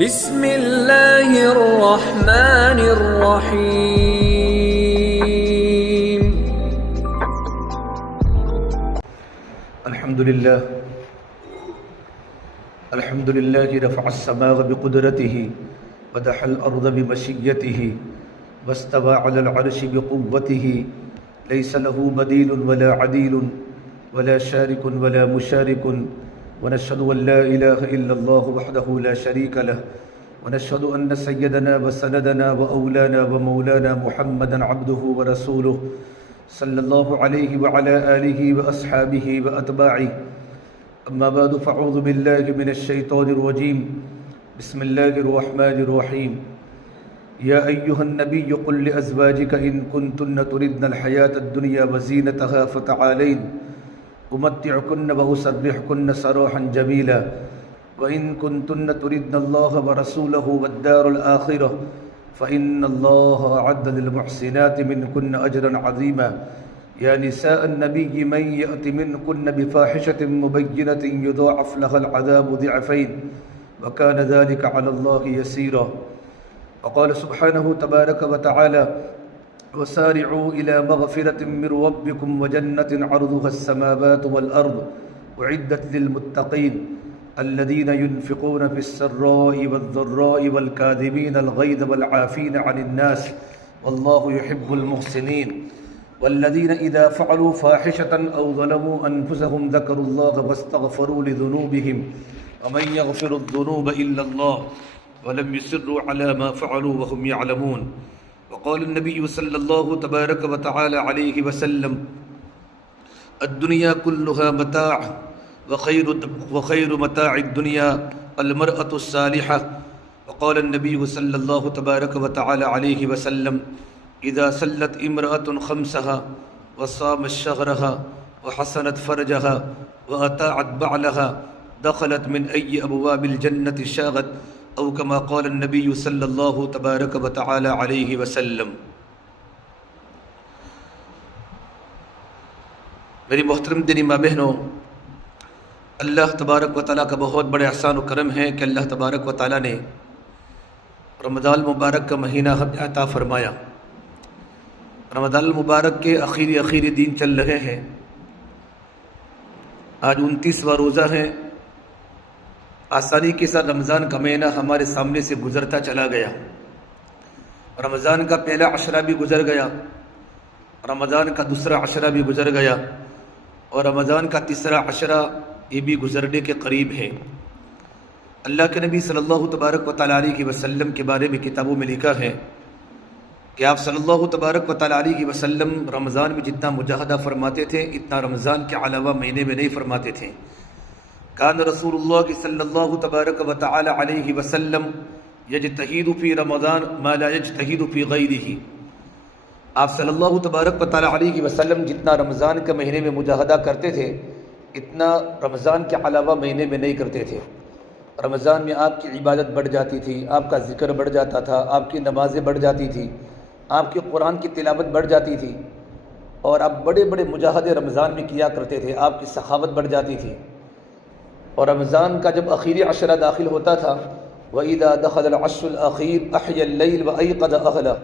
بسم اللہ الرحمن الرحیم۔ الحمد للہ رفع السماء بقدرته ودح الارض بمشیته واستوى على العرش بقوته ليس له بديل ولا عديل ولا شارك ولا مشارك، ونشهد ان لا اله الا الله وحده لا شريك له، ونشهد ان سيدنا وسندنا واولانا ومولانا محمدا عبده ورسوله صلى الله عليه وعلى اله واصحابه واتباعه، اما بعد فاعوذ بالله من الشيطان الرجيم، بسم الله الرحمن الرحيم، يا ايها النبي قل لازواجك ان كنتن تردن الحياة الدنيا وزينتها فتعالين أمتعكن وأسرحكن سراحا جميلا، وإن كنتن تردن الله ورسوله والدار الآخرة فإن الله أعد للمحسنات منكن أجرا عظيما، يا نساء النبي من يأت منكن بفاحشة مبينة يضاعف لها العذاب ضعفين وكان ذلك على الله يسيرا، وقال سبحانه تبارك وتعالى وسارعوا إلى مغفرة من ربكم وجنة عرضها السماوات والأرض أعدت للمتقين الذين ينفقون في السراء والضراء والكاظمين الغيظ والعافين عن الناس والله يحب المحسنين، والذين إذا فعلوا فاحشة أو ظلموا أنفسهم ذكروا الله واستغفروا لذنوبهم ومن يغفر الذنوب إلا الله ولم يصروا على ما فعلوا وهم يعلمون، وقال النبي صلى الله تبارك وتعالى عليه وسلم الدنيا كلها متاع وخير متاع الدنيا المرأة الصالحة، وقال النبي صلى الله تبارك وتعالى عليه وسلم إذا صلت امرأة خمسها وصامت شهرها وحسنت فرجها وأطاعت بعلها دخلت من أي أبواب الجنة شاءت، او کما قال النبی صلی اللہ تبارک و تعالی علیہ وسلم۔ میری محترم دینی ماں بہنوں، اللہ تبارک و تعالیٰ کا بہت بڑے احسان و کرم ہے کہ اللہ تبارک و تعالیٰ نے رمضان المبارک کا مہینہ ہمیں عطا فرمایا۔ رمضان المبارک کے آخری دن چل رہے ہیں، آج 29واں روزہ ہے۔ آسانی کے ساتھ رمضان کا مہینہ ہمارے سامنے سے گزرتا چلا گیا، رمضان کا پہلا عشرہ بھی گزر گیا، رمضان کا دوسرا عشرہ بھی گزر گیا، اور رمضان کا تیسرا عشرہ یہ بھی گزرنے کے قریب ہے۔ اللہ کے نبی صلی اللہ تبارک و تعالیٰ علیہ وسلم کے بارے میں کتابوں میں لکھا ہے کہ آپ صلی اللہ تبارک و تعالیٰ علیہ وسلم رمضان میں جتنا مجاہدہ فرماتے تھے اتنا رمضان کے علاوہ مہینے میں نہیں فرماتے تھے۔ کان رسول اللہ صلی اللہ تبارک و تعالی علیہ وسلم یجتہد فی رمضان ما لا یجتہد فی غیرہ، آپ صلی اللہ تبارک و تعالی علیہ وسلم جتنا رمضان کے مہینے میں مجاہدہ کرتے تھے اتنا رمضان کے علاوہ مہینے میں نہیں کرتے تھے۔ رمضان میں آپ کی عبادت بڑھ جاتی تھی، آپ کا ذکر بڑھ جاتا تھا، آپ کی نمازیں بڑھ جاتی تھی، آپ کی قرآن کی تلاوت بڑھ جاتی تھی، اور آپ بڑے بڑے مجاہدے رمضان میں کیا کرتے تھے، آپ کی سخاوت بڑھ جاتی تھی۔ اور رمضان کا جب آخری عشرہ داخل ہوتا تھا وَإِذَا دَخَلَ الْعَشْرُ الْأَخِيرُ أَحْيَا اللَّيْلَ وَأَيْقَظَ أَهْلَهُ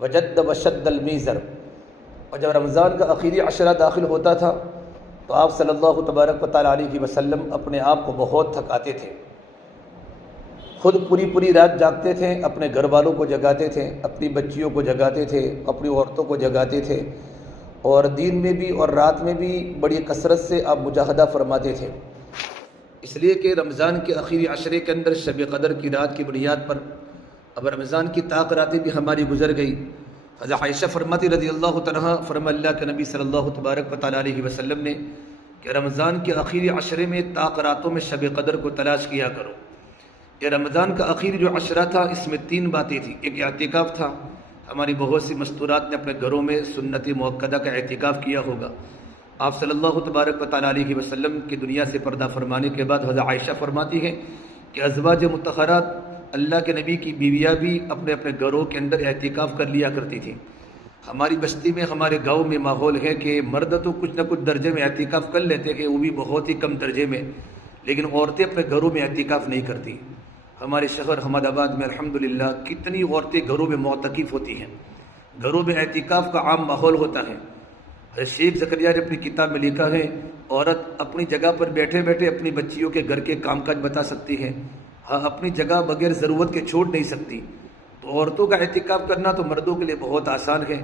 وَجَدَّ وَشَدَّ الْمِيزَرَ، اور جب رمضان کا آخری عشرہ داخل ہوتا تھا تو آپ صلی اللہ تبارک و تعالیٰ علیہ وسلم اپنے آپ کو بہت تھکاتے تھے، خود پوری رات جاگتے تھے، اپنے گھر والوں کو جگاتے تھے، اپنی بچیوں کو جگاتے تھے، اپنی عورتوں کو جگاتے تھے، اور دن میں بھی اور رات میں بھی بڑی کثرت سے آپ مجاہدہ فرماتے تھے، اس لیے کہ رمضان کے آخری عشرے کے اندر شب قدر کی رات کی بنیاد پر اب رمضان کی طاق راتیں بھی ہماری گزر گئی۔ حضرت عائشہ فرماتی رضی اللہ عنہا، فرما اللہ کے نبی صلی اللہ تبارک و تعالیٰ علیہ وسلم نے کہ رمضان کے آخری عشرے میں طاق راتوں میں شب قدر کو تلاش کیا کرو۔ یہ رمضان کا آخری جو عشرہ تھا اس میں 3 باتیں تھیں، ایک اعتکاف تھا، ہماری بہت سی مستورات نے اپنے گھروں میں سنت مؤکدہ کا اعتکاف کیا ہوگا۔ آپ صلی اللہ تبارک و تعالیٰ علیہ وسلم کی دنیا سے پردہ فرمانے کے بعد حضرت عائشہ فرماتی ہے کہ ازواج مطہرات اللہ کے نبی کی بیویاں بھی اپنے اپنے گھروں کے اندر اعتکاف کر لیا کرتی تھیں۔ ہماری بستی میں ہمارے گاؤں میں ماحول ہے کہ مرد تو کچھ نہ کچھ درجے میں اعتکاف کر لیتے ہیں، وہ بھی بہت ہی کم درجے میں، لیکن عورتیں اپنے گھروں میں اعتکاف نہیں کرتی۔ ہمارے شہر احمد آباد میں الحمدللہ کتنی عورتیں گھروں میں معتکف ہوتی ہیں، گھروں میں اعتکاف کا عام ماحول ہوتا ہے۔ حضرت شیخ زکریا نے اپنی کتاب میں لکھا ہے، عورت اپنی جگہ پر بیٹھے بیٹھے اپنی بچیوں کے گھر کے کام کاج بتا سکتی ہے، ہاں اپنی جگہ بغیر ضرورت کے چھوڑ نہیں سکتی۔ تو عورتوں کا اعتکاف کرنا تو مردوں کے لیے بہت آسان ہے،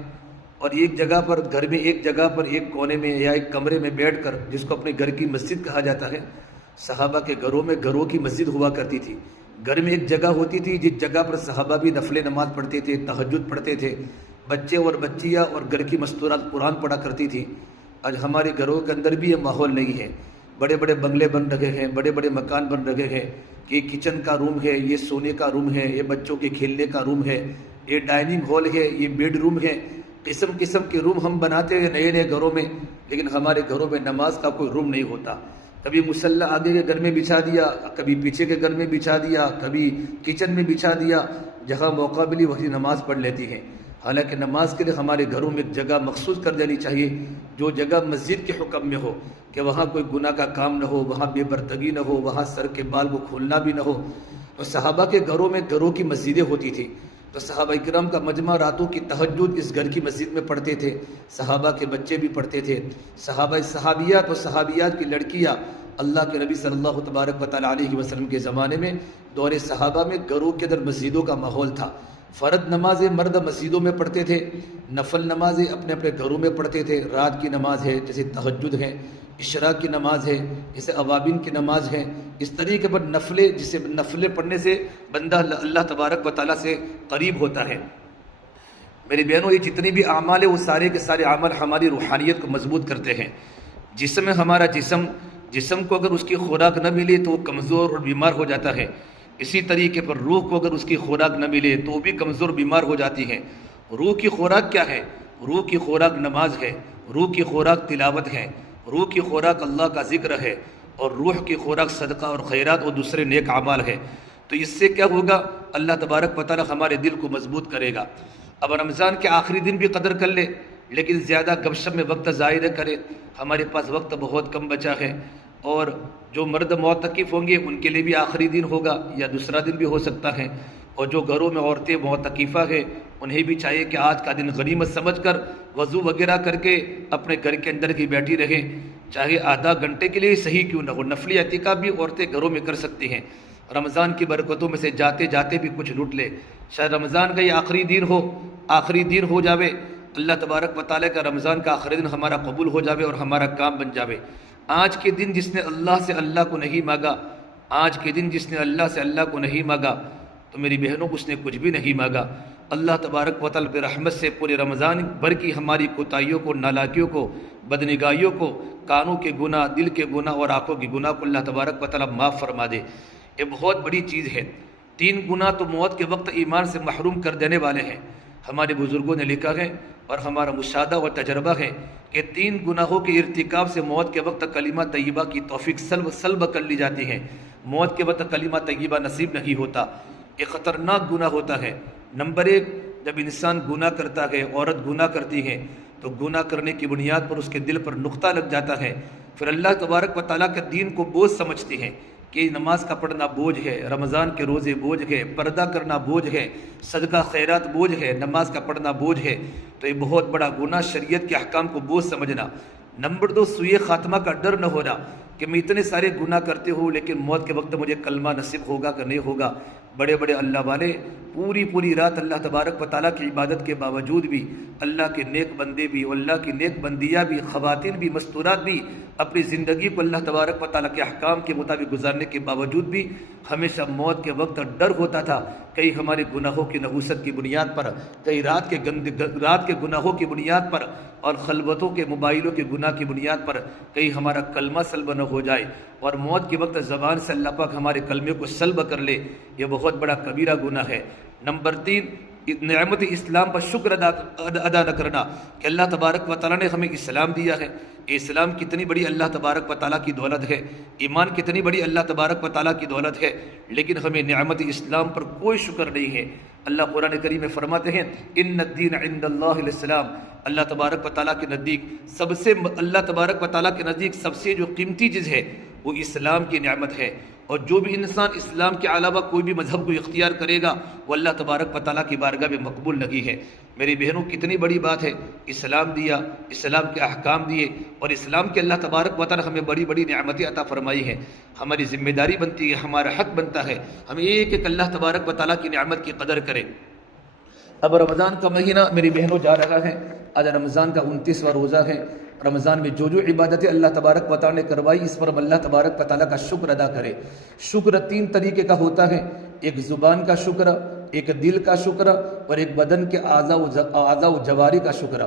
اور ایک جگہ پر گھر میں ایک جگہ پر ایک کونے میں یا ایک کمرے میں بیٹھ کر، جس کو اپنے گھر کی مسجد کہا جاتا ہے، صحابہ کے گھروں میں گھروں کی مسجد ہوا کرتی تھی۔ گھر میں ایک جگہ ہوتی تھی جس جگہ پر صحابہ بھی نفل نماز پڑھتے تھے، تہجد پڑھتے تھے، بچے اور بچیاں اور گھر کی مستورات قرآن پڑھا کرتی تھی۔ آج ہمارے گھروں کے اندر بھی یہ ماحول نہیں ہے، بڑے بڑے بنگلے بن رہے ہیں، بڑے بڑے مکان بن رہے ہیں، یہ کچن کا روم ہے، یہ سونے کا روم ہے، یہ بچوں کے کھیلنے کا روم ہے، یہ ڈائننگ ہال ہے، یہ بیڈ روم ہے، قسم قسم کے روم ہم بناتے ہیں نئے نئے گھروں میں، لیکن ہمارے گھروں میں نماز کا کوئی روم نہیں ہوتا۔ کبھی مصلی آگے کے گھر میں بچھا دیا، کبھی پیچھے کے گھر میں بچھا دیا، کبھی کچن میں بچھا دیا، جہاں موقع ملی وہی نماز پڑھ لیتی ہے۔ حالانکہ نماز کے لیے ہمارے گھروں میں ایک جگہ مخصوص کر دینی چاہیے، جو جگہ مسجد کے حکم میں ہو، کہ وہاں کوئی گناہ کا کام نہ ہو، وہاں بے پردگی نہ ہو، وہاں سر کے بال کو کھولنا بھی نہ ہو۔ اور صحابہ کے گھروں میں گھروں کی مسجدیں ہوتی تھی، تو صحابہ اکرام کا مجمع راتوں کی تہجد اس گھر کی مسجد میں پڑھتے تھے، صحابہ کے بچے بھی پڑھتے تھے، صحابیات اور صحابیات کی لڑکیاں اللہ کے نبی صلی اللہ تبارک و تعالیٰ علیہ وسلم کے زمانے میں دور صحابہ میں گھروں کے اندر مسجدوں کا ماحول تھا۔ فرض نمازیں مرد مسجدوں میں پڑھتے تھے، نفل نمازیں اپنے اپنے گھروں میں پڑھتے تھے۔ رات کی نماز ہے جیسے تہجد ہے، اشراق کی نماز ہے جیسے اوابین کی نماز ہے، اس طریقے پر نفلیں، جسے نفلیں پڑھنے سے بندہ اللہ تبارک و تعالیٰ سے قریب ہوتا ہے۔ میری بہنوں، یہ جتنی بھی اعمال ہیں وہ سارے کے سارے اعمال ہماری روحانیت کو مضبوط کرتے ہیں۔ جسم ہے ہمارا، جسم کو اگر اس کی خوراک نہ ملے تو وہ کمزور اور بیمار ہو جاتا ہے، اسی طریقے پر روح کو اگر اس کی خوراک نہ ملے تو وہ بھی کمزور بیمار ہو جاتی ہے۔ روح کی خوراک کیا ہے؟ روح کی خوراک نماز ہے، روح کی خوراک تلاوت ہے، روح کی خوراک اللہ کا ذکر ہے، اور روح کی خوراک صدقہ اور خیرات اور دوسرے نیک اعمال ہے۔ تو اس سے کیا ہوگا؟ اللہ تبارک و تعالیٰ ہمارے دل کو مضبوط کرے گا۔ اب رمضان کے آخری دن بھی قدر کر لے، لیکن زیادہ گپ شپ میں وقت ضائع نہ کرے، ہمارے پاس وقت بہت کم بچا ہے، اور جو مرد معتکف ہوں گے ان کے لیے بھی آخری دن ہوگا یا دوسرا دن بھی ہو سکتا ہے، اور جو گھروں میں عورتیں معتکفہ ہیں انہیں بھی چاہیے کہ آج کا دن غنیمت سمجھ کر وضو وغیرہ کر کے اپنے گھر کے اندر ہی بیٹھی رہیں، چاہے آدھا گھنٹے کے لیے صحیح کیوں نہ ہو۔ نفلی اعتکاف بھی عورتیں گھروں میں کر سکتی ہیں، رمضان کی برکتوں میں سے جاتے جاتے بھی کچھ لوٹ لے۔ شاید رمضان کا یہ آخری دن ہو جاوے، اللہ تبارک و تعالیٰ کا رمضان کا آخری دن ہمارا قبول ہو جاوے اور ہمارا کام بن جاوے۔ آج کے دن جس نے اللہ سے اللہ کو نہیں مانگا، آج کے دن جس نے اللہ سے اللہ کو نہیں مانگا، تو میری بہنوں اس نے کچھ بھی نہیں مانگا۔ اللہ تبارک و تعالیٰ رحمت سے پورے رمضان بھر کی ہماری کوتاہیوں کو، نالاکیوں کو، بدنگاہیوں کو، کانوں کے گناہ، دل کے گناہ اور آنکھوں کے گناہ کو اللہ تبارک و تعالیٰ معاف فرما دے۔ یہ بہت بڑی چیز ہے۔ 3 گناہ تو موت کے وقت ایمان سے محروم کر دینے والے ہیں۔ ہمارے بزرگوں نے لکھا ہے اور ہمارا مشاہدہ اور تجربہ ہے کہ 3 گناہوں کے ارتکاب سے موت کے وقت کلمہ طیبہ کی توفیق سلب کر لی جاتی ہے۔ موت کے وقت کلمہ طیبہ نصیب نہیں ہوتا، یہ خطرناک گناہ ہوتا ہے۔ نمبر 1، جب انسان گناہ کرتا ہے، عورت گناہ کرتی ہے، تو گناہ کرنے کی بنیاد پر اس کے دل پر نقطہ لگ جاتا ہے، پھر اللہ تبارک و تعالیٰ کے دین کو بوجھ سمجھتی ہے کہ نماز کا پڑھنا بوجھ ہے، رمضان کے روزے بوجھ ہے، پردہ کرنا بوجھ ہے، صدقہ خیرات بوجھ ہے، نماز کا پڑھنا بوجھ ہے، تو یہ بہت بڑا گناہ، شریعت کے احکام کو بوجھ سمجھنا۔ نمبر 2، سوئے خاتمہ کا ڈر نہ ہونا کہ میں اتنے سارے گناہ کرتے ہوں لیکن موت کے وقت مجھے کلمہ نصیب ہوگا کہ نہیں ہوگا۔ بڑے بڑے اللہ والے پوری رات اللہ تبارک و تعالیٰ کی عبادت کے باوجود بھی، اللہ کے نیک بندے بھی، اللہ کی نیک بندیاں بھی، خواتین بھی، مستورات بھی، اپنی زندگی کو اللہ تبارک و تعالیٰ کے احکام کے مطابق گزارنے کے باوجود بھی ہمیشہ موت کے وقت ڈر ہوتا تھا، کہیں ہمارے گناہوں کی نحوست کی بنیاد پر، کہیں رات کے گناہوں کی بنیاد پر اور خلوتوں کے، موبائلوں کے گناہ کی بنیاد پر کہیں ہمارا کلمہ سلب نہ ہو جائے اور موت کے وقت زبان سے اللہ پاک ہمارے کلمے کو سلب کر لے، یہ بہت بڑا کبیرہ گناہ ہے۔ نمبر 3، نعمت اسلام پر شکر ادا نہ کرنا کہ اللہ تبارک و تعالیٰ نے ہمیں اسلام دیا ہے۔ اسلام کتنی بڑی اللہ تبارک و تعالیٰ کی دولت ہے، ایمان کتنی بڑی اللہ تبارک و تعالیٰ کی دولت ہے، لیکن ہمیں نعمت اسلام پر کوئی شکر نہیں ہے۔ اللہ قرآن کریم میں فرماتے ہیں ان الدین عند اللہ الاسلام، اللہ تبارک و تعالیٰ کے نزدیک اللہ تبارک و تعالیٰ کے نزدیک سب سے جو قیمتی چیز ہے وہ اسلام کی نعمت ہے، اور جو بھی انسان اسلام کے علاوہ کوئی بھی مذہب کو اختیار کرے گا وہ اللہ تبارک و تعالیٰ کی بارگاہ میں مقبول نہیں ہے۔ میری بہنوں، کتنی بڑی بات ہے، اسلام دیا، اسلام کے احکام دیے، اور اسلام کے اللہ تبارک و تعالیٰ ہمیں بڑی بڑی نعمتیں عطا فرمائی ہیں۔ ہماری ذمہ داری بنتی ہے، ہمارا حق بنتا ہے، ہم ایک ایک اللہ تبارک و تعالیٰ کی نعمت کی قدر کریں۔ اب رمضان کا مہینہ میری بہنوں جا رہا ہے، آج رمضان کا 29واں روزہ ہے۔ رمضان میں جو عبادتیں اللہ تبارک و تعالیٰ نے کروائی، اس پر ہم اللہ تبارک و تعالیٰ کا شکر ادا کرے۔ شکر 3 طریقے کا ہوتا ہے، ایک زبان کا شکر، ایک دل کا شکر، اور ایک بدن کے اعضاء و جواری کا شکر۔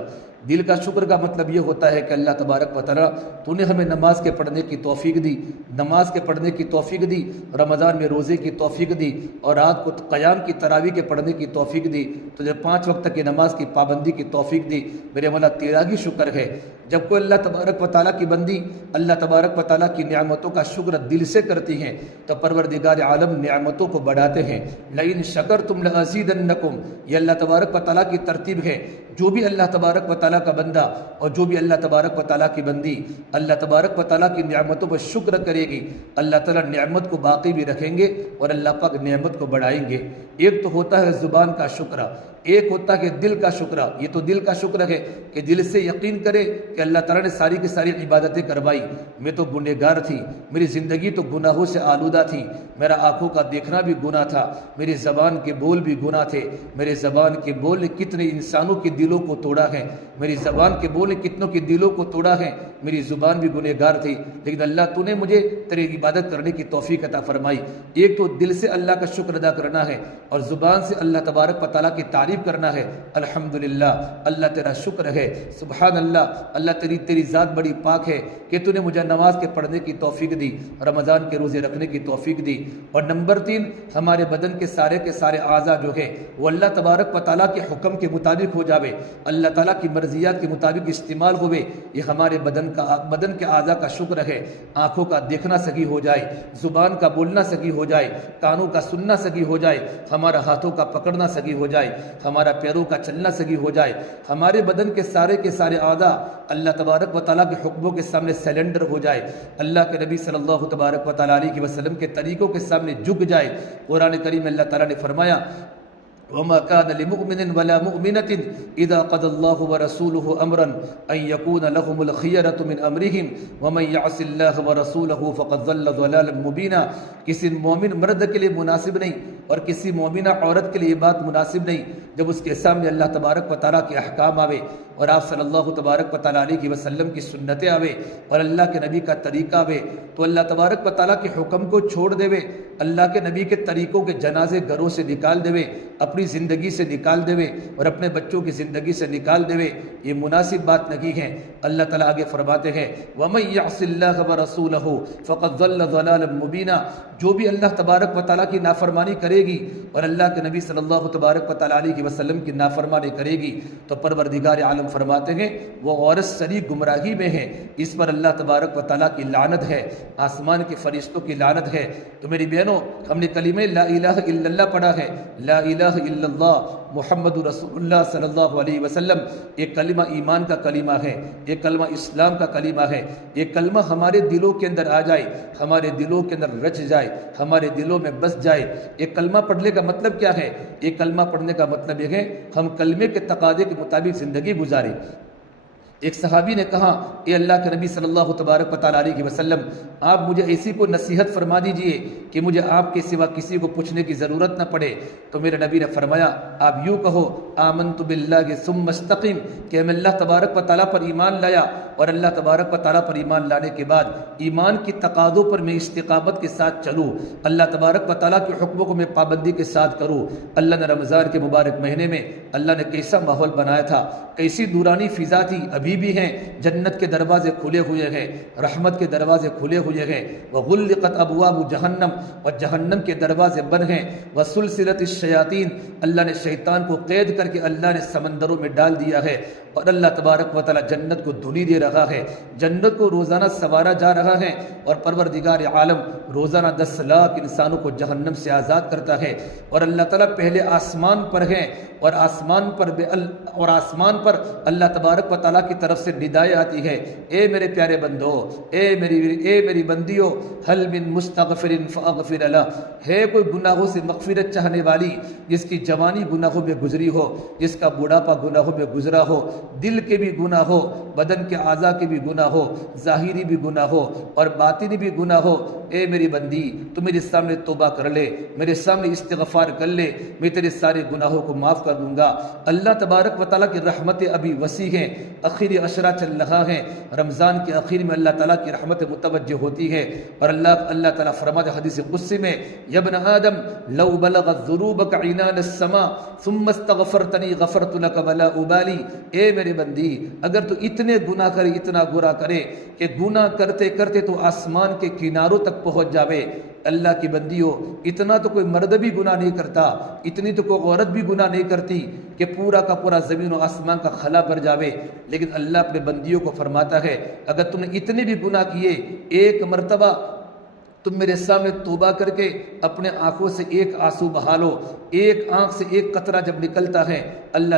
دل کا شکر کا مطلب یہ ہوتا ہے کہ اللہ تبارک و تعالیٰ تو نے ہمیں نماز کے پڑھنے کی توفیق دی، نماز کے پڑھنے کی توفیق دی، رمضان میں روزے کی توفیق دی، اور رات کو قیام کی تراویح کے پڑھنے کی توفیق دی، تجھے 5 وقت کی نماز کی پابندی کی توفیق دی۔ میرے مولا تیرا ہی شکر ہے۔ جب کوئی اللہ تبارک و تعالیٰ کی بندی اللہ تبارک و تعالیٰ کی نعمتوں کا شکر دل سے کرتی ہیں تو پروردگار عالم نعمتوں کو بڑھاتے ہیں۔ لئن شکرتم لازیدنکم، یہ اللہ تبارک و تعالیٰ کی ترتیب ہے۔ جو بھی اللہ تبارک و تعالیٰ کا بندہ اور جو بھی اللہ تبارک و تعالیٰ کی بندی اللہ تبارک و تعالیٰ کی نعمتوں پر شکر کرے گی، اللہ تعالیٰ نعمت کو باقی بھی رکھیں گے اور اللہ پاک نعمت کو بڑھائیں گے۔ ایک تو ہوتا ہے زبان کا شکر، ایک ہوتا ہے دل کا شکر۔ یہ تو دل کا شکر ہے کہ دل سے یقین کرے کہ اللہ تعالیٰ نے ساری کی ساری عبادتیں کروائی، میں تو گنہگار تھی، میری زندگی تو گناہوں سے آلودہ تھی، میرا آنکھوں کا دیکھنا بھی گناہ تھا، میری زبان کے بول بھی گناہ تھے، میرے زبان کے بول نے کتنے انسانوں کے دلوں کو توڑا ہے، میری زبان کے بول نے کتنوں کے دلوں کو توڑا ہے، میری زبان بھی گنہگار تھی، لیکن اللہ تو نے مجھے تیری عبادت کرنے کی توفیق عطا فرمائی۔ ایک تو دل سے اللہ کا شکر ادا کرنا ہے اور زبان سے اللہ تبارک و تعالیٰ کی تعریف کرنا ہے۔ الحمدللہ، اللہ تیرا شکر ہے، سبحان اللہ، اللہ تیری ذات بڑی پاک ہے کہ تو نے مجھے نماز کے پڑھنے کی توفیق دی، رمضان کے روزے رکھنے کی توفیق دی۔ اور نمبر 3، ہمارے بدن کے سارے اعضاء جو ہے وہ اللہ تبارک و تعالیٰ کے حکم کے مطابق ہو جاوے، اللہ تعالیٰ کی مرضیات کے مطابق استعمال ہوئے، یہ ہمارے بدن کے اعضاء کا شکر ہے۔ آنکھوں کا دیکھنا صحیح ہو جائے، زبان کا بولنا صحیح ہو جائے، کانوں کا سننا صحیح ہو جائے، ہمارا ہاتھوں کا پکڑنا صحیح ہو جائے، ہمارا پیروں کا چلنا صحیح ہو جائے، ہمارے بدن کے سارے اعضاء اللہ تبارک و تعالیٰ کے حکموں کے سامنے سیلنڈر ہو جائے، اللہ کے نبی صلی اللہ تبارک و تعالیٰ علیہ وسلم کے طریقوں کے سامنے جھک جائے۔ قرآن کریم میں اللہ تعالیٰ نے فرمایا وَمَا كَانَ لِمُؤْمِنٍ وَلَا مُؤْمِنَةٍ إِذَا قَضَى اللَّهُ وَرَسُولُهُ أَمْرًا أَن يَكُونَ لَهُمُ الْخِيَرَةُ مِنْ أَمْرِهِمْ وَمَن يَعْصِ اللَّهَ وَرَسُولَهُ فَقَدْ ضَلَّ ضَلَالًا مُبِينًا۔ کسی مومن مرد کے لیے مناسب نہیں اور کسی مومنہ عورت کے لیے یہ بات مناسب نہیں جب اس کے سامنے اللہ تبارک و تعالیٰ کے احکام آوے اور آپ صلی اللہ تبارک و تعالیٰ علیہ وسلم کی سنتیں آوے اور اللہ کے نبی کا طریقہ آوے تو اللہ تبارک و تعالیٰ کے حکم کو چھوڑ دے، اللہ کے نبی کے طریقوں کے جنازے گھروں سے نکال دے، اپنی زندگی سے نکال دے اور اپنے بچوں کی زندگی سے نکال دے، یہ مناسب بات نہیں ہے۔ اللہ تعالیٰ آگے فرماتے ہیں وَمَن يَعْصِ اللَّهَ وَرَسُولَهُ فَقَدْ ضَلَّ ضَلَالًا مُبِينًا، جو بھی اللہ تبارک و تعالیٰ کی نافرمانی کرے گی اور اللہ کے نبی صلی اللہ تبارک و تعالیٰ علیہ وسلم کی نافرمانی کرے گی تو پروردگار عالم فرماتے ہیں وہ عورت سری گمراہی میں ہے، اس پر اللہ تبارک و تعالیٰ کی لعنت ہے، آسمان کے فرشتوں کی لعنت ہے۔ تو میری بہنوں، ہم نے کلمہ لا الہ الا اللہ پڑھا ہے، لا الہ الا اللہ محمد رسول اللہ صلی اللہ علیہ وسلم، ایک کلمہ ایمان کا کلمہ ہے، ایک کلمہ اسلام کا کلمہ ہے، ایک کلمہ ہمارے دلوں کے اندر آ جائے، ہمارے دلوں کے اندر رچ جائے، ہمارے دلوں میں بس جائے۔ ایک کلمہ پڑھنے کا مطلب کیا ہے؟ ایک کلمہ پڑھنے کا مطلب یہ ہے ہم کلمے کے تقاضے کے مطابق زندگی گزاریں۔ ایک صحابی نے کہا اے اللہ کے نبی صلی اللہ تبارک و تعالیٰ علیہ وسلم، آپ مجھے ایسی کو نصیحت فرما دیجئے کہ مجھے آپ کے سوا کسی کو پوچھنے کی ضرورت نہ پڑے۔ تو میرے نبی نے فرمایا آپ یوں کہو آمنت باللہ ثم استقم، کہ میں اللہ تبارک و تعالیٰ پر ایمان لایا اور اللہ تبارک و تعالیٰ پر ایمان لانے کے بعد ایمان کی تقاضوں پر میں استقامت کے ساتھ چلوں، اللہ تبارک و تعالیٰ کے حکموں کو میں پابندی کے ساتھ کروں۔ اللہ نے رمضان کے مبارک مہینے میں اللہ نے کیسا ماحول بنایا تھا، کیسی نورانی فضا تھی، ابھی بھی ہیں، جنت کے دروازے کھلے ہوئے ہیں، رحمت کے دروازے کھلے ہوئے ہیں، وغلقت ابواب جہنم، اور جہنم کے دروازے بند ہیں، وسلسلت الشیاطین، اللہ نے شیطان کو قید کر کے اللہ نے سمندروں میں ڈال دیا ہے، اور اللہ تبارک و تعالی جنت کو دھلی دے رہا ہے، جنت کو روزانہ سنوارا جا رہا ہے، اور پروردگار عالم روزانہ 10 لاکھ انسانوں کو جہنم سے آزاد کرتا ہے، اور اللہ تعالیٰ پہلے آسمان پر ہیں اور آسمان پر اللہ تبارک و تعالیٰ کی طرف سے ندائیں آتی ہے، اے میرے پیارے بندو، اے میری بندیو، حل من مستغفر فاغفر لہ، ہے کوئی گناہوں سے مغفرت چاہنے والی جس کی جوانی گناہوں میں گزری ہو، جس کا بڑھاپا گناہوں میں گزرا ہو، دل کے بھی گناہ ہو، بدن کے اعضاء کے بھی گناہ ہو، ظاہری بھی گناہ ہو اور باطنی بھی گناہ ہو، اے میری بندی تو میرے سامنے توبہ کر لے، میرے سامنے استغفار کر لے، میں تیرے سارے گناہوں کو معاف کر دوں گا۔ اللہ تبارک و تعالیٰ کی رحمتیں ابھی وسیع ہیں، آخری عشرہ چل رہا ہے، رمضان کے آخر میں اللہ تعالیٰ کی رحمت متوجہ ہوتی ہے، اور اللہ تعالیٰ فرماتا ہے حدیث قدسی میں، یا ابن آدم لو بلغت ذنوبک عنان السماء ثم استغفرتنی غفرت لک ولا ابالی، اے میرے بندی اگر تو اتنے گناہ کرے، اتنا برا کرے کہ گناہ کرتے کرتے تو آسمان کے کناروں تک پہنچ جاوے۔ اللہ کی بندیوں، اتنا تو کوئی مرد بھی گناہ نہیں کرتا، اتنی تو کوئی عورت بھی گناہ نہیں کرتی کہ پورا کا پورا زمین و آسمان کا خلا بھر جاوے، لیکن اللہ اپنے بندیوں کو فرماتا ہے اگر تم نے اتنے بھی گناہ کیے، ایک مرتبہ تم میرے سامنے توبہ کر کے اپنے آنکھوں سے ایک آنسو بہا لو، ایک آنکھ سے ایک قطرہ جب نکلتا ہے، اللہ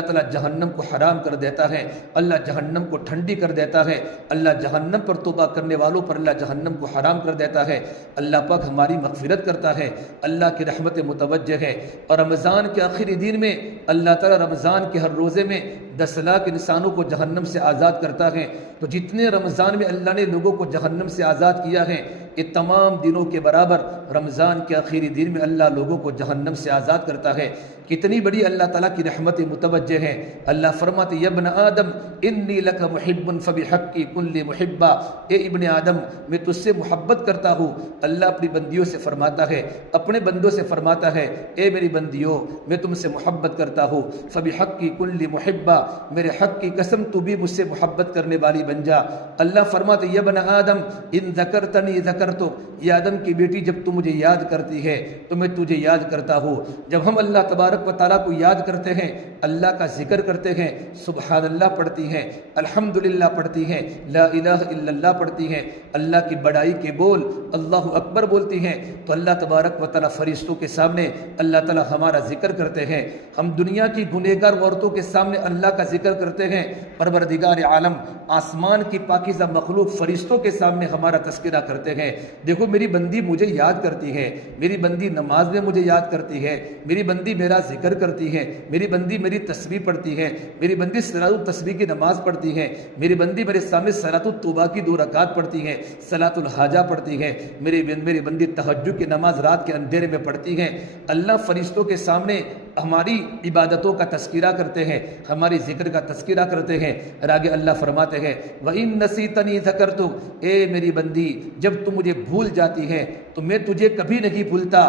تعالیٰ جہنم کو حرام کر دیتا ہے، اللہ جہنم کو ٹھنڈی کر دیتا ہے، اللہ جہنم پر توبہ کرنے والوں پر اللہ جہنم کو حرام کر دیتا ہے، اللہ پاک ہماری مغفرت کرتا ہے، اللہ کی رحمت متوجہ ہے۔ اور رمضان کے آخری دن میں اللہ تعالیٰ رمضان کے ہر روزے میں 10 لاکھ انسانوں کو جہنم سے آزاد کرتا ہے، تو جتنے رمضان میں اللہ نے لوگوں کو جہنم سے آزاد کیا ہے، یہ تمام دنوں کے برابر رمضان کے آخری دن میں اللہ لوگوں کو جہنم سے آزاد کرتا ہے۔ کتنی بڑی اللہ تعالیٰ کی رحمت متوجہ ہے۔ اللہ فرماتے یا ابن آدم انی لک محب فبحقی کن لی محبا، اے ابن آدم میں تجھ سے محبت کرتا ہوں۔ اللہ اپنی بندیوں سے فرماتا ہے، اپنے بندوں سے فرماتا ہے، اے میری بندیوں میں تم سے محبت کرتا ہوں، فبحقی کن لی محبا، میرے حق کی قسم تو بھی مجھ سے محبت کرنے والی بن جا۔ اللہ فرماتے یا ابن آدم ان ذکرتنی ذکرتک، یہ آدم کی بیٹی جب تو مجھے یاد کرتی ہے تو میں تجھے یاد کرتا ہوں۔ جب ہم اللہ تبارک و تعالیٰ کو یاد کرتے ہیں، اللہ کا ذکر کرتے ہیں، سبحان اللہ پڑھتی ہیں، الحمدللہ پڑھتی ہیں، لا الہ الا اللہ پڑھتی ہیں، اللہ کی بڑائی کے بول اللہ اکبر بولتی ہیں، تو اللہ تبارک و تعالیٰ فرشتوں کے سامنے اللہ تعالیٰ ہمارا ذکر کرتے ہیں۔ ہم دنیا کی گنہگار عورتوں کے سامنے اللہ کا ذکر کرتے ہیں، پروردگار عالم آسمان کی پاکیزہ مخلوق فرشتوں کے سامنے ہمارا تذکرہ کرتے ہیں۔ دیکھو میری بندی مجھے یاد کرتی ہے، میری بندی نماز میں مجھے یاد کرتی ہے، میری بندی میرا ذکر کرتی ہے، میری بندی میری تسبیح پڑھتی ہے، میری بندی صلاۃ التسبیح کی نماز پڑھتی ہے، میری بندی میرے سامنے صلاۃ التوبہ کی 2 رکعات پڑھتی ہے، صلاۃ الحاجہ پڑھتی ہے، میری بندی تہجد کی نماز رات کے اندھیرے میں پڑھتی ہے۔ اللہ فرشتوں کے سامنے ہماری عبادتوں کا تذکرہ کرتے ہیں، ہماری ذکر کا تذکرہ کرتے ہیں۔ اور آگے اللہ فرماتے ہیں وَإِن نَسِيتَنِي ذَكَرْتُكَ، اے میری بندی جب تم مجھے بھول جاتی ہے تو میں تجھے کبھی نہیں بھولتا۔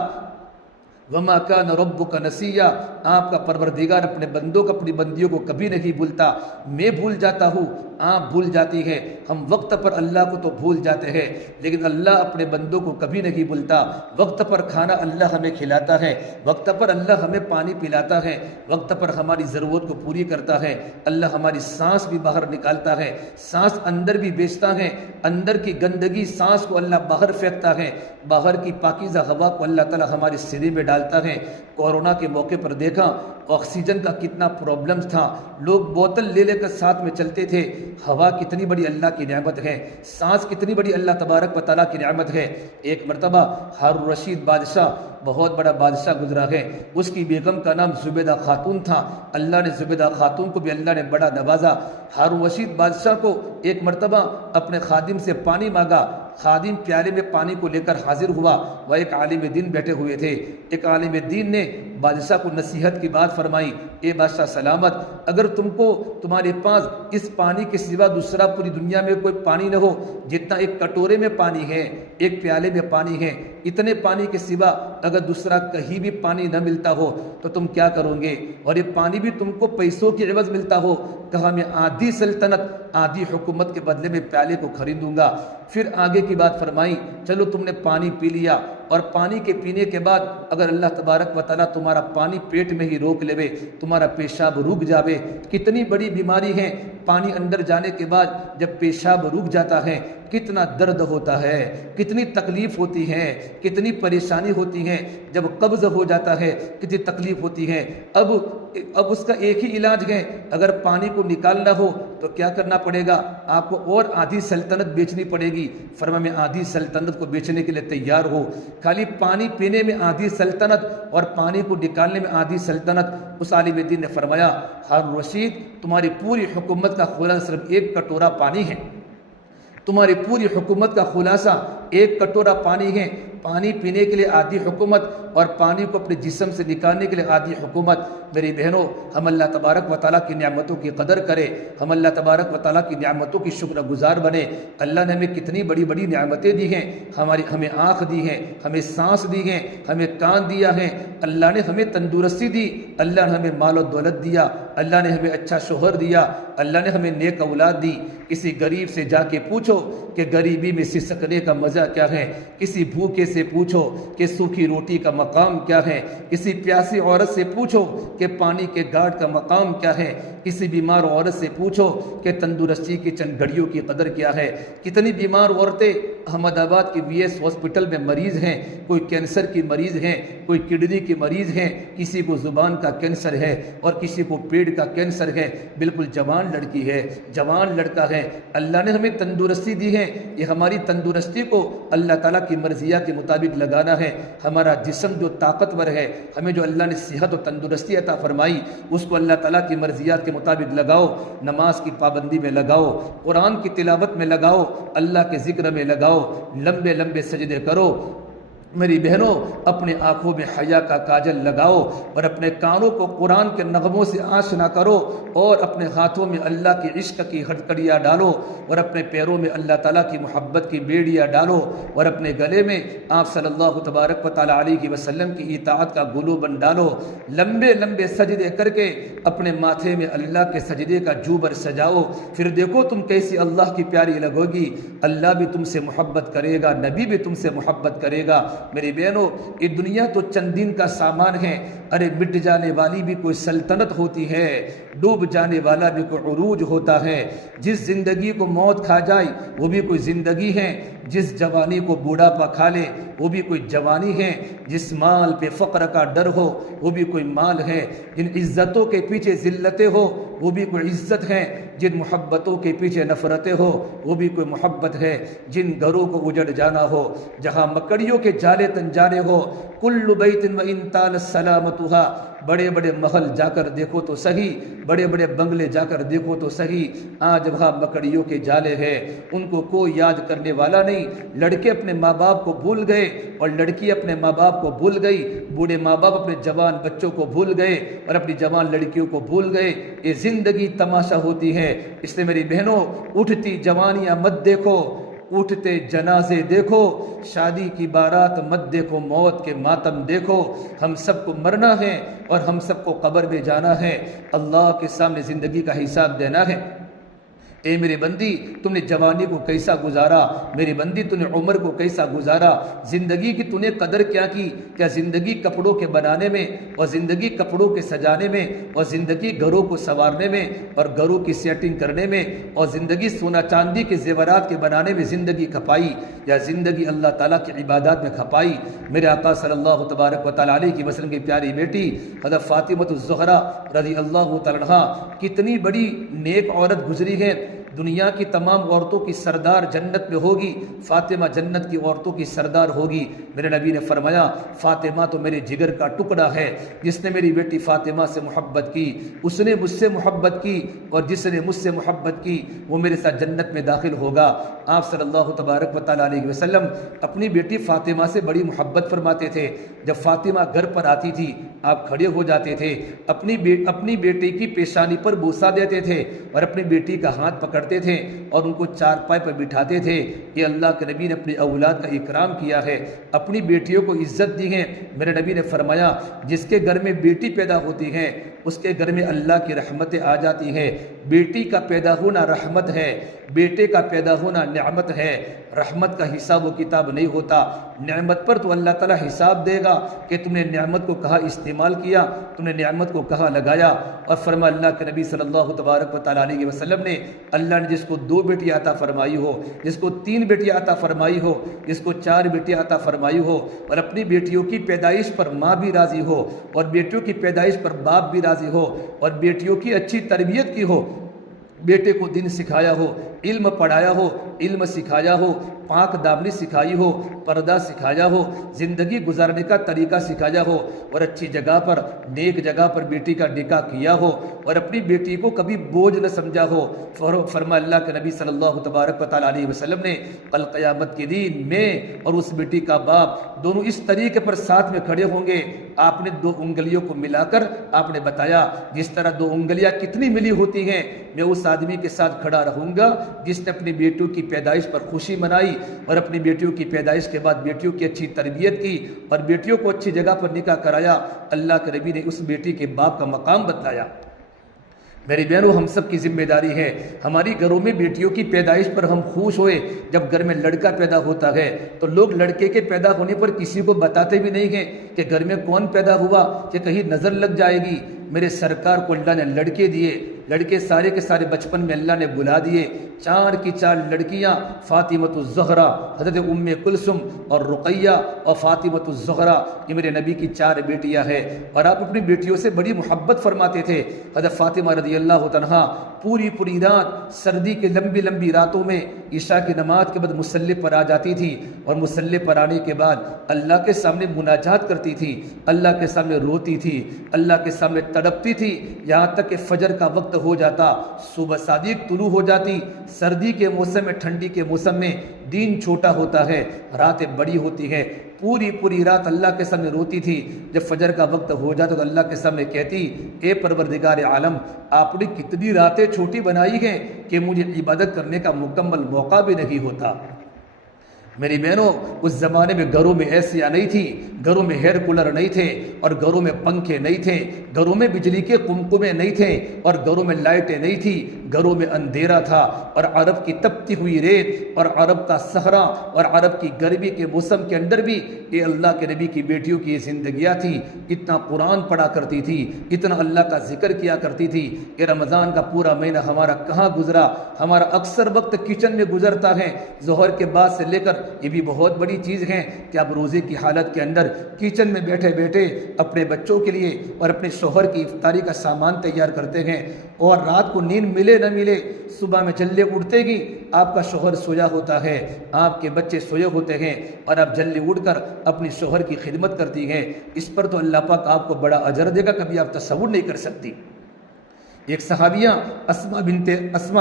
وَمَا كَانَ رَبُّكَ نَسِيًّا، آپ کا پروردگار اپنے بندوں کو، اپنی بندیوں کو کبھی نہیں بھولتا۔ میں بھول جاتا ہوں، آپ بھول جاتی ہے، ہم وقت پر اللہ کو تو بھول جاتے ہیں، لیکن اللہ اپنے بندوں کو کبھی نہیں بھولتا۔ وقت پر کھانا اللہ ہمیں کھلاتا ہے، وقت پر اللہ ہمیں پانی پلاتا ہے، وقت پر ہماری ضرورت کو پوری کرتا ہے۔ اللہ ہماری سانس بھی باہر نکالتا ہے، سانس اندر بھی بیچتا ہے، اندر کی گندگی سانس کو اللہ باہر پھینکتا ہے، باہر کی پاکیزہ ہوا کو اللہ تعالیٰ ہمارے سینے میں ڈالتا ہے۔ کورونا کے موقع پر دیکھا آکسیجن کا کتنا پرابلم تھا، لوگ بوتل لے لے کر ساتھ میں چلتے تھے۔ ہوا کتنی بڑی اللہ کی نعمت ہے، سانس کتنی بڑی اللہ تبارک و تعالیٰ کی نعمت ہے۔ ایک مرتبہ ہارون رشید بادشاہ، بہت بڑا بادشاہ گزرا ہے، اس کی بیگم کا نام زبیدہ خاتون تھا۔ اللہ نے زبیدہ خاتون کو بھی اللہ نے بڑا نوازا۔ ہارون رشید بادشاہ کو ایک مرتبہ اپنے خادم سے پانی مانگا، خادم پیالے میں پانی کو لے کر حاضر ہوا، وہ ایک عالم دین بیٹھے ہوئے تھے۔ ایک عالم دین نے بادشاہ کو نصیحت کی بات فرمائی، اے بادشاہ سلامت، اگر تمہارے پاس اس پانی کے سوا دوسرا پوری دنیا میں کوئی پانی نہ ہو، جتنا ایک کٹورے میں پانی ہے، ایک پیالے میں پانی ہے، اتنے پانی کے سوا اگر دوسرا کہیں بھی پانی نہ ملتا ہو تو تم کیا کرو گے؟ اور یہ پانی بھی تم کو پیسوں کی عوض ملتا ہو؟ کہا میں آدھی سلطنت، آدھی حکومت کے بدلے میں پیالے کو خریدوں گا۔ پھر آگے کی بات فرمائی، چلو تم نے پانی پی لیا، اور پانی کے پینے کے بعد اگر اللہ تبارک و تعالیٰ تمہارا پانی پیٹ میں ہی روک لے، تمہارا پیشاب رک جاوے، کتنی بڑی بیماری ہے۔ پانی اندر جانے کے بعد جب پیشاب رک جاتا ہے کتنا درد ہوتا ہے، کتنی تکلیف ہوتی ہے، کتنی پریشانی ہوتی ہے۔ جب قبض ہو جاتا ہے کتنی تکلیف ہوتی ہے۔ اب اس کا ایک ہی علاج ہے، اگر پانی کو نکالنا ہو تو کیا کرنا پڑے گا؟ آپ کو اور آدھی سلطنت بیچنی پڑے گی۔ فرمایا میں آدھی سلطنت کو بیچنے کے لیے تیار ہو، خالی پانی پینے میں آدھی سلطنت اور پانی کو نکالنے میں آدھی سلطنت۔ اس عالم دین نے فرمایا ہارون رشید تمہاری پوری حکومت کا خلاصہ صرف ایک کٹورا پانی ہے، تمہاری پوری حکومت کا خلاصہ ایک کٹورا پانی ہے۔ پانی پینے کے لیے آدھی حکومت اور پانی کو اپنے جسم سے نکالنے کے لیے آدھی حکومت۔ میری بہنوں، ہم اللہ تبارک و تعالیٰ کی نعمتوں کی قدر کرے، ہم اللہ تبارک و تعالیٰ کی نعمتوں کی شکر گزار بنے۔ اللہ نے ہمیں کتنی بڑی بڑی نعمتیں دی ہیں، ہمیں آنکھ دی ہیں، ہمیں سانس دی ہیں، ہمیں کان دیا ہے، اللہ نے ہمیں تندرستی دی، اللہ نے ہمیں مال و دولت دیا، اللہ نے ہمیں اچھا شوہر دیا، اللہ نے ہمیں نیک اولاد دی۔ کسی غریب سے جا کے پوچھو کہ غریبی میں سسکنے کا مزہ کیا ہے، کسی بھوکے سے پوچھو کہ سوکھی روٹی کا مقام کیا ہے، کسی پیاسی عورت سے پوچھو کہ پانی کے گھاٹ کا مقام کیا ہے، کسی بیمار عورت سے پوچھو کہ تندرستی کی چند گھڑیوں کی قدر کیا ہے۔ کتنی بیمار عورتیں احمد آباد کی وی ایس ہاسپٹل میں مریض ہیں، کوئی کینسر کی مریض ہیں، کوئی کڈنی کی مریض ہیں، کسی کو زبان کا کینسر ہے اور کسی کو پیٹ کا کینسر ہے، بالکل جوان لڑکی ہے، جوان لڑکا ہے۔ اللہ نے ہمیں تندرستی دی ہے، یہ ہماری تندرستی کو اللہ تعالیٰ کی مرضیہ کے مطابق لگانا ہے۔ ہمارا جسم جو طاقتور ہے، ہمیں جو اللہ نے صحت و تندرستی عطا فرمائی، اس کو اللہ تعالیٰ کی مرضیات کے مطابق لگاؤ، نماز کی پابندی میں لگاؤ، قرآن کی تلاوت میں لگاؤ، اللہ کے ذکر میں لگاؤ، لمبے لمبے سجدے کرو۔ میری بہنوں، اپنے آنکھوں میں حیا کا کاجل لگاؤ اور اپنے کانوں کو قرآن کے نغموں سے آشنا کرو، اور اپنے ہاتھوں میں اللہ کی عشق کی ہتھکڑیاں ڈالو، اور اپنے پیروں میں اللہ تعالیٰ کی محبت کی بیڑیاں ڈالو، اور اپنے گلے میں آپ صلی اللہ تبارک و تعالیٰ علیہ وسلم کی اطاعت کا گلوبند ڈالو۔ لمبے لمبے سجدے کر کے اپنے ماتھے میں اللہ کے سجدے کا جوبر سجاؤ، پھر دیکھو تم کیسی اللہ کی پیاری لگو گی۔ اللہ بھی تم سے محبت کرے گا، نبی بھی تم سے محبت کرے گا۔ میری بہنوں، یہ دنیا تو چند دن کا سامان ہے، ارے مٹ جانے والی بھی کوئی سلطنت ہوتی ہے، ڈوب جانے والا بھی کوئی عروج ہوتا ہے۔ جس زندگی کو موت کھا جائے وہ بھی کوئی زندگی ہے، جس جوانی کو بوڑھاپا کھا لے وہ بھی کوئی جوانی ہے، جس مال پہ فقر کا ڈر ہو وہ بھی کوئی مال ہے، جن عزتوں کے پیچھے ذلتیں ہو وہ بھی کوئی عزت ہے، جن محبتوں کے پیچھے نفرتیں ہو وہ بھی کوئی محبت ہے، جن گھروں کو اجڑ جانا ہو، جہاں مکڑیوں کے جالے تنجارے ہو، کل بیت و ان طال سلامتها، بڑے بڑے محل جا کر دیکھو تو صحیح، بڑے بڑے بنگلے جا کر دیکھو تو صحیح، آج وہاں مکڑیوں کے جالے ہیں، ان کو کوئی یاد کرنے والا نہیں۔ لڑکے اپنے ماں باپ کو بھول گئے اور لڑکی اپنے ماں باپ کو بھول گئی، بوڑھے ماں باپ اپنے جوان بچوں کو بھول گئے اور اپنی جوان لڑکیوں کو بھول گئے۔ یہ زندگی تماشا ہوتی ہے، اس لیے میری بہنوں، اٹھتی جوانیاں مت دیکھو، اٹھتے جنازے دیکھو، شادی کی بارات مت دیکھو، موت کے ماتم دیکھو۔ ہم سب کو مرنا ہے اور ہم سب کو قبر میں جانا ہے، اللہ کے سامنے زندگی کا حساب دینا ہے۔ اے میرے بندی، تم نے جوانی کو کیسا گزارا؟ میری بندی، تم نے عمر کو کیسا گزارا؟ زندگی کی تم نے قدر کیا کی؟ کیا زندگی کپڑوں کے بنانے میں اور زندگی کپڑوں کے سجانے میں اور زندگی گھروں کو سنوارنے میں اور گھروں کی سیٹنگ کرنے میں اور زندگی سونا چاندی کے زیورات کے بنانے میں زندگی کھپائی، یا زندگی اللہ تعالیٰ کی عبادات میں کھپائی؟ میرے آقا صلی اللہ تبارک و تعالیٰ علیہ وسلم کی پیاری بیٹی حضرت فاطمۃ الزہرا رضی اللہ تعالیٰ عنہا کتنی بڑی نیک عورت گزری ہے۔ دنیا کی تمام عورتوں کی سردار جنت میں ہوگی، فاطمہ جنت کی عورتوں کی سردار ہوگی۔ میرے نبی نے فرمایا فاطمہ تو میرے جگر کا ٹکڑا ہے، جس نے میری بیٹی فاطمہ سے محبت کی اس نے مجھ سے محبت کی، اور جس نے مجھ سے محبت کی وہ میرے ساتھ جنت میں داخل ہوگا۔ آپ صلی اللہ تبارک و تعالیٰ علیہ وسلم اپنی بیٹی فاطمہ سے بڑی محبت فرماتے تھے۔ جب فاطمہ گھر پر آتی تھی آپ کھڑے ہو جاتے تھے، اپنی بیٹی کی پیشانی پر بوسہ دیتے تھے اور اپنی بیٹی کا ہاتھ پکڑتے تھے اور ان کو چارپائی پر بٹھاتے تھے۔ یہ اللہ کے نبی نے اپنی اولاد کا اکرام کیا ہے، اپنی بیٹیوں کو عزت دی ہے۔ میرے نبی نے فرمایا جس کے گھر میں بیٹی پیدا ہوتی ہے اس کے گھر میں اللہ کی رحمتیں آ جاتی ہیں، بیٹی کا پیدا ہونا رحمت ہے، بیٹے کا پیدا ہونا نعمت ہے۔ رحمت کا حساب و کتاب نہیں ہوتا، نعمت پر تو اللہ تعالیٰ حساب دے گا کہ تم نے نعمت کو کہاں استعمال کیا، تم نے نعمت کو کہاں لگایا۔ اور فرما اللہ کے نبی صلی اللہ تبارک و تعالیٰ علیہ وسلم نے، اللہ نے جس کو 2 بیٹی عطا فرمائی ہو، جس کو 3 بیٹی عطا فرمائی ہو، جس کو 4 بیٹی عطا فرمائی ہو، اور اپنی بیٹیوں کی پیدائش پر ماں بھی راضی ہو، اور بیٹیوں کی پیدائش پر باپ بھی راضی ہو، اور بیٹیوں کی اچھی تربیت کی ہو، بیٹے کو دین سکھایا ہو، علم پڑھایا ہو، علم سکھایا ہو، پاک دامنی سکھائی ہو، پردہ سکھایا ہو، زندگی گزارنے کا طریقہ سکھایا ہو، اور اچھی جگہ پر، نیک جگہ پر بیٹی کا نکاح کیا ہو، اور اپنی بیٹی کو کبھی بوجھ نہ سمجھا ہو۔ فرما اللہ کے نبی صلی اللہ تبارک و تعالیٰ علیہ وسلم نے، کل قیامت کے دن میں اور اس بیٹی کا باپ دونوں اس طریقے پر ساتھ میں کھڑے ہوں گے۔ آپ نے 2 انگلیوں کو ملا کر آپ نے بتایا، جس طرح 2 انگلیاں کتنی ملی ہوتی ہیں، میں اس آدمی کے ساتھ کھڑا رہوں گا جس نے اپنی بیٹیوں کی پیدائش پر خوشی منائی، اور اپنی بیٹیوں کی پیدائش کے بعد بیٹیوں کی اچھی تربیت کی، اور بیٹیوں کو اچھی جگہ پر نکاح کرایا۔ اللہ کے نبی نے اس بیٹی کے باپ کا مقام بتایا۔ میری بہنوں، ہم سب کی ذمہ داری ہے، ہماری گھروں میں بیٹیوں کی پیدائش پر ہم خوش ہوئے۔ جب گھر میں لڑکا پیدا ہوتا ہے تو لوگ لڑکے کے پیدا ہونے پر کسی کو بتاتے بھی نہیں ہیں کہ گھر میں کون پیدا ہوا، کہ کہیں نظر لگ جائے گی۔ میرے سرکار کو اللہ نے لڑکے دیے، لڑکے سارے کے سارے بچپن میں اللہ نے بلا دیے۔ 4 کی 4 لڑکیاں، فاطمۃ الزہرا، حضرت ام کلثوم اور رقیہ اور فاطمۃ الزہرا، یہ میرے نبی کی 4 بیٹیاں ہیں، اور آپ اپنی بیٹیوں سے بڑی محبت فرماتے تھے۔ حضرت فاطمہ رضی اللہ عنہا پوری رات، سردی کے لمبی لمبی راتوں میں عشاء کی نماز کے بعد مصلی پر آ جاتی تھی، اور مصلی پر آنے کے بعد اللہ کے سامنے مناجات کرتی تھی، اللہ کے سامنے روتی تھی، اللہ کے سامنے تڑپتی تھی، یہاں تک کہ فجر کا وقت ہو جاتا، صبح صادق طلوع ہو جاتی۔ سردی کے موسم میں، ٹھنڈی کے موسم میں دن چھوٹا ہوتا ہے، راتیں بڑی ہوتی ہیں، پوری رات اللہ کے سامنے روتی تھی۔ جب فجر کا وقت ہو جاتا تو اللہ کے سامنے کہتی، اے پروردگار عالم، آپ نے کتنی راتیں چھوٹی بنائی ہیں کہ مجھے عبادت کرنے کا مکمل موقع بھی نہیں ہوتا۔ میری بہنوں، اس زمانے میں گھروں میں ایسیاں نہیں تھی، گھروں میں ایئر کولر نہیں تھے، اور گھروں میں پنکھے نہیں تھے، گھروں میں بجلی کے قمقمے نہیں تھے، اور گھروں میں لائٹیں نہیں تھی، گھروں میں اندھیرا تھا، اور عرب کی تپتی ہوئی ریت، اور عرب کا صحرا، اور عرب کی گرمی کے موسم کے اندر بھی یہ اللہ کے نبی کی بیٹیوں کی یہ زندگیاں تھی۔ اتنا قرآن پڑھا کرتی تھی، اتنا اللہ کا ذکر کیا کرتی تھی۔ یہ رمضان کا پورا مہینہ ہمارا کہاں گزرا؟ ہمارا اکثر وقت کچن میں گزرتا ہے، ظہر کے بعد سے لے کر۔ یہ بھی بہت بڑی چیز ہے کہ آپ روزے کی حالت کے اندر کچن میں بیٹھے بیٹھے اپنے بچوں کے لیے اور اپنے شوہر کی افطاری کا سامان تیار کرتے ہیں، اور رات کو نیند ملے نہ ملے، صبح میں جلدی اٹھتے گی آپ کا شوہر سویا ہوتا ہے، آپ کے بچے سوئے ہوتے ہیں، اور آپ جلدی اٹھ کر اپنی شوہر کی خدمت کرتی ہیں۔ اس پر تو اللہ پاک آپ کو بڑا اجر دے گا، کبھی آپ تصور نہیں کر سکتی۔ ایک صحابیہ اسما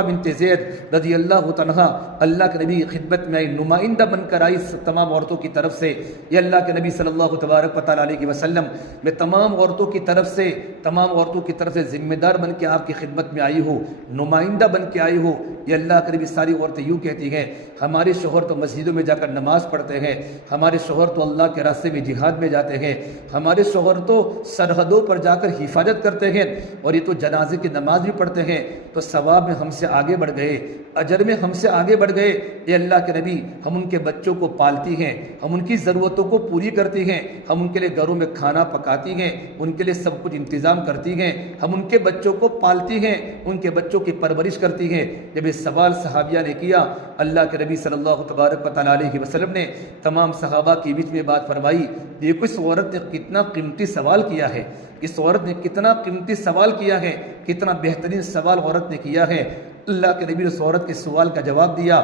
بنت زید رضی اللہ عنہا اللہ کے نبی کی خدمت میں آئی، نمائندہ بن کر آئی تمام عورتوں کی طرف سے۔ یہ اللہ کے نبی صلی اللہ تبارک و تعالیٰ علیہ وسلم، میں تمام عورتوں کی طرف سے ذمہ دار بن کے آپ کی خدمت میں آئی ہوں، نمائندہ بن کے آئی ہوں۔ یہ اللہ کے نبی ساری عورتیں یوں کہتی ہیں، ہمارے شوہر تو مسجدوں میں جا کر نماز پڑھتے ہیں، ہمارے شوہر تو اللہ کے راستے میں جہاد میں جاتے ہیں، ہمارے شوہر تو سرحدوں پر جا کر حفاظت کرتے ہیں، اور یہ تو جنازے کی نماز بھی پڑھتے ہیں، تو ثواب میں ہم سے آگے بڑھ گئے، اجر میں ہم سے آگے بڑھ گئے۔ اے اللہ کے نبی، ہم ان کے بچوں کو پالتی ہیں، ہم ان کی ضرورتوں کو پوری کرتی ہیں، ہم ان کے لیے گھروں میں کھانا پکاتی ہیں، ان کے لیے سب کچھ انتظام کرتی ہیں، ہم ان کے بچوں کو پالتی ہیں، ان کے بچوں کی پرورش کرتی ہیں۔ جب یہ سوال صحابیہ نے کیا، اللہ کے نبی صلی اللہ تبارک و تعالیٰ علیہ وسلم نے تمام صحابہ کے بیچ میں بات فرمائی، دیکھو اس عورت نے کتنا قیمتی سوال کیا ہے، اس عورت نے کتنا قیمتی سوال کیا ہے، کتنا بہترین سوال عورت نے کیا ہے۔ اللہ کے نبی نے اس عورت کے سوال کا جواب دیا،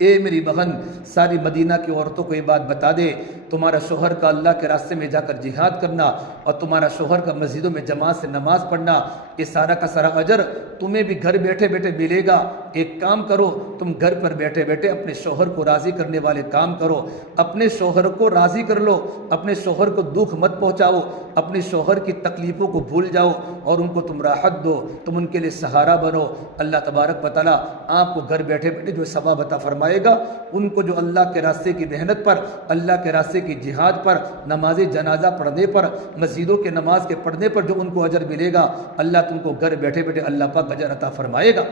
اے میری بہن، ساری مدینہ کی عورتوں کو یہ بات بتا دے، تمہارا شوہر کا اللہ کے راستے میں جا کر جہاد کرنا اور تمہارا شوہر کا مسجدوں میں جماعت سے نماز پڑھنا، یہ سارا کا سارا اجر تمہیں بھی گھر بیٹھے بیٹھے ملے گا۔ ایک کام کرو، تم گھر پر بیٹھے بیٹھے اپنے شوہر کو راضی کرنے والے کام کرو، اپنے شوہر کو راضی کر لو، اپنے شوہر کو دکھ مت پہنچاؤ، اپنے شوہر کی تکلیفوں کو بھول جاؤ، اور ان کو تم راحت دو، تم ان کے لیے سہارا بنو۔ اللہ تبارک و تعالیٰ آپ کو گھر بیٹھے بیٹھے جو ثواب عطا فرمائے گا، ان کو جو اللہ کے راستے کی محنت پر، اللہ کے راستے کی جہاد پر، نماز جنازہ پڑھنے پر، مسجدوں کے نماز کے پڑھنے پر جو ان کو اجر ملے گا، اللہ تم کو گھر بیٹھے بیٹھے اللہ پاک اجر عطا فرمائے گا۔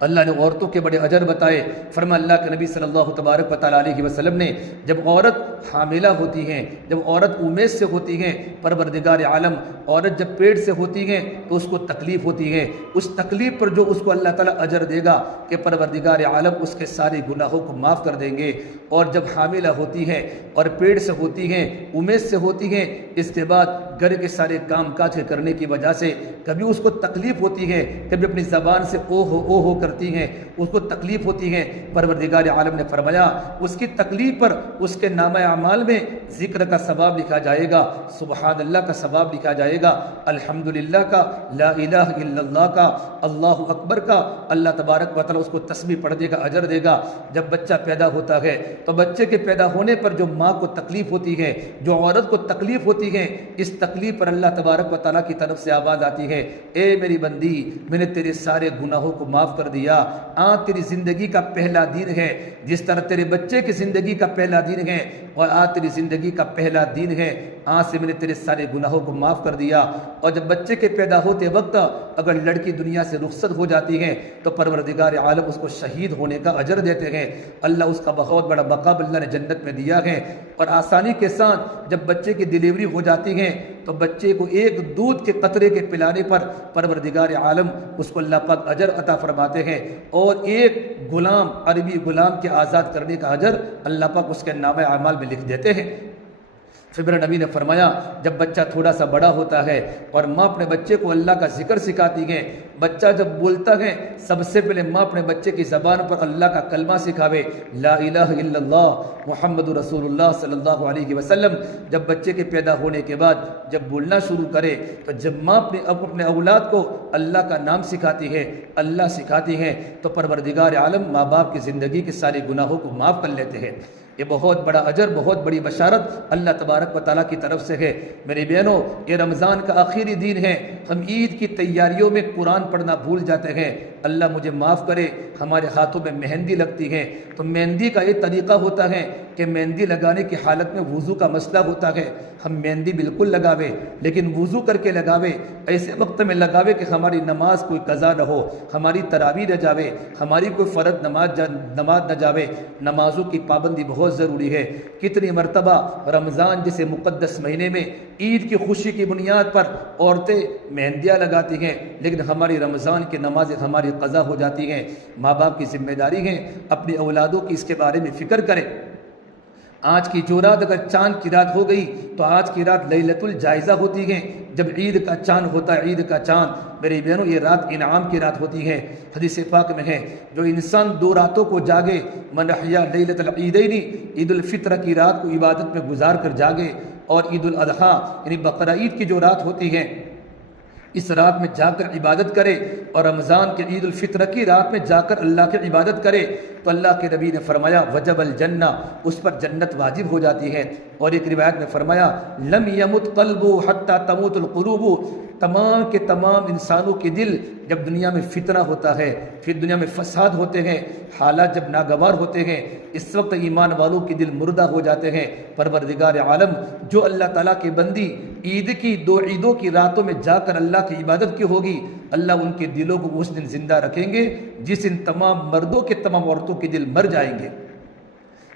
اللہ نے عورتوں کے بڑے اجر بتائے، فرمایا اللہ کے نبی صلی اللہ تبارک و تعالیٰ علیہ وسلم نے جب عورت حاملہ ہوتی ہیں، جب عورت امیش سے ہوتی ہیں، پروردگار عالم عورت جب پیٹ سے ہوتی ہیں تو اس کو تکلیف ہوتی ہے، اس تکلیف پر جو اس کو اللہ تعالیٰ اجر دے گا کہ پروردگار عالم اس کے سارے گناہوں کو معاف کر دیں گے۔ اور جب حاملہ ہوتی ہیں اور پیٹ سے ہوتی ہیں، امیش سے ہوتی ہیں، اس کے بعد گھر کے سارے کام کاج کرنے کی وجہ سے کبھی اس کو تکلیف ہوتی ہے، کبھی اپنی زبان سے او ہو کرتی ہیں، اس کو تکلیف ہوتی ہے۔ پروردگار عالم نے فرمایا اس کی تکلیف پر اس کے نامہ اعمال میں ذکر کا ثواب لکھا جائے گا، سبحان اللہ کا ثواب لکھا جائے گا، الحمدللہ کا، لا الہ الا اللہ کا، اللہ اکبر کا، اللہ تبارک و تعالیٰ اس کو تسبیح پڑھنے کا اجر دے گا۔ جب بچہ پیدا ہوتا ہے تو بچے کے پیدا ہونے پر جو ماں کو تکلیف ہوتی ہے، جو عورت کو تکلیف ہوتی ہے، اس تکلیف پر اللہ تبارک و تعالیٰ کی طرف سے آواز آتی ہے، اے میری بندی میں نے تیرے سارے گناہوں کو معاف کر دیا، آج تیری زندگی کا پہلا دن ہے، جس طرح تیرے بچے کی زندگی کا پہلا دن ہے اور آج تیری زندگی کا پہلا دن ہے، آج سے میں نے تیرے سارے گناہوں کو معاف کر دیا۔ اور جب بچے کے پیدا ہوتے وقت اگر لڑکی دنیا سے رخصت ہو جاتی ہے تو پروردگار عالم اس کو شہید ہونے کا اجر دیتے ہیں، اللہ اس کا بہت بڑا مقام اللہ نے جنت میں دیا ہے۔ اور آسانی کے ساتھ جب بچے کی ڈلیوری ہو جاتی ہے تو بچے کو ایک دودھ کے قطرے کے پلانے پر پروردگار عالم اس کو اللہ پاک اجر عطا فرماتے ہیں، اور ایک غلام، عربی غلام کے آزاد کرنے کا اجر اللہ پاک اس کے نامہ اعمال میں لکھ دیتے ہیں۔ پھر میرے نبی نے فرمایا جب بچہ تھوڑا سا بڑا ہوتا ہے اور ماں اپنے بچے کو اللہ کا ذکر سکھاتی ہے، بچہ جب بولتا ہے سب سے پہلے ماں اپنے بچے کی زبان پر اللہ کا کلمہ سکھاوے، لا الہ الا اللہ محمد رسول اللہ صلی اللہ علیہ وسلم۔ جب بچے کے پیدا ہونے کے بعد جب بولنا شروع کرے تو جب ماں اپنے اولاد کو اللہ کا نام سکھاتی ہے، اللہ سکھاتی ہے، تو پروردگار عالم ماں باپ کی زندگی کے سارے گناہوں کو معاف کر لیتے ہیں۔ یہ بہت بڑا اجر، بہت بڑی بشارت اللہ تبارک و تعالیٰ کی طرف سے ہے۔ میری بہنوں، یہ رمضان کا آخری دن ہے، ہم عید کی تیاریوں میں قرآن پڑھنا بھول جاتے ہیں۔ اللہ مجھے معاف کرے، ہمارے ہاتھوں میں مہندی لگتی ہے تو مہندی کا یہ طریقہ ہوتا ہے کہ مہندی لگانے کی حالت میں وضو کا مسئلہ ہوتا ہے، ہم مہندی بالکل لگاوے لیکن وضو کر کے لگاوے، ایسے وقت میں لگاوے کہ ہماری نماز کوئی قضا نہ ہو، ہماری تراویح نہ جاوے، ہماری کوئی فرض نماز نہ جاوے۔ نمازوں کی پابندی بہت ضروری ہے۔ کتنی مرتبہ رمضان جیسے مقدس مہینے میں عید کی خوشی کی بنیاد پر عورتیں مہندیاں لگاتی ہیں، لیکن ہماری رمضان کی نمازیں ہماری قضا ہو جاتی ہیں۔ ماں باپ کی ذمہ داری ہے اپنی اولادوں کی اس کے بارے میں فکر کریں۔ آج کی جو رات اگر چاند کی رات ہو گئی تو آج کی رات لیلۃ الجائزہ ہوتی ہے۔ جب عید کا چاند ہوتا ہے، عید کا چاند میری بہنوں یہ رات انعام کی رات ہوتی ہے۔ حدیث پاک میں ہے جو انسان دو راتوں کو جاگے، من احیا لیلۃ العیدین، عید الفطر کی رات کو عبادت میں گزار کر جاگے، اور عید الاضحیٰ یعنی بقرہ عید کی جو رات ہوتی ہے اس رات میں جا کر عبادت کرے، اور رمضان کے عید الفطر کی رات میں جا کر اللہ کی عبادت کرے تو اللہ کے نبی نے فرمایا وجب الجنہ، اس پر جنت واجب ہو جاتی ہے۔ اور ایک روایت میں فرمایا لم یمت قلب حتی تموت القلوب، تمام کے تمام انسانوں کے دل جب دنیا میں فتنہ ہوتا ہے، پھر دنیا میں فساد ہوتے ہیں، حالات جب ناگوار ہوتے ہیں، اس وقت ایمان والوں کے دل مردہ ہو جاتے ہیں۔ پروردگار عالم جو اللہ تعالیٰ کے بندی عید کی دو عیدوں کی راتوں میں جا کر اللہ کی عبادت کی ہوگی، اللہ ان کے دلوں کو اس دن زندہ رکھیں گے جس دن تمام مردوں کے تمام عورتوں کے دل مر جائیں گے۔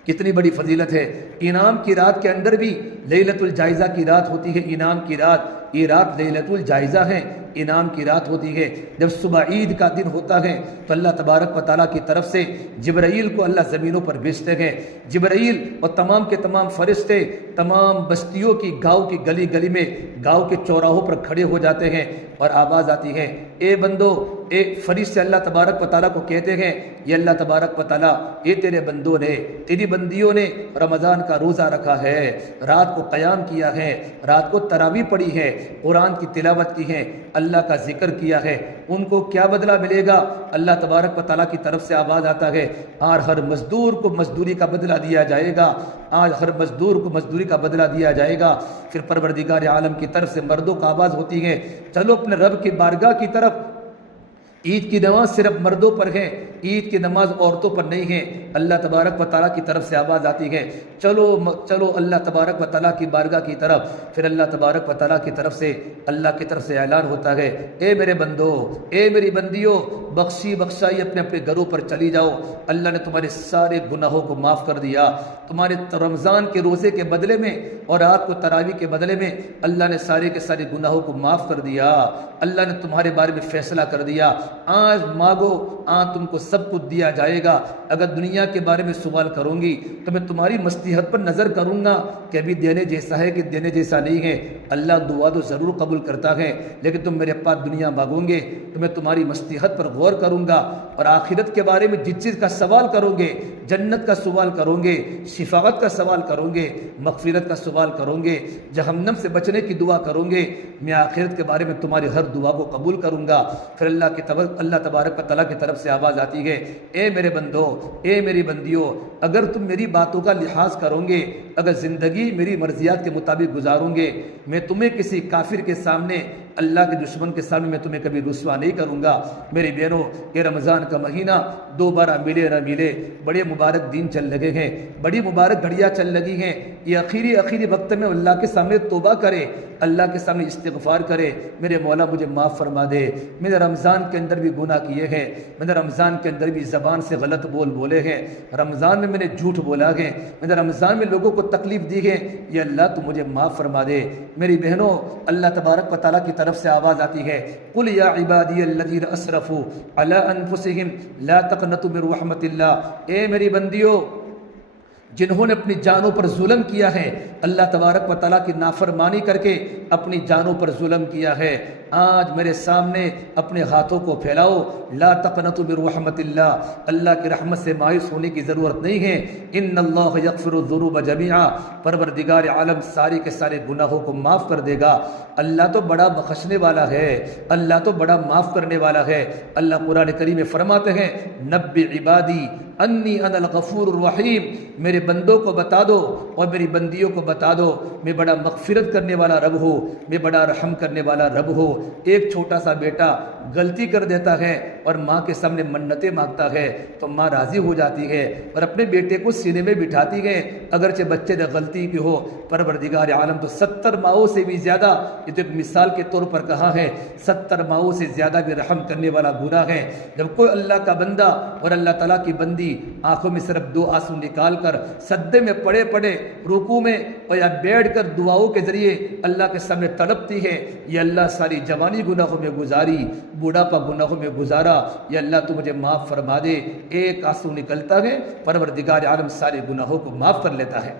کتنی بڑی فضیلت ہے۔ انعام کی رات کے اندر بھی لیلۃ الجائزہ کی رات ہوتی ہے، انعام کی رات، یہ رات لیلۃ الجائزہ ہے، انعام کی رات ہوتی ہے۔ جب صبح عید کا دن ہوتا ہے تو اللہ تبارک و تعالیٰ کی طرف سے جبرائیل کو اللہ زمینوں پر بھیجتے ہیں۔ جبرائیل اور تمام کے تمام فرشتے تمام بستیوں کی، گاؤں کی گلی گلی میں، گاؤں کے چوراہوں پر کھڑے ہو جاتے ہیں اور آواز آتی ہے اے بندو، اے فرشتے اللہ تبارک و تعالیٰ کو کہتے ہیں یہ اللہ تبارک و تعالیٰ یہ تیرے بندوں نے، تیری بندیوں نے رمضان کا روزہ رکھا ہے، رات کو قیام کیا ہے، رات کو تراویح پڑھی ہے، قرآن کی تلاوت کی ہے، اللہ کا ذکر کیا ہے، ان کو کیا بدلہ ملے گا؟ اللہ تبارک و تعالیٰ کی طرف سے آواز آتا ہے آج ہر مزدور کو مزدوری کا بدلہ دیا جائے گا، آج ہر مزدور کو مزدوری کا بدلہ دیا جائے گا۔ پھر پروردگار عالم کی طرف سے مردوں کا آواز ہوتی ہے چلو اپنے رب کی بارگاہ کی طرف، عید کی نماز صرف مردوں پر ہے، عید کی نماز عورتوں پر نہیں ہے۔ اللہ تبارک و تعالیٰ کی طرف سے آواز آتی ہے، چلو چلو اللہ تبارک و تعالیٰ کی بارگاہ کی طرف۔ پھر اللہ تبارک و تعالیٰ کی طرف سے، اللہ کی طرف سے اعلان ہوتا ہے، اے میرے بندو، اے میری بندیوں، بخشی بخشائی اپنے اپنے گھروں پر چلی جاؤ۔ اللہ نے تمہارے سارے گناہوں کو معاف کر دیا۔ تمہارے رمضان کے روزے کے بدلے میں اور رات کو تراویح کے بدلے میں اللہ نے سارے کے سارے گناہوں کو معاف کر دیا۔ اللہ نے تمہارے بارے میں فیصلہ کر دیا، آج مانگو، آج تم کو سب کچھ دیا جائے گا۔ اگر دنیا کے بارے میں سوال کروں گی تو میں تمہاری مصلحت پر نظر کروں گا کہ ابھی دینے جیسا ہے کہ دینے جیسا نہیں ہے۔ اللہ دعا تو ضرور قبول کرتا ہے، لیکن تم میرے پاس دنیا مانگو گے تو میں تمہاری مصلحت پر غور کروں گا، اور آخرت کے بارے میں جس چیز کا سوال کرو گے، جنت کا سوال کرو گے، شفاعت کا سوال کرو گے، مغفرت کا سوال کرو گے، جہنم سے بچنے کی دعا کرو گے، میں آخرت کے بارے میں تمہاری ہر دعا کو قبول کروں گا۔ پھر اللہ تبارک و تعالیٰ کی طرف سے آواز آتی ہے، اے میرے بندو، اے میری بندیوں، اگر تم میری باتوں کا لحاظ کرو گے، اگر زندگی میری مرضیات کے مطابق گزاروں گے، میں تمہیں کسی کافر کے سامنے، اللہ کے دشمن کے سامنے میں تمہیں کبھی رسوا نہیں کروں گا۔ میری بہنوں، یہ رمضان کا مہینہ دوبارہ ملے نہ ملے، بڑے مبارک دن چل لگے ہیں، بڑی مبارک گھڑیاں چل لگی ہیں۔ یہ آخری وقت میں اللہ کے سامنے توبہ کرے، اللہ کے سامنے استغفار کرے، میرے مولا مجھے معاف فرما دے، میں نے رمضان کے اندر بھی گناہ کیے ہیں، میں نے رمضان کے اندر بھی زبان سے غلط بولے ہیں، رمضان میں نے جھوٹ بولا ہے، میں نے رمضان میں لوگوں کو تکلیف دی ہے، یہ اللہ تو مجھے معاف فرما دے۔ میری بہنوں، اللہ تبارک و تعالیٰ کی طرف سے آواز آتی ہے، قل یا عبادی الذین اسرفوا علی انفسہم لا تقنطوا من رحمت اللہ، اے میری بندیوں جنہوں نے اپنی جانوں پر ظلم کیا ہے، اللہ تبارک و تعالیٰ کی نافرمانی کر کے اپنی جانوں پر ظلم کیا ہے، آج میرے سامنے اپنے ہاتھوں کو پھیلاؤ، لا تقنطوا من رحمت اللہ، اللہ کی رحمت سے مایوس ہونے کی ضرورت نہیں ہے۔ ان اللہ یغفر الذنوب جمیعا، پروردگار عالم سارے کے سارے گناہوں کو معاف کر دے گا۔ اللہ تو بڑا بخشنے والا ہے، اللہ تو بڑا معاف کرنے والا ہے۔ اللہ قرآن کریم میں فرماتے ہیں، نبئ عبادی انی انا الغفور الرحیم، میرے بندوں کو بتا دو اور میری بندیوں کو بتا دو، میں بڑا مغفرت کرنے والا رب ہوں، میں بڑا رحم کرنے والا رب ہوں۔ ایک چھوٹا سا بیٹا غلطی کر دیتا ہے اور ماں کے سامنے منتیں مانگتا ہے تو ماں راضی ہو جاتی ہے اور اپنے بیٹے کو سینے میں بٹھاتی ہے، اگرچہ بچے نے غلطی کی ہو۔ پروردگار عالم تو 70 ماؤں سے بھی زیادہ، یہ تو ایک مثال کے طور پر کہا ہے، 70 ماؤں سے زیادہ بھی رحم کرنے والا گناہ ہے۔ جب کوئی اللہ کا بندہ اور اللہ تعالیٰ کی بندی آنکھوں میں صرف 2 آنسو نکال کر سجدے میں پڑے رکوع میں اور یا بیٹھ کر دعاؤں کے ذریعے اللہ کے سامنے تڑپتی ہے، یہ اللہ ساری جوانی گناہوں میں گزاری، بوڑھاپا گناہوں میں گزارا، یہ اللہ تو مجھے معاف فرما دے، ایک آنسو نکلتا ہے پروردگار عالم سارے گناہوں کو معاف کر لیتا ہے۔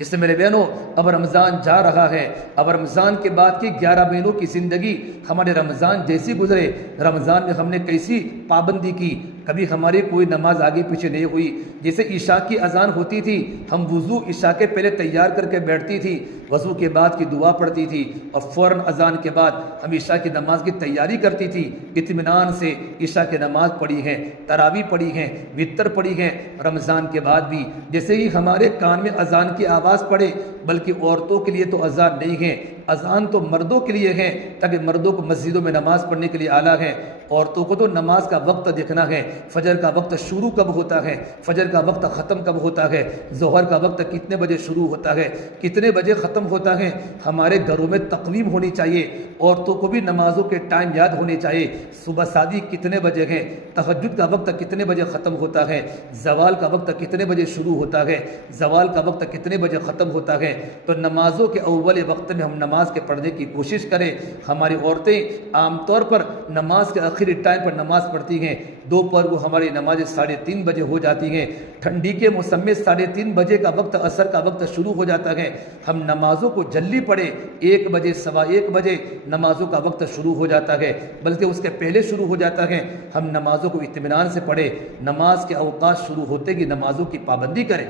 اس سے میرے بہنوں، اب رمضان جا رہا ہے، اب رمضان کے بعد کی 11 مہینوں کی زندگی ہمارے رمضان جیسی گزرے۔ رمضان میں ہم نے کیسی پابندی کی، کبھی ہماری کوئی نماز آگے پیچھے نہیں ہوئی۔ جیسے عشاء کی اذان ہوتی تھی، ہم وضو عشاء کے پہلے تیار کر کے بیٹھتی تھی، وضو کے بعد کی دعا پڑھتی تھی اور فوراً اذان کے بعد ہم عشاء کی نماز کی تیاری کرتی تھی، اطمینان سے عشاء کی نماز پڑھی ہے، تراویح پڑھی ہے، وتر پڑھی ہے۔ رمضان کے بعد بھی جیسے ہی ہمارے کان میں اذان کی آواز پڑے، بلکہ عورتوں کے لیے تو اذان نہیں ہے، اذان تو مردوں کے لیے ہے، تاکہ مردوں کو مسجدوں میں نماز پڑھنے کے لیے اعلیٰ ہے، عورتوں کو تو نماز کا وقت دیکھنا ہے، فجر کا وقت شروع کب ہوتا ہے، فجر کا وقت ختم کب ہوتا ہے، ظہر کا وقت کتنے بجے شروع ہوتا ہے، کتنے بجے ختم ہوتا ہے۔ ہمارے گھروں میں تقویم ہونی چاہیے، عورتوں کو بھی نمازوں کے ٹائم یاد ہونے چاہیے، صبح شادی کتنے بجے ہے، تہجد کا وقت کتنے بجے ختم ہوتا ہے، زوال کا وقت کتنے بجے شروع ہوتا ہے، زوال کا وقت کتنے بجے ختم ہوتا ہے۔ تو نمازوں کے اول وقت میں ہم نماز کے پڑھنے کی کوشش کریں۔ ہماری عورتیں عام طور پر نماز کے آخری ٹائم پر نماز پڑھتی ہیں، دوپہر کو ہماری نمازیں 3:30 بجے ہو جاتی ہیں، ٹھنڈی کے موسم میں 3:30 بجے کا وقت، عصر کا وقت شروع ہو جاتا ہے۔ ہم نمازوں کو جلدی پڑھیں، 1 بجے 1:15 بجے نمازوں کا وقت شروع ہو جاتا ہے، بلکہ اس کے پہلے شروع ہو جاتا ہے۔ ہم نمازوں کو اطمینان سے پڑھیں، نماز کے اوقات شروع ہوتے ہی نمازوں کی پابندی کریں۔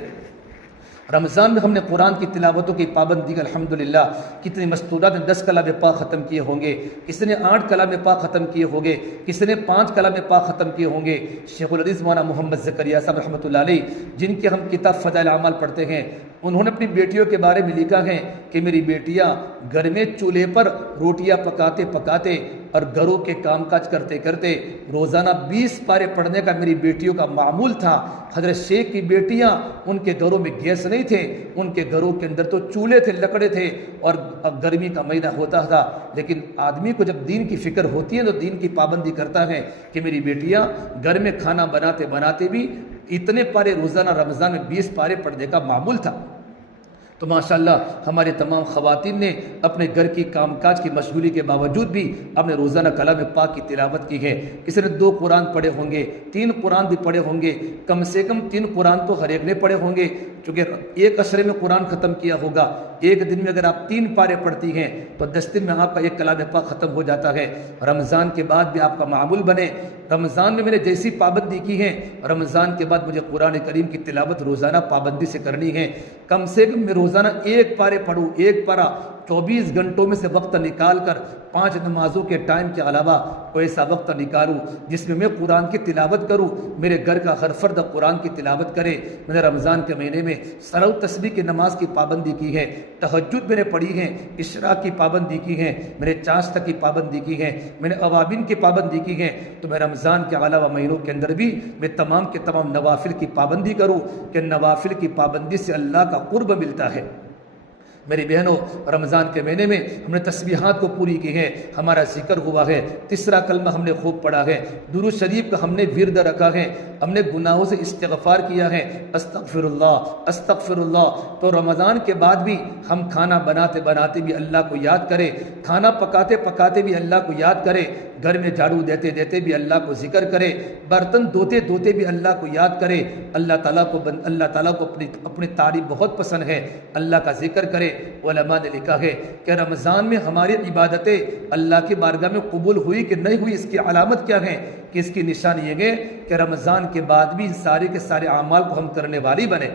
رمضان میں ہم نے قرآن کی تلاوتوں کی پابندی کا الحمدللہ کتنی مستورات نے 10 کلام پاک ختم کیے ہوں گے، کسی نے 8 کلام پاک ختم کیے ہوں گے، کسی نے 5 کلام پاک ختم کیے ہوں گے۔ شیخ الحدیث مولانا محمد زکریا صاحب رحمۃ اللہ علیہ، جن کی ہم کتاب فضائل اعمال پڑھتے ہیں، انہوں نے اپنی بیٹیوں کے بارے میں لکھا ہے کہ میری بیٹیاں گھر میں چولہے پر روٹیاں پکاتے پکاتے اور گھروں کے کام کاج کرتے کرتے روزانہ 20 پارے پڑھنے کا میری بیٹیوں کا معمول تھا۔ حضرت شیخ کی بیٹیاں، ان کے گھروں میں گیس نہیں تھے، ان کے گھروں کے اندر تو چولہے تھے، لکڑے تھے، اور گرمی کا مہینہ ہوتا تھا، لیکن آدمی کو جب دین کی فکر ہوتی ہے تو دین کی پابندی کرتا ہے کہ میری بیٹیاں گھر میں کھانا بناتے بناتے بھی اتنے پارے روزانہ رمضان میں 20 پارے پڑھنے کا معمول تھا۔ تو ماشاءاللہ ہمارے تمام خواتین نے اپنے گھر کی کام کاج کی مشغولی کے باوجود بھی اپنے روزانہ کلام پاک کی تلاوت کی ہے۔ کسی نے 2 قرآن پڑھے ہوں گے، 3 قرآن بھی پڑھے ہوں گے، کم سے کم 3 قرآن تو ہر ایک نے پڑھے ہوں گے، چونکہ ایک عشرے میں قرآن ختم کیا ہوگا۔ ایک دن میں اگر آپ 3 پارے پڑھتی ہیں تو 10 دن میں آپ کا ایک کلام پاک ختم ہو جاتا ہے۔ رمضان کے بعد بھی آپ کا معمول بنے، رمضان میں میں نے جیسی پابندی کی ہے، رمضان کے بعد مجھے قرآن کریم کی تلاوت روزانہ پابندی سے کرنی ہے۔ کم سے کم میں روزانہ 1 پارے پڑھوں، 1 پارہ 24 گھنٹوں میں سے وقت نکال کر 5 نمازوں کے ٹائم کے علاوہ کوئی ایسا وقت نکالوں جس میں میں قرآن کی تلاوت کروں، میرے گھر کا ہر فرد قرآن کی تلاوت کرے۔ میں نے رمضان کے مہینے میں سرو تسبیح کی نماز کی پابندی کی ہے، تہجد میں نے پڑھی ہے، اشراق کی پابندی کی ہے، میں نے چاشت کی پابندی کی ہے، میں نے اوابین کی پابندی کی ہے۔ تو میں رمضان کے علاوہ مہینوں کے اندر بھی میں تمام کے تمام نوافل کی پابندی کروں کہ نوافل کی پابندی سے اللہ کا قرب ملتا ہے۔ میری بہنوں، رمضان کے مہینے میں ہم نے تسبیحات کو پوری کی ہے، ہمارا ذکر ہوا ہے، تیسرا کلمہ ہم نے خوب پڑھا ہے، درود شریف کا ہم نے ورد رکھا ہے، ہم نے گناہوں سے استغفار کیا ہے، استغفر اللہ استغفر اللہ۔ تو رمضان کے بعد بھی ہم کھانا بناتے بناتے بھی اللہ کو یاد کریں، کھانا پکاتے پکاتے بھی اللہ کو یاد کریں، گھر میں جھاڑو دیتے دیتے بھی اللہ کو ذکر کرے، برتن دھوتے دھوتے بھی اللہ کو یاد کرے۔ اللہ تعالیٰ کو اپنی تعریف بہت پسند ہے، اللہ کا ذکر کرے۔ علماء نے لکھا ہے کہ رمضان میں ہماری عبادتیں اللہ کی بارگاہ میں قبول ہوئی کہ نہیں ہوئی، اس کی علامت کیا ہے؟ کہ اس کی نشانی یہ ہے کہ رمضان کے بعد بھی سارے کے سارے اعمال کو ہم کرنے والی بنے۔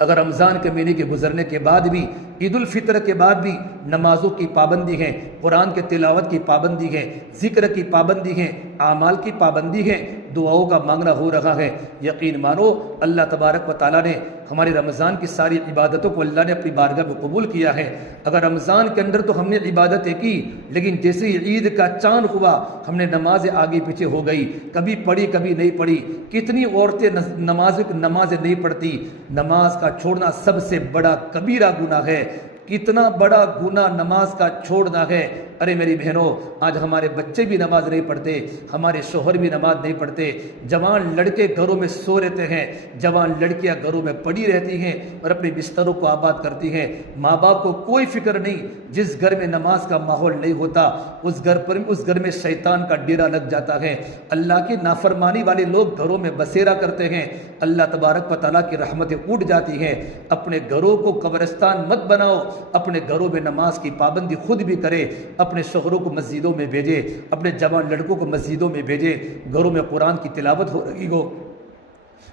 اگر رمضان کے مہینے کے گزرنے کے بعد بھی، عید الفطر کے بعد بھی نمازوں کی پابندی ہے، قرآن کے تلاوت کی پابندی ہے، ذکر کی پابندی ہے، اعمال کی پابندی ہے، دعاؤں کا مانگنا ہو رہا ہے، یقین مانو اللہ تبارک و تعالیٰ نے ہماری رمضان کی ساری عبادتوں کو اللہ نے اپنی بارگاہ میں قبول کیا ہے۔ اگر رمضان کے اندر تو ہم نے عبادتیں کی، لیکن جیسے ہی عید کا چاند ہوا ہم نے نمازیں آگے پیچھے ہو گئی، کبھی پڑھی کبھی نہیں پڑھی۔ کتنی عورتیں نمازیں نہیں پڑھتی۔ نماز کا چھوڑنا سب سے بڑا کبیرہ گناہ ہے، کتنا بڑا گناہ نماز کا چھوڑنا ہے۔ ارے میری بہنوں، آج ہمارے بچے بھی نماز نہیں پڑھتے، ہمارے شوہر بھی نماز نہیں پڑھتے، جوان لڑکے گھروں میں سو رہتے ہیں، جوان لڑکیاں گھروں میں پڑی رہتی ہیں اور اپنے بستروں کو آباد کرتی ہیں۔ ماں باپ کو کوئی فکر نہیں، جس گھر میں نماز کا ماحول نہیں ہوتا اس گھر میں شیطان کا ڈیرا لگ جاتا ہے۔ اللہ کی نافرمانی والے لوگ گھروں میں بسیرا کرتے ہیں، اللہ تبارک و تعالیٰ کی رحمتیں اٹھ جاتی ہیں۔ اپنے گھروں کو قبرستان مت بناؤ، اپنے گھروں میں نماز کی پابندی خود بھی کرے، اپنے شوہروں کو مسجدوں میں بھیجے، اپنے جوان لڑکوں کو مسجدوں میں بھیجے، گھروں میں قرآن کی تلاوت ہو رہی ہو،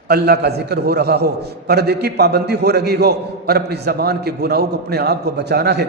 اللہ کا ذکر ہو رہا ہو، پردے کی پابندی ہو رہی ہو، اور اپنی زبان کے گناہوں کو اپنے آپ کو بچانا ہے۔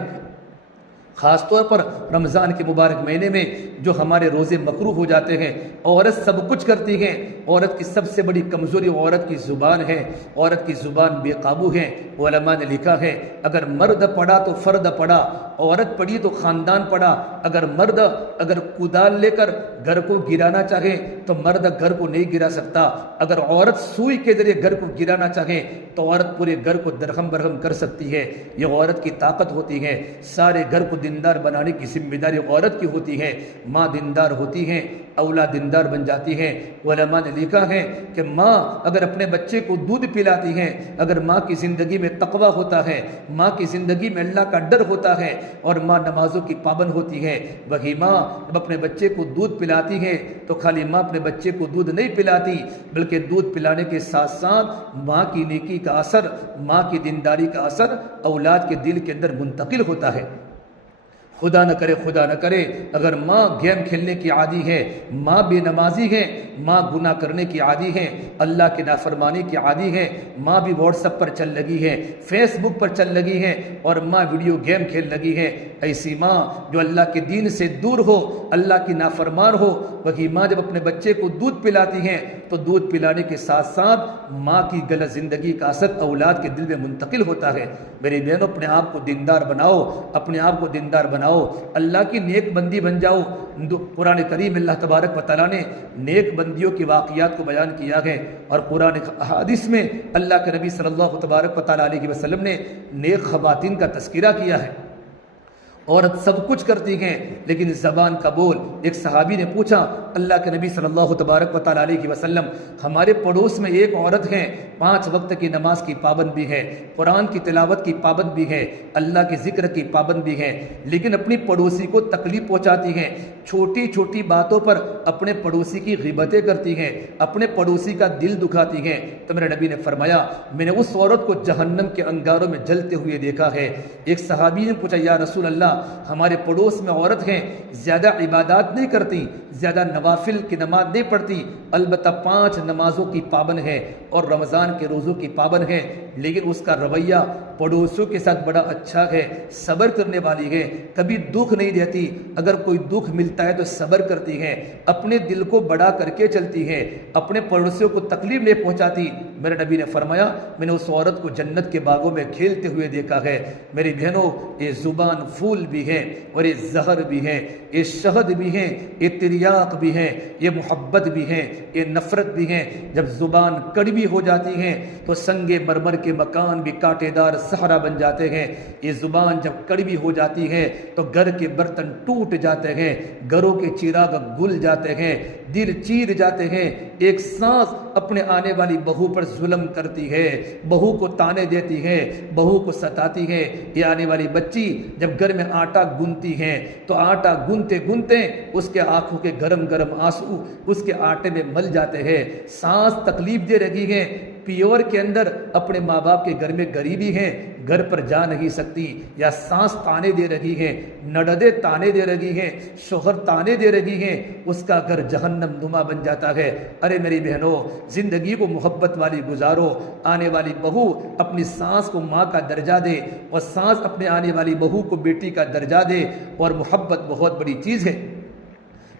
خاص طور پر رمضان کے مبارک مہینے میں جو ہمارے روزے مکروہ ہو جاتے ہیں، عورت سب کچھ کرتی ہے، عورت کی سب سے بڑی کمزوری عورت کی زبان ہے، عورت کی زبان بے قابو ہے۔ علماء نے لکھا ہے اگر مرد پڑا تو فرد پڑا، عورت پڑی تو خاندان پڑا۔ اگر کدال لے کر گھر کو گرانا چاہے تو مرد گھر کو نہیں گرا سکتا، اگر عورت سوئی کے ذریعے گھر کو گرانا چاہے تو عورت پورے گھر کو درہم برہم کر سکتی ہے۔ یہ عورت کی طاقت ہوتی ہے۔ سارے گھر کو دیندار بنانے کی ذمہ داری عورت کی ہوتی ہے۔ ماں دیندار ہوتی ہے، اولاد دیندار بن جاتی ہے۔ علماء نے لکھا ہے کہ ماں اگر اپنے بچے کو دودھ پلاتی ہے، اگر ماں کی زندگی میں تقویٰ ہوتا ہے، ماں کی زندگی میں اللہ کا ڈر ہوتا ہے اور ماں نمازوں کی پابند ہوتی ہے، وہی ماں جب اپنے بچے کو دودھ پلاتی ہے تو خالی ماں اپنے بچے کو دودھ نہیں پلاتی، بلکہ دودھ پلانے کے ساتھ ساتھ ماں کی نیکی کا اثر، ماں کی دینداری کا اثر اولاد کے دل کے اندر منتقل ہوتا ہے۔ خدا نہ کرے اگر ماں گیم کھیلنے کی عادی ہے، ماں بے نمازی ہے، ماں گناہ کرنے کی عادی ہے، اللہ کی نافرمانی کی عادی ہے، ماں بھی واٹس ایپ پر چل لگی ہے، فیس بک پر چل لگی ہے اور ماں ویڈیو گیم کھیل لگی ہے، ایسی ماں جو اللہ کے دین سے دور ہو، اللہ کی نافرمان ہو، وہی ماں جب اپنے بچے کو دودھ پلاتی ہیں تو دودھ پلانے کے ساتھ ساتھ ماں کی غلط زندگی کا اثر اولاد کے دل میں منتقل ہوتا ہے۔ میری بہنوں، اپنے آپ کو دیندار بناؤ، اپنے آپ کو دیندار بناؤ، اللہ کی نیک بندی بن جاؤ۔ قرآن کریم اللہ تبارک و تعالیٰ نے نیک بندیوں کی واقعات کو بیان کیا ہے، اور قرآن حدیث میں اللہ کے نبی صلی اللہ تبارک و تعالیٰ علیہ وسلم نے نیک خواتین کا تذکرہ کیا ہے۔ عورت سب کچھ کرتی ہیں لیکن زبان کا بول۔ ایک صحابی نے پوچھا اللہ کے نبی صلی اللہ تبارک و تعالیٰ علیہ وسلم، ہمارے پڑوس میں ایک عورت ہے، 5 وقت کی نماز کی پابند بھی ہے، قرآن کی تلاوت کی پابند بھی ہے، اللہ کے ذکر کی پابند بھی ہے، لیکن اپنی پڑوسی کو تکلیف پہنچاتی ہیں، چھوٹی چھوٹی باتوں پر اپنے پڑوسی کی غیبتیں کرتی ہیں، اپنے پڑوسی کا دل دکھاتی ہیں، تو میرے نبی نے فرمایا میں نے اس عورت کو جہنم کے انگاروں میں جلتے ہوئے دیکھا ہے۔ ایک صحابی نے پوچھا یا رسول اللہ، ہمارے پڑوس میں عورت ہیں، زیادہ عبادات نہیں کرتی، زیادہ نوافل کی نماز نہیں پڑھتی، البتہ 5 نمازوں کی پابند ہے اور رمضان کے روزوں کی پابند ہے، لیکن اس کا رویہ پڑوسیوں کے ساتھ بڑا اچھا ہے، صبر کرنے والی ہے، کبھی دکھ نہیں دیتی، اگر کوئی دکھ ملتا ہے تو صبر کرتی ہے، اپنے دل کو بڑا کر کے چلتی ہے، اپنے پڑوسیوں کو تکلیف نہیں پہنچاتی۔ میرے نبی نے فرمایا میں نے اس عورت کو جنت کے باغوں میں کھیلتے ہوئے دیکھا ہے۔ میری بہنوں، یہ زبان پھول بھی ہے اور یہ زہر بھی ہے، یہ شہد بھی ہے، یہ تریاق بھی ہے، یہ محبت بھی ہے، یہ نفرت بھی ہے۔ جب زبان کڑوی ہو جاتی ہے تو سنگ مرمر کے مکان بھی کانٹے دار صحرا بن جاتے ہیں۔ یہ زبان جب کڑوی ہو جاتی ہے تو گھر کے برتن ٹوٹ جاتے ہیں، گھروں کے چراغ گل جاتے ہیں، دل چیر جاتے ہیں۔ ایک سانس اپنے آنے والی بہو پر ظلم کرتی ہے، بہو کو تانے دیتی ہے، بہو کو ستاتی ہے۔ یہ آنے والی بچی جب گھر میں آٹا گنتی ہے تو آٹا گنتے گنتے اس کے آنکھوں کے گرم گرم آنسو اس کے آٹے میں مل جاتے ہیں۔ سانس تکلیف دے رہی ہے، پیور کے اندر اپنے ماں باپ کے گھر میں غریبی ہے، گھر پر جا نہیں سکتی، یا سانس تانے دے رہی ہے، نڈدے تانے دے رہی ہے، شوہر تانے دے رہی ہے، اس کا گھر جہنم نما بن جاتا ہے۔ ارے میری بہنوں، زندگی کو محبت والی گزارو۔ آنے والی بہو اپنی سانس کو ماں کا درجہ دے اور سانس اپنے آنے والی بہو کو بیٹی کا درجہ دے، اور محبت بہت بڑی چیز ہے۔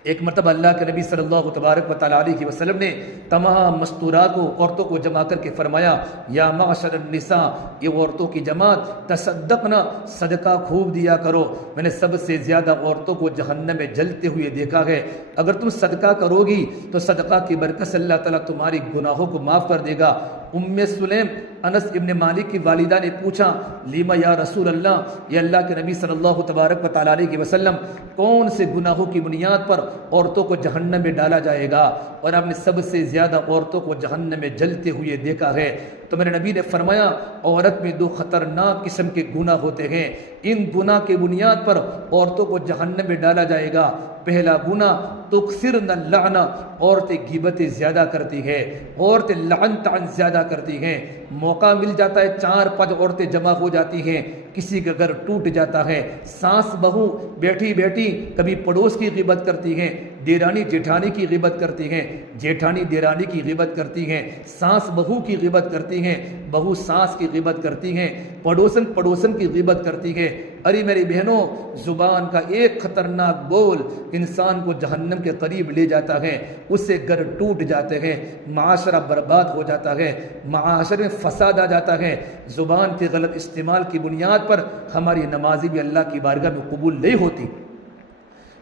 ایک مرتبہ اللہ کے نبی صلی اللہ تبارک و تعالیٰ علیہ وسلم نے تمام مستورات کو، عورتوں کو جمع کر کے فرمایا یا معاشر النساء، یہ عورتوں کی جماعت، تصدقنا، صدقہ خوب دیا کرو، میں نے سب سے زیادہ عورتوں کو جہنم میں جلتے ہوئے دیکھا ہے۔ اگر تم صدقہ کرو گی تو صدقہ کی برکت سے اللہ تعالیٰ تمہاری گناہوں کو معاف کر دے گا۔ ام سلیم انس ابن مالک کی والدہ نے پوچھا لیما یا رسول اللہ، یہ اللہ کے نبی صلی اللہ تبارک و تعالیٰ علیہ وسلم، کون سے گناہوں کی بنیاد پر عورتوں کو جہنم میں ڈالا جائے گا؟ اور آپ نے سب سے زیادہ عورتوں کو جہنم میں جلتے ہوئے دیکھا ہے۔ تو میرے نبی نے فرمایا عورت میں 2 خطرناک قسم کے گناہ ہوتے ہیں، ان گناہ کے بنیاد پر عورتوں کو جہنم میں ڈالا جائے گا۔ پہلا گناہ تکثرن اللعنہ، عورتیں غیبتیں زیادہ کرتی ہے، عورتیں لعن طعن زیادہ کرتی ہیں۔ موقع مل جاتا ہے 4-5 عورتیں جمع ہو جاتی ہیں، کسی کا گھر ٹوٹ جاتا ہے، ساس بہو بیٹھی بیٹھی کبھی پڑوس کی غیبت کرتی ہیں، دیرانی جیٹھانی کی غیبت کرتی ہیں، جیٹھانی دیرانی کی غیبت کرتی ہیں، ساس بہو کی غیبت کرتی ہیں، بہو ساس کی غیبت کرتی ہیں، پڑوسن پڑوسن کی غیبت کرتی ہے۔ ارے میری بہنوں، زبان کا ایک خطرناک بول انسان کو جہنم کے قریب لے جاتا ہے، اس سے گھر ٹوٹ جاتے ہیں، معاشرہ برباد ہو جاتا ہے، معاشرے میں فساد آ جاتا ہے۔ زبان کے غلط استعمال کی بنیاد پر ہماری نمازی بھی اللہ کی بارگاہ میں قبول نہیں ہوتی۔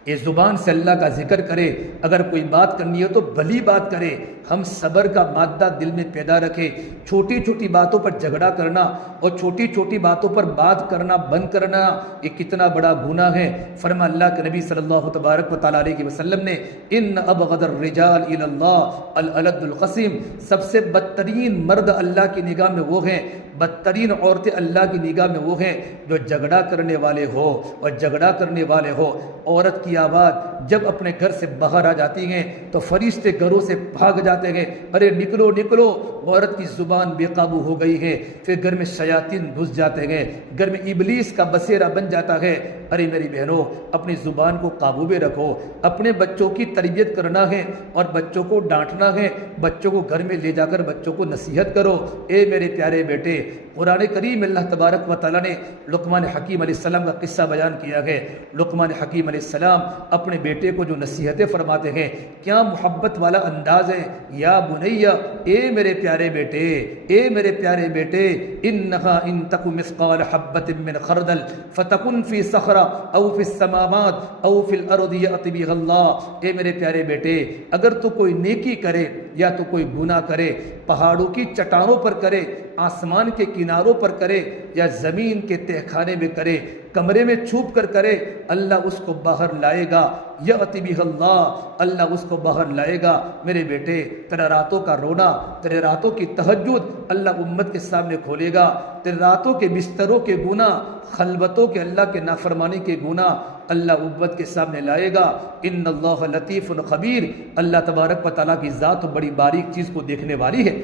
یہ زبان سے اللہ کا ذکر کرے، اگر کوئی بات کرنی ہے تو بھلی بات کرے، ہم صبر کا مادہ دل میں پیدا رکھے۔ چھوٹی چھوٹی باتوں پر جھگڑا کرنا اور چھوٹی چھوٹی باتوں پر بات کرنا بند کرنا، یہ کتنا بڑا گناہ ہے۔ فرما اللہ کے نبی صلی اللہ تبارک و تعالیٰ علیہ وسلم نے ان ابغض الرجال الی اللہ الالد القسیم، سب سے بدترین مرد اللہ کی نگاہ میں وہ ہیں بدترین عورتیں اللہ کی نگاہ میں وہ ہیں جو جھگڑا کرنے والے ہو، اور جھگڑا کرنے والے ہو عورت کی آواز جب اپنے گھر سے باہر آ جاتی ہیں تو فرشتے گھروں سے بھاگ جاتے ہیں، ارے نکلو نکلو، عورت کی زبان بے قابو ہو گئی ہے، پھر گھر میں شیاطین گھس جاتے ہیں، گھر میں ابلیس کا بسیرا بن جاتا ہے۔ ارے میری بہنوں، اپنی زبان کو قابو میں رکھو، اپنے بچوں کی تربیت کرنا ہے اور بچوں کو ڈانٹنا ہے، بچوں کو گھر میں لے جا کر بچوں کو نصیحت کرو۔ اے میرے پیارے بیٹے، قرآن کریم اللہ تبارک و تعالیٰ نے لقمان حکیم علیہ السلام کا قصہ بیان کیا ہے۔ لقمان حکیم علیہ السلام اپنے بیٹے کو جو نصیحتیں فرماتے ہیں، کیا محبت والا انداز ہے۔ یا بنیا، اے میرے پیارے بیٹے، اے میرے پیارے بیٹے، انہا ان تک مثقال حبۃ من خردل فتکن فی صخرہ او فی السماوات او فی الارض یأت بها اللہ۔ اے میرے پیارے بیٹے، اگر تو کوئی نیکی کرے یا تو کوئی گناہ کرے، پہاڑوں کی چٹانوں پر کرے، آسمان کے کناروں پر کرے یا زمین کے تہ خانے میں کرے، کمرے میں چھپ کر کرے، اللہ اس کو باہر لائے گا۔ یأت بها اللہ، اللہ اس کو باہر لائے گا۔ میرے بیٹے، تیرا راتوں کا رونا، تیرے راتوں کی تہجد اللہ امت کے سامنے کھولے گا، تیرے راتوں کے بستروں کے گناہ، خلوتوں کے اللہ کے نافرمانی کے گناہ اللہ امت کے سامنے لائے گا۔ ان اللہ لطیف خبیر، اللہ تبارک و تعالیٰ کی ذات بڑی باریک چیز کو دیکھنے والی ہے۔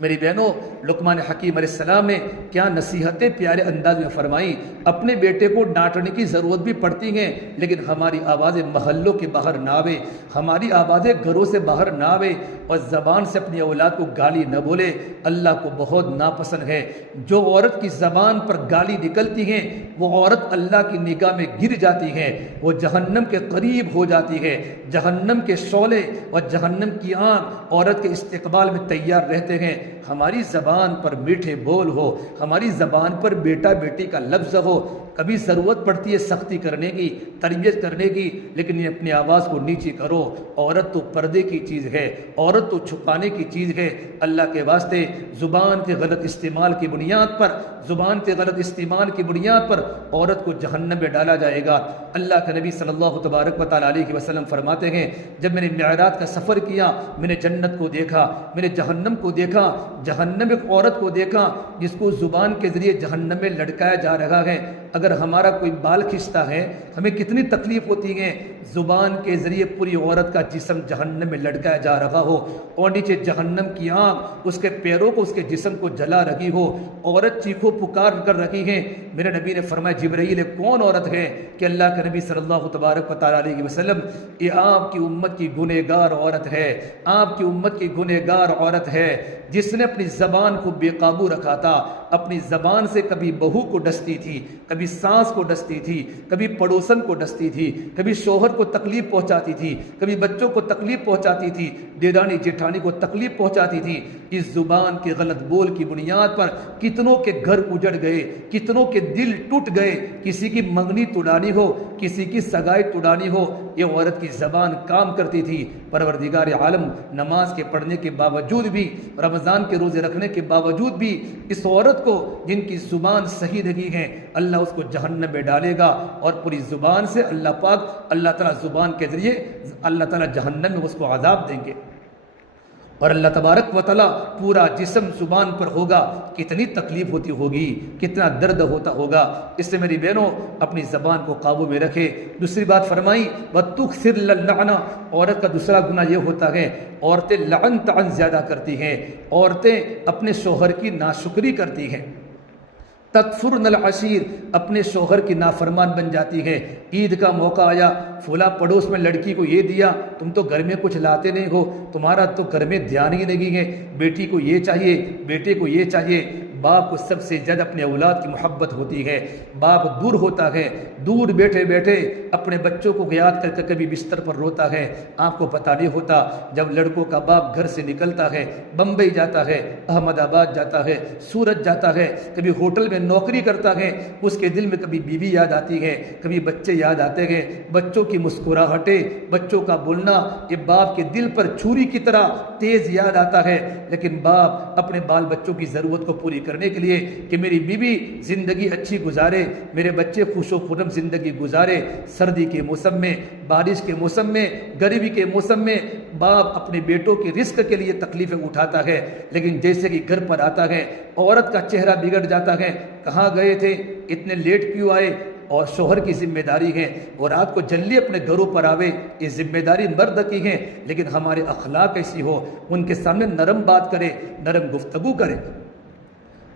میری بہنوں، لقمان حکیم علیہ السلام نے کیا نصیحتیں پیارے انداز میں فرمائیں۔ اپنے بیٹے کو ڈانٹنے کی ضرورت بھی پڑتی ہیں، لیکن ہماری آوازیں محلوں کے باہر نہ آوے، ہماری آوازیں گھروں سے باہر نہ آوے، اور زبان سے اپنی اولاد کو گالی نہ بولے۔ اللہ کو بہت ناپسند ہے جو عورت کی زبان پر گالی نکلتی ہیں، وہ عورت اللہ کی نگاہ میں گر جاتی ہے، وہ جہنم کے قریب ہو جاتی ہے۔ جہنم کے شعلے اور جہنم کی آنکھ عورت کے استقبال میں تیار رہتے ہیں۔ ہماری زبان پر میٹھے بول ہو، ہماری زبان پر بیٹا بیٹی کا لفظ ہو۔ کبھی ضرورت پڑتی ہے سختی کرنے کی، تربیت کرنے کی، لیکن یہ اپنی آواز کو نیچی کرو۔ عورت تو پردے کی چیز ہے، عورت تو چھپانے کی چیز ہے۔ اللہ کے واسطے زبان کے غلط استعمال کی بنیاد پر، زبان کے غلط استعمال کی بنیاد پر عورت کو جہنم میں ڈالا جائے گا۔ اللہ کے نبی صلی اللہ تبارک و تعالیٰ علیہ وسلم فرماتے ہیں، جب میں نے معراج کا سفر کیا، میں نے جنت کو دیکھا، میں نے جہنم کو دیکھا، جہنم ایک عورت کو دیکھا جس کو زبان کے ذریعے جہنم میں لٹکایا جا رہا ہے۔ اگر ہمارا کوئی بال کھنچتا ہے، ہمیں کتنی تکلیف ہوتی ہے۔ زبان کے ذریعے پوری عورت کا جسم جہنم میں لٹکایا جا رہا ہو، اور نیچے جہنم کی آگ اس کے پیروں کو، اس کے جسم کو جلا رہی ہو، عورت چیخو پکار کر رہی ہے۔ میرے نبی نے فرمایا، جبرائیل کون عورت ہے؟ کہ اللہ کے نبی صلی اللہ تبارک و تعالیٰ علیہ وسلم، یہ آپ کی امت کی گنہگار عورت ہے، آپ کی امت کی گنہگار عورت ہے جس نے اپنی زبان کو بے قابو رکھا تھا، اپنی زبان سے کبھی بہو کو ڈستی تھی، کبھی سانس کو ڈستی تھی، کبھی پڑوسن کو ڈستی تھی، کبھی شوہر کو تکلیف پہنچاتی تھی، کبھی بچوں کو تکلیف پہنچاتی تھی، دیرانی جیٹھانی کو تکلیف پہنچاتی تھی۔ اس زبان کے غلط بول کی بنیاد پر کتنوں کے گھر اجڑ گئے، کتنوں کے دل ٹوٹ گئے، کسی کی منگنی توڑانی ہو، کسی کی سگائی توڑانی ہو، یہ عورت کی زبان کام کرتی تھی۔ پروردگار عالم نماز کے پڑھنے کے باوجود بھی، رمضان کے روزے رکھنے کے باوجود بھی، اس عورت کو جن کی زبان صحیح نہیں ہے، اللہ اس کو جہنم میں ڈالے گا، اور پوری زبان سے اللہ پاک، اللہ تعالیٰ زبان کے ذریعے اللہ تعالیٰ جہنم میں اس کو عذاب دیں گے، اور اللہ تبارک و تعالیٰ پورا جسم زبان پر ہوگا۔ کتنی تکلیف ہوتی ہوگی، کتنا درد ہوتا ہوگا۔ اس سے میری بہنوں، اپنی زبان کو قابو میں رکھے۔ دوسری بات فرمائی، وَتُكْثِرْ اللَّعْنَ، عورت کا دوسرا گناہ یہ ہوتا ہے، عورتیں لعن طعن زیادہ کرتی ہیں، عورتیں اپنے شوہر کی ناشکری کرتی ہیں۔ تکفرن العشیر، اپنے شوہر کی نافرمان بن جاتی ہے۔ عید کا موقع آیا، فلاں پڑوس میں لڑکی کو یہ دیا، تم تو گھر میں کچھ لاتے نہیں ہو، تمہارا تو گھر میں دھیان ہی نہیں ہے، بیٹی کو یہ چاہیے، بیٹے کو یہ چاہیے۔ باپ کو سب سے زیادہ اپنے اولاد کی محبت ہوتی ہے۔ باپ دور ہوتا ہے، دور بیٹھے بیٹھے اپنے بچوں کو یاد کر کے کبھی بستر پر روتا ہے۔ آپ کو پتہ نہیں ہوتا، جب لڑکوں کا باپ گھر سے نکلتا ہے، بمبئی جاتا ہے، احمد آباد جاتا ہے، سورت جاتا ہے، کبھی ہوٹل میں نوکری کرتا ہے، اس کے دل میں کبھی بیوی یاد آتی ہے، کبھی بچے یاد آتے ہیں، بچوں کی مسکراہٹیں، بچوں کا بولنا، یہ باپ کے دل پر چھری کی طرح تیز یاد آتا ہے۔ لیکن باپ اپنے بال بچوں کی ضرورت کو پوری کرنے کے لیے کہ میری بیوی زندگی اچھی گزارے، میرے بچے خوش و خرم زندگی گزارے، سردی کے موسم میں، بارش کے موسم میں، گرمی کے موسم میں باپ اپنے بیٹوں کے رزق کے لیے تکلیفیں اٹھاتا ہے، لیکن جیسے کہ گھر پر آتا ہے عورت کا چہرہ بگڑ جاتا ہے، کہاں گئے تھے، اتنے لیٹ کیوں آئے، اور شوہر کی ذمہ داری ہے اور رات کو جلدی اپنے گھروں پر آوے، یہ ذمہ داری مرد کی ہے، لیکن ہمارے اخلاق ایسی ہو ان کے سامنے نرم بات کرے، نرم گفتگو کرے۔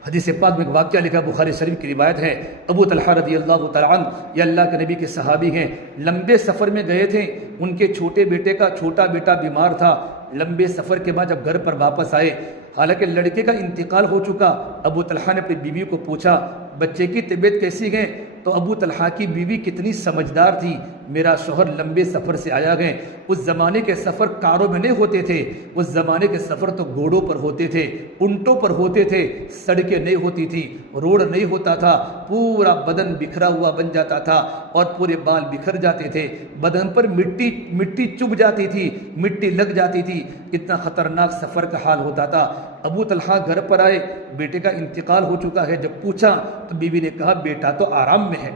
حدیث پاک میں ایک واقعہ لکھا، بخاری شریف کی روایت ہے، ابو طلحہ رضی اللہ تعالیٰ عنہ یہ اللہ کے نبی کے صحابی ہیں، لمبے سفر میں گئے تھے، ان کے چھوٹے بیٹے کا چھوٹا بیٹا بیمار تھا، لمبے سفر کے بعد جب گھر پر واپس آئے، حالانکہ لڑکے کا انتقال ہو چکا، ابو طلحہ نے اپنی بیوی کو پوچھا بچے کی طبیعت کیسی ہے، تو ابو طلحہ کی بیوی کتنی سمجھدار تھی، میرا شوہر لمبے سفر سے آیا ہے، اس زمانے کے سفر کاروں میں نہیں ہوتے تھے، اس زمانے کے سفر تو گھوڑوں پر ہوتے تھے، اونٹوں پر ہوتے تھے، سڑکیں نہیں ہوتی تھی، روڈ نہیں ہوتا تھا، پورا بدن بکھرا ہوا بن جاتا تھا اور پورے بال بکھر جاتے تھے، بدن پر مٹی چبھ جاتی تھی، مٹی لگ جاتی تھی، اتنا خطرناک سفر کا حال ہوتا تھا۔ ابو طلحہ گھر پر آئے، بیٹے کا انتقال ہو چکا ہے، جب پوچھا تو بیوی نے کہا بیٹا تو آرام میں ہے۔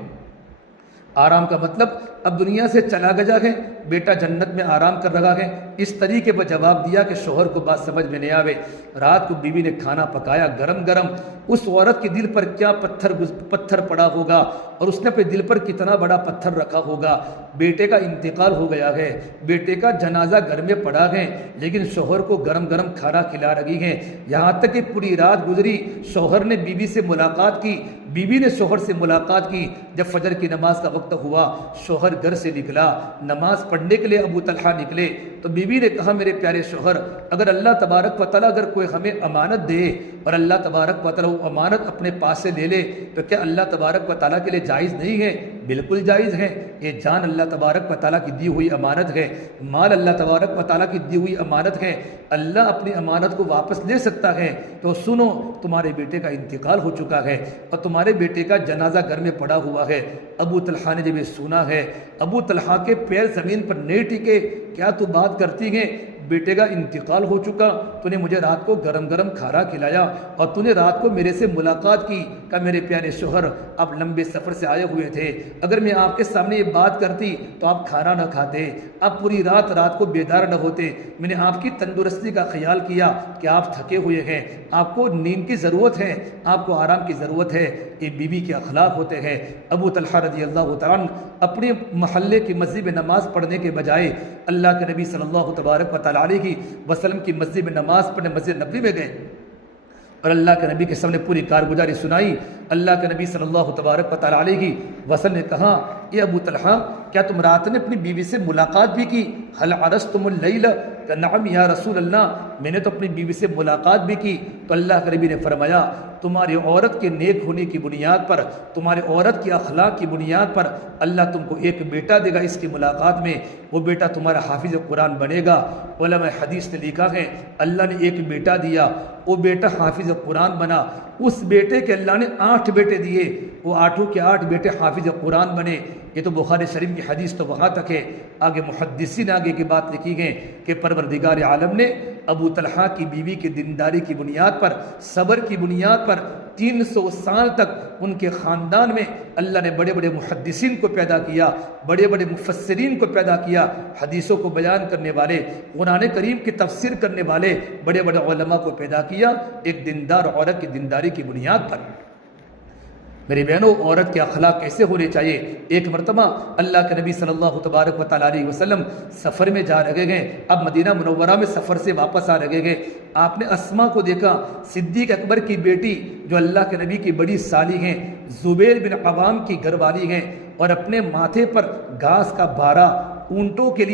آرام کا مطلب اب دنیا سے چلا گیا ہے، بیٹا جنت میں آرام کر رہا ہے، اس طریقے پر جواب دیا کہ شوہر کو بات سمجھ میں نہیں آوے۔ رات کو بیوی نے کھانا پکایا گرم گرم، اس عورت کے دل پر کیا پتھر پڑا ہوگا اور اس نے اپنے دل پر کتنا بڑا پتھر رکھا ہوگا، بیٹے کا انتقال ہو گیا ہے، بیٹے کا جنازہ گھر میں پڑا ہے، لیکن شوہر کو گرم گرم کھانا کھلا رہی ہے، یہاں تک کہ پوری رات گزری، شوہر نے بیوی سے ملاقات کی، بیوی نے شوہر سے ملاقات کی، جب فجر کی نماز کا وقت ہوا شوہر گھر سے نکلا، نماز پڑھنے کے لیے ابو طلحہ نکلے تو بیوی نے کہا میرے پیارے شوہر اگر اللہ تبارک و تعالیٰ اگر کوئی ہمیں امانت دے اور اللہ تبارک و تعالیٰ وہ امانت اپنے پاس سے لے لے تو کیا اللہ تبارک و تعالیٰ کے لیے جائز نہیں ہے؟ بالکل جائز ہے، یہ جان اللہ تبارک و تعالیٰ کی دی ہوئی امانت ہے، مال اللہ تبارک و تعالیٰ کی دی ہوئی امانت ہے، اللہ اپنی امانت کو واپس لے سکتا ہے، تو سنو تمہارے بیٹے کا انتقال ہو چکا ہے اور تمہارے بیٹے کا جنازہ گھر میں پڑا ہوا ہے۔ ابو طلحہ نے جب یہ سنا ہے، ابو طلحہ کے پیر زمین پر نہیں ٹکے، کیا تو بات کرتی ہے، بیٹے کا انتقال ہو چکا، تو نے مجھے رات کو گرم گرم کھانا کھلایا اور تو نے رات کو میرے سے ملاقات کی، کہ میرے پیارے شوہر آپ لمبے سفر سے آئے ہوئے تھے، اگر میں آپ کے سامنے یہ بات کرتی تو آپ کھانا نہ کھاتے، آپ پوری رات کو بیدار نہ ہوتے، میں نے آپ کی تندرستی کا خیال کیا کہ آپ تھکے ہوئے ہیں، آپ کو نیند کی ضرورت ہے، آپ کو آرام کی ضرورت ہے، یہ بیوی کے اخلاق ہوتے ہیں۔ ابو طلحہ رضی اللہ تعالیٰ عنہ اپنے محلے کی مسجد میں نماز پڑھنے کے بجائے اللہ کے نبی صلی اللہ تبارک و تعالیٰ علیہ وسلم کی مسجد میں نماز پڑھنے مسجد نبوی میں گئے اور اللہ کے نبی کے سامنے پوری کارگزاری سنائی۔ اللہ کے نبی صلی اللہ تبارک و تعالیٰ علیہ وسلم نے کہا اے ابو طلحہ کیا تم رات نے اپنی بیوی سے ملاقات بھی کی؟ حل عرستم اللیل؟ کہ نعم یا رسول اللہ، میں نے تو اپنی بیوی سے ملاقات بھی کی۔ تو اللہ کے نبی نے فرمایا تمہاری عورت کے نیک ہونے کی بنیاد پر، تمہاری عورت کی اخلاق کی بنیاد پر اللہ تم کو ایک بیٹا دے گا، اس کی ملاقات میں وہ بیٹا تمہارا حافظ قرآن بنے گا۔ علماء حدیث نے لکھا ہے اللہ نے ایک بیٹا دیا، وہ بیٹا حافظ قرآن بنا، اس بیٹے کے اللہ نے 8 بیٹے دیے، وہ 8 کے 8 بیٹے حافظ قرآن بنے۔ یہ تو بخاری شریف کی حدیث تو وہاں تک ہے، آگے محدثین آگے کی بات لکھی گئی کہ پروردگار عالم نے ابو طلحہ کی بیوی کی دینداری کی بنیاد پر، صبر کی بنیاد پر 300 سال تک ان کے خاندان میں اللہ نے بڑے بڑے محدثین کو پیدا کیا، بڑے بڑے مفسرین کو پیدا کیا، حدیثوں کو بیان کرنے والے، قرآن کریم کی تفسیر کرنے والے بڑے بڑے علماء کو پیدا کیا، ایک دیندار عورت کی دینداری کی بنیاد پر۔ میری بہنوں عورت کے اخلاق کیسے ہونے چاہیے؟ ایک مرتبہ اللہ کے نبی صلی اللہ تبارک و تعالیٰ علیہ وسلم سفر میں جا رہے گئے، اب مدینہ منورہ میں سفر سے واپس آ رہے گئے، آپ نے اسما کو دیکھا، صدیق اکبر کی بیٹی جو اللہ کے نبی کی بڑی سالی ہیں، زبیر بن عوام کی گھر والی ہیں، اور اپنے ماتھے پر گھاس کا بارہ اونٹوں کے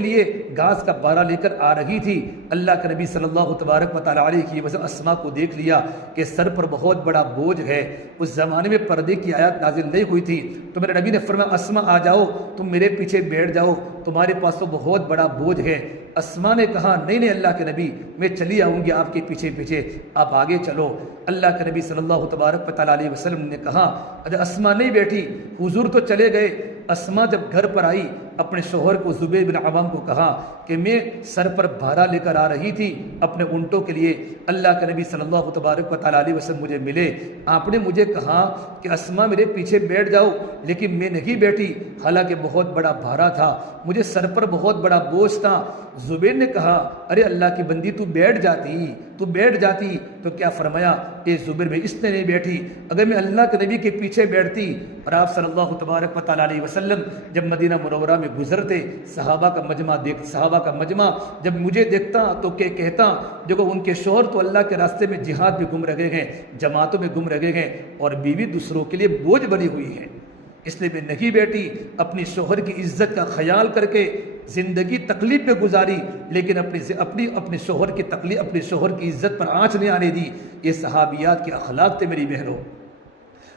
لیے گھاس کا بارہ لے کر آ رہی تھی۔ اللہ کے نبی صلی اللہ تبارک و تعالیٰ علیہ کی وجہ اسما کو دیکھ لیا کہ سر پر بہت بڑا بوجھ ہے، اس زمانے میں پردے کی آیات نازل نہیں ہوئی تھی، تو میرے نبی نے فرمایا اسما آ جاؤ، تم میرے پیچھے بیٹھ جاؤ، تمہارے پاس تو بہت بڑا بوجھ ہے۔ اسما نے کہا نہیں اللہ کے نبی میں چلی آؤں گی آپ کے پیچھے، آپ آگے چلو۔ اللہ کے نبی صلی اللہ تبارک و تعالیٰ علیہ وسلم نے کہا اچھا اسما نہیں بیٹھی، حضور تو چلے گئے۔ اسما جب گھر پر آئی اپنے شوہر کو زبیر بن عوام کو کہا کہ میں سر پر بھارا لے کر آ رہی تھی اپنے اونٹوں کے لیے، اللہ کے نبی صلی اللہ تبارک و تعالیٰ علیہ وسلم مجھے ملے، آپ نے مجھے کہا کہ اسما میرے پیچھے بیٹھ جاؤ، لیکن میں نہیں بیٹھی، حالانکہ بہت بڑا بھارا تھا، مجھے سر پر بہت بڑا بوجھ تھا۔ زبیر نے کہا ارے اللہ کی بندی تو بیٹھ جاتی تو کیا فرمایا، اے زبیر میں اس نے نہیں بیٹھی، اگر میں اللہ کے نبی کے پیچھے بیٹھتی اور آپ صلی اللہ تبارک و تعالیٰ علیہ وسلم جب مدینہ منورہ میں گزرتے، صحابہ کا مجمع جب مجھے دیکھتا تو کہتا دیکھو ان کے شوہر تو اللہ کے راستے میں جہاد میں گم رہے ہیں، جماعتوں میں گم رہے ہیں، اور بیوی دوسروں کے لیے بوجھ بنی ہوئی ہے، اس لیے میں نہیں بیٹھی، اپنی شوہر کی عزت کا خیال کر کے زندگی تکلیف میں گزاری، لیکن اپنے شوہر کی عزت پر آنچ نہیں آنے دی۔ یہ صحابیات کے اخلاق تھے میری بہنوں۔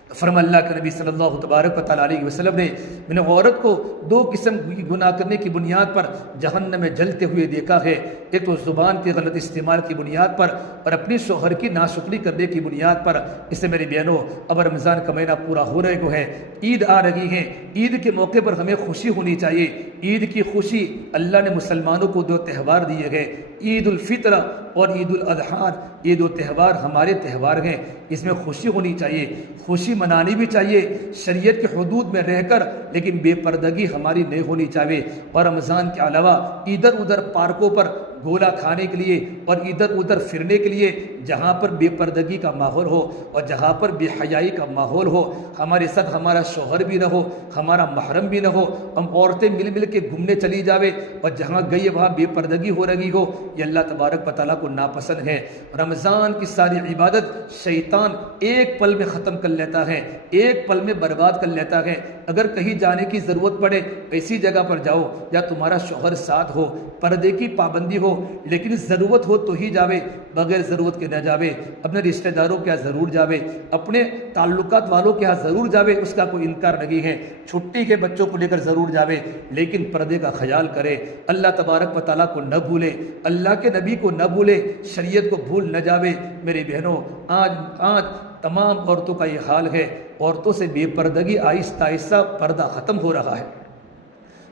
فرما اللہ کے نبی صلی اللہ تبارک و تعالیٰ علیہ وسلم نے میں نے عورت کو دو قسم گناہ کرنے کی بنیاد پر جہنم میں جلتے ہوئے دیکھا ہے، ایک تو زبان کے غلط استعمال کی بنیاد پر اور اپنی شوہر کی ناشکری کرنے کی بنیاد پر۔ اس سے میری بہنوں اب رمضان کا مہینہ پورا ہو رہے کو ہے، عید آ رہی ہے، عید کے موقع پر ہمیں خوشی ہونی چاہیے۔ عید کی خوشی اللہ نے مسلمانوں کو دو تہوار دیے گئے، عید الفطر اور عید الاضحیٰ، یہ دو تہوار ہمارے تہوار ہیں، اس میں خوشی ہونی چاہیے، خوشی منانی بھی چاہیے شریعت کے حدود میں رہ کر، لیکن بے پردگی ہماری نہیں ہونی چاہیے۔ اور رمضان کے علاوہ ادھر ادھر پارکوں پر گولا کھانے کے لیے اور ادھر ادھر پھرنے کے لیے جہاں پر بے پردگی کا ماحول ہو اور جہاں پر بے حیائی کا ماحول ہو، ہمارے ساتھ ہمارا شوہر بھی نہ ہو، ہمارا محرم بھی نہ ہو، ہم عورتیں مل کے گھومنے چلی جاوے اور جہاں گئی وہاں بے پردگی ہو رہی ہو، یہ اللہ تبارک و تعالیٰ کو ناپسند ہے۔ رمضان کی ساری عبادت شیطان ایک پل میں ختم کر لیتا ہے، ایک پل میں برباد کر لیتا ہے۔ اگر کہیں جانے کی ضرورت پڑے ایسی جگہ پر جاؤ یا تمہارا شوہر ساتھ ہو، پردے کی پابندی ہو، لیکن ضرورت ہو تو ہی جاوے، بغیر ضرورت کے نہ جاوے، اپنے رشتہ داروں کے ہاں ضرور جاوے، اپنے تعلقات والوں کے ہاں ضرور جاوے، اس کا کوئی انکار نہیں ہے، چھٹی کے بچوں کو لے کر ضرور جاوے، لیکن پردے کا خیال کرے، اللہ تبارک و تعالیٰ کو نہ بھولے، اللہ کے نبی کو نہ بھولے، شریعت کو بھول نہ جاوے۔ میری بہنوں آج تمام عورتوں کا یہ حال ہے، عورتوں سے بے پردگی آہستہ آہستہ پردہ ختم ہو رہا ہے۔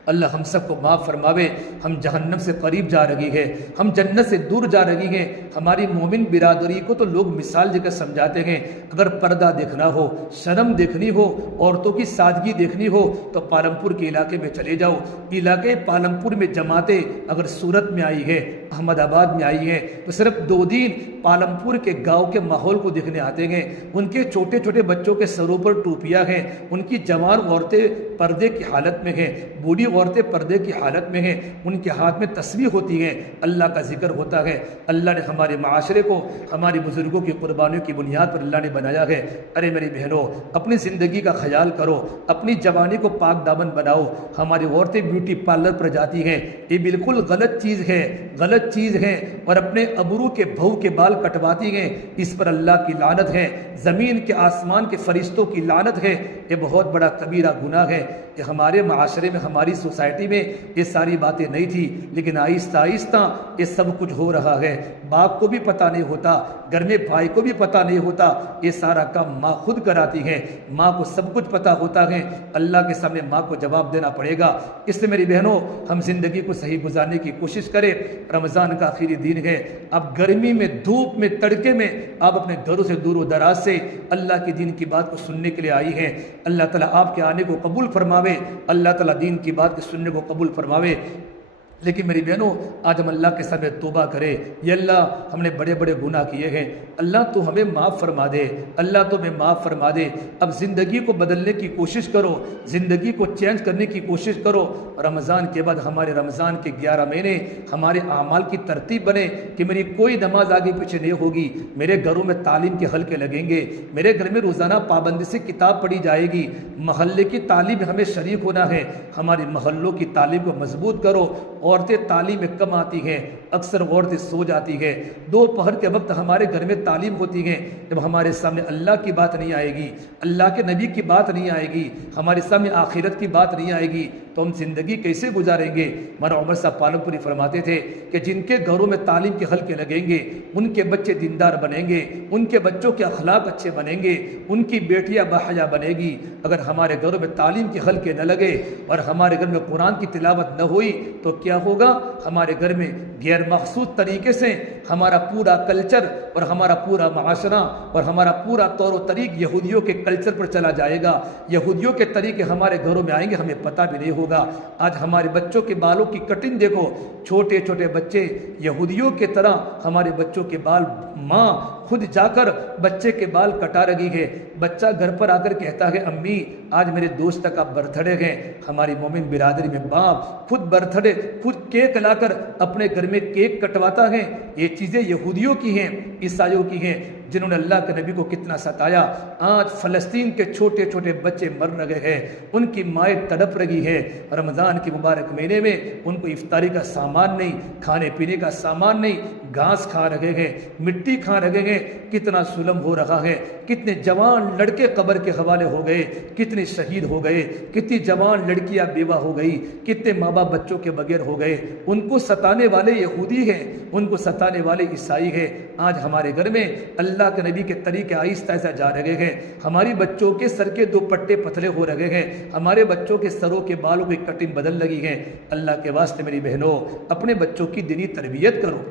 اللہ ہم سب کو معاف فرماوے، ہم جہنم سے قریب جا رہی ہے، ہم جنت سے دور جا رہی ہیں۔ ہماری مومن برادری کو تو لوگ مثال دے کر سمجھاتے ہیں، اگر پردہ دیکھنا ہو، شرم دیکھنی ہو، عورتوں کی سادگی دیکھنی ہو تو پالمپور کے علاقے میں چلے جاؤ۔ علاقے پالمپور میں جماعتیں اگر سورت میں آئی ہے، احمد آباد میں آئی ہے، تو صرف 2 دن پالمپور کے گاؤں کے ماحول کو دیکھنے آتے ہیں۔ ان کے چھوٹے چھوٹے بچوں کے سروں پر ٹوپیاں ہیں، ان کی جوان عورتیں پردے کی حالت میں ہیں، بوڑھی عورتیں پردے کی حالت میں ہیں، ان کے ہاتھ میں تسبیح ہوتی ہے، اللہ کا ذکر ہوتا ہے۔ اللہ نے ہمارے معاشرے کو ہماری بزرگوں کی قربانیوں کی بنیاد پر اللہ نے بنایا ہے۔ ارے میری بہنوں، اپنی زندگی کا خیال کرو، اپنی جوانی کو پاک دامن بناؤ۔ ہماری عورتیں بیوٹی پارلر پر جاتی ہیں، یہ بالکل غلط چیز ہے، اور اپنے ابرو کے بہو کے بال کٹواتی ہیں، اس پر اللہ کی لعنت ہے، زمین کے آسمان کے فرشتوں کی لعنت ہے۔ یہ بہت بڑا کبیرہ گناہ ہے۔ کہ ہمارے معاشرے میں، ہماری سوسائٹی میں یہ ساری باتیں نہیں تھی، لیکن آہستہ آہستہ یہ سب کچھ ہو رہا ہے۔ باپ کو بھی پتہ نہیں ہوتا، گھر میں بھائی کو بھی پتہ نہیں ہوتا، یہ سارا کام ماں خود کراتی ہے۔ ماں کو سب کچھ پتہ ہوتا ہے، اللہ کے سامنے ماں کو جواب دینا پڑے گا۔ اس لیے میری بہنوں، ہم زندگی کو صحیح گزارنے کی کوشش کریں۔ رمضان کا آخری دن ہے، اب گرمی میں، دھوپ میں، تڑکے میں آپ اپنے گھروں سے دور و دراز سے اللہ کے دین کی بات کو سننے کے لیے آئی ہیں۔ اللہ تعالیٰ آپ کے آنے کو قبول فرماوے، اللہ تعالیٰ دین کی بات کے سننے کو قبول فرماوے۔ لیکن میری بہنوں، آج ہم اللہ کے سامنے توبہ کرے، یا اللہ ہم نے بڑے بڑے گناہ کیے ہیں، اللہ تو ہمیں معاف فرما دے، اللہ تو ہمیں معاف فرما دے۔ اب زندگی کو بدلنے کی کوشش کرو، زندگی کو چینج کرنے کی کوشش کرو۔ رمضان کے بعد ہمارے رمضان کے 11 مہینے ہمارے اعمال کی ترتیب بنے کہ میری کوئی نماز آگے پیچھے نہیں ہوگی، میرے گھروں میں تعلیم کے حلقے لگیں گے، میرے گھر میں روزانہ پابندی سے کتاب پڑھی جائے گی، محلے کی تعلیم میں ہمیں شریک ہونا ہے۔ ہماری محلوں کی تعلیم کو مضبوط کرو۔ عورتیں تعلیم میں کم آتی ہیں، اکثر عورتیں سو جاتی ہیں، دوپہر کے وقت ہمارے گھر میں تعلیم ہوتی ہے، جب ہمارے سامنے اللہ کی بات نہیں آئے گی، اللہ کے نبی کی بات نہیں آئے گی، ہمارے سامنے آخرت کی بات نہیں آئے گی، تو ہم زندگی کیسے گزاریں گے؟ ہمارا عمر صاحب پالنپوری فرماتے تھے کہ جن کے گھروں میں تعلیم کے حلقے لگیں گے ان کے بچے دیندار بنیں گے، ان کے بچوں کے اخلاق اچھے بنیں گے، ان کی بیٹیاں باحیا بنے گی۔ اگر ہمارے گھروں میں تعلیم کے حلقے نہ لگے اور ہمارے گھر میں قرآن کی تلاوت نہ ہوئی تو کیا ہوگا؟ ہمارے گھر میں غیر مقصود طریقے سے ہمارا پورا کلچر اور ہمارا پورا معاشرہ اور ہمارا پورا طور و طریق یہودیوں کے کلچر پر چلا جائے گا۔ یہودیوں کے طریقے ہمارے گھروں میں آئیں گے، ہمیں پتہ بھی نہیں ہوگا۔ آج ہمارے بچوں کے بالوں کی کٹنگ دیکھو، چھوٹے چھوٹے بچے یہودیوں کے طرح ہمارے بچوں کے بال، ماں خود جا کر بچے کے بال کٹا رہی ہے۔ بچہ گھر پر آ کر کہتا ہے امی آج میرے دوست کا برتھ ڈے ہے۔ ہماری مومن برادری میں باپ خود برتھ ڈے، خود کیک لا کر اپنے گھر میں کیک کٹواتا ہے۔ یہ چیزیں یہودیوں کی ہیں، عیسائیوں کی ہیں، جنہوں نے اللہ کے نبی کو کتنا ستایا۔ آج فلسطین کے چھوٹے چھوٹے بچے مر رہے ہیں، ان کی مائیں تڑپ رہی ہے۔ رمضان کے مبارک مہینے میں ان کو افطاری کا سامان نہیں، کھانے پینے کا سامان نہیں، گھاس کھا رہے ہیں، مٹی کھا رہے ہیں۔ کتنا ظلم ہو رہا ہے، کتنے جوان لڑکے قبر کے حوالے ہو گئے، کتنے شہید ہو گئے، کتنی جوان لڑکیاں بیوہ ہو گئی، کتنے ماں باپ بچوں کے بغیر ہو گئے۔ ان کو ستانے والے یہودی ہیں، ان کو ستانے والے عیسائی ہیں۔ آج ہمارے گھر میں اللہ کے نبی کے طریقے آہستہ آہستہ جا رہے ہیں۔ ہماری بچوں کے سر کے 2 پٹے پتلے ہو رہے ہیں، ہمارے بچوں کے سروں کے بالوں کی کٹنگ بدل لگی ہے۔ اللہ کے واسطے میری بہنوں، اپنے بچوں کی دینی تربیت کرو۔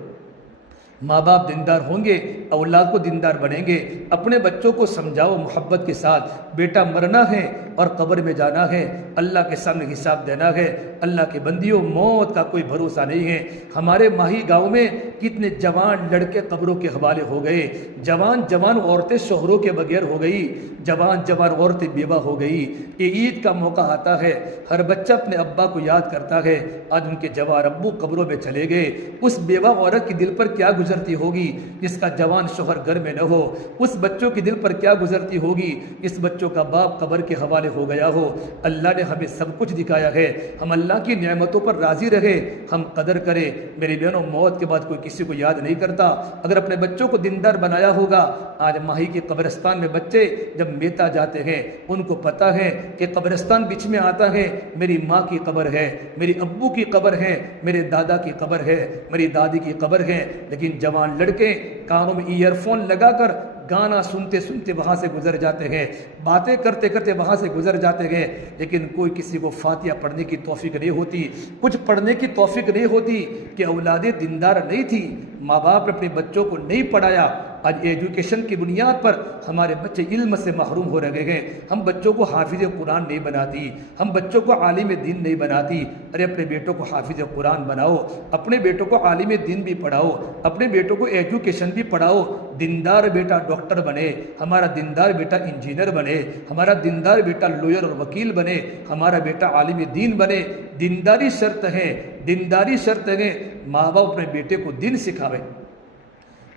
ماں باپ دیندار ہوں گے، اولاد کو دیندار بنیں گے۔ اپنے بچوں کو سمجھاؤ محبت کے ساتھ، بیٹا مرنا ہے اور قبر میں جانا ہے، اللہ کے سامنے حساب دینا ہے۔ اللہ کے بندیوں، موت کا کوئی بھروسہ نہیں ہے۔ ہمارے ماہی گاؤں میں کتنے جوان لڑکے قبروں کے حوالے ہو گئے، جوان جوان عورتیں شوہروں کے بغیر ہو گئی، جوان جوان عورتیں بیوہ ہو گئی۔ یہ عید کا موقع آتا ہے، ہر بچہ اپنے ابا کو یاد کرتا ہے۔ آج ان کے جوان ابو قبروں میں چلے گئے۔ اس بیوہ عورت کی دل پر کیا گزرتی ہوگی جس کا جوان شوہر گھر میں نہ ہو؟ اس بچوں کی دل پر کیا گزرتی ہوگی اس بچوں کا باپ قبر کے حوالے ہو گیا ہو؟ اللہ نے ہمیں سب کچھ دکھایا ہے، ہم اللہ کی نعمتوں پر راضی رہے، ہم قدر کریں۔ میری بہنوں، موت کے بعد کوئی کسی کو یاد نہیں کرتا۔ اگر اپنے بچوں کو دیندار بنایا ہوگا، آج ماہی کے قبرستان میں بچے جب میتا جاتے ہیں، ان کو پتہ ہے کہ قبرستان بیچ میں آتا ہے، میری ماں کی قبر ہے، میری ابو کی قبر ہے، میرے دادا کی قبر ہے، میری دادی کی قبر ہے۔ لیکن جوان لڑکے کانوں میں ایئر فون لگا کر گانا سنتے سنتے وہاں سے گزر جاتے ہیں، باتیں کرتے کرتے وہاں سے گزر جاتے ہیں، لیکن کوئی کسی کو فاتحہ پڑھنے کی توفیق نہیں ہوتی، کچھ پڑھنے کی توفیق نہیں ہوتی کہ اولادیں دیندار نہیں تھی، ماں باپ نے اپنے بچوں کو نہیں پڑھایا۔ آج ایجوکیشن کی بنیاد پر ہمارے بچے علم سے محروم ہو رہے ہیں۔ ہم بچوں کو حافظ قرآن نہیں بناتی، ہم بچوں کو عالم دین نہیں بناتی۔ ارے اپنے بیٹوں کو حافظ قرآن بناؤ، اپنے بیٹوں کو عالم دین بھی پڑھاؤ، اپنے بیٹوں کو ایجوکیشن بھی پڑھاؤ۔ دیندار بیٹا ڈاکٹر بنے، ہمارا دیندار بیٹا انجینئر بنے، ہمارا دیندار بیٹا لوئر اور وکیل بنے، ہمارا بیٹا عالم دین بنے۔ دینداری شرط ہے، دینداری شرط ہے۔ ماں باپ اپنے بیٹے کو دین سکھاوے۔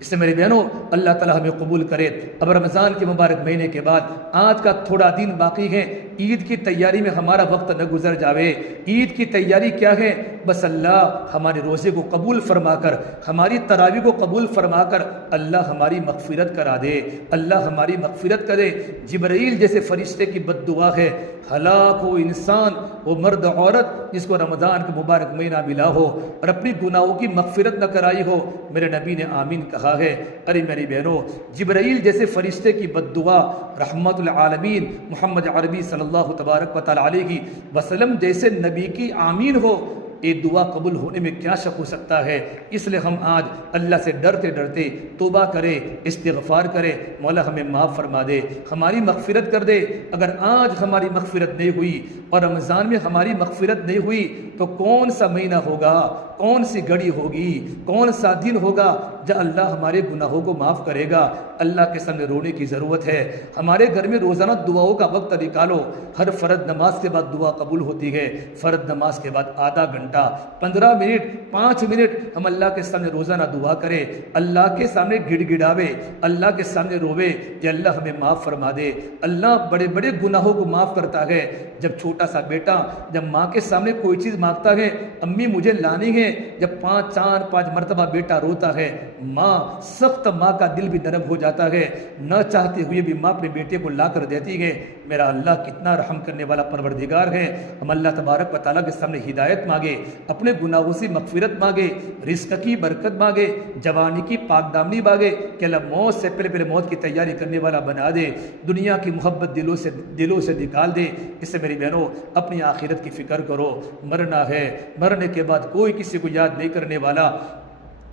اس سے میری بہنوں، اللہ تعالیٰ ہمیں قبول کرے۔ اب رمضان کے مبارک مہینے کے بعد آج کا تھوڑا دن باقی ہے، عید کی تیاری میں ہمارا وقت نہ گزر جاوے۔ عید کی تیاری کیا ہے؟ بس اللہ ہمارے روزے کو قبول فرما کر، ہماری تراویح کو قبول فرما کر اللہ ہماری مغفرت کرا دے، اللہ ہماری مغفرت کرے۔ جبرائیل جیسے فرشتے کی بد دعا ہے، ہلاک ہو انسان، وہ مرد عورت جس کو رمضان کا مبارک مہینہ ملا ہو اور اپنی گناہوں کی مغفرت نہ کرائی ہو۔ میرے نبی نے آمین کہا ہے۔ ارے میری بہنوں، جبرائیل جیسے فرشتے کی بد دعا رحمت العالمین محمد عربی صلی اللہ تبارک و تعالی علیہ وسلم جیسے نبی کی آمین ہو، یہ دعا قبول ہونے میں کیا شک ہو سکتا ہے؟ اس لیے ہم آج اللہ سے ڈرتے ڈرتے توبہ کرے، استغفار کرے، مولا ہمیں معاف فرما دے، ہماری مغفرت کر دے۔ اگر آج ہماری مغفرت نہیں ہوئی اور رمضان میں ہماری مغفرت نہیں ہوئی تو کون سا مہینہ ہوگا، کون سی گھڑی ہوگی، کون سا دن ہوگا جب اللہ ہمارے گناہوں کو معاف کرے گا؟ اللہ کے سامنے رونے کی ضرورت ہے۔ ہمارے گھر میں روزانہ دعاؤں کا وقت نکالو۔ ہر فرض نماز کے بعد دعا قبول ہوتی ہے، فرض نماز کے بعد آدھا گھنٹہ، 15 منٹ، 5 منٹ ہم اللہ کے سامنے روزانہ دعا کرے، اللہ کے سامنے گڑ گڑاوے، اللہ کے سامنے روے کہ اللہ ہمیں معاف فرما دے۔ اللہ بڑے بڑے گناہوں کو معاف کرتا ہے۔ جب چھوٹا سا بیٹا جب ماں کے سامنے کوئی چیز مانگتا ہے، امی مجھے لانی ہے، جب 4-5 مرتبہ بیٹا روتا ہے، ماں سخت، ماں کا دل بھی نرم ہو جاتا ہے، نہ چاہتے ہوئے بھی ماں اپنے بیٹے کو لا کر دیتی ہے۔ میرا اللہ کتنا رحم کرنے والا پروردگار ہے. ہم اللہ تبارک و تعالیٰ کے سامنے ہدایت مانگے, اپنے گناہوں سے مغفرت مانگے, رزق کی برکت مانگے, جوانی کی پاک دامنی مانگے کہ اللہ موت سے پہلے موت کی تیاری کرنے والا بنا دے, دنیا کی محبت دلوں سے نکال دے. اس سے میری بہنوں اپنی آخرت کی فکر کرو. مرنا ہے, مرنے کے بعد کوئی کسی کو یاد نہیں کرنے والا.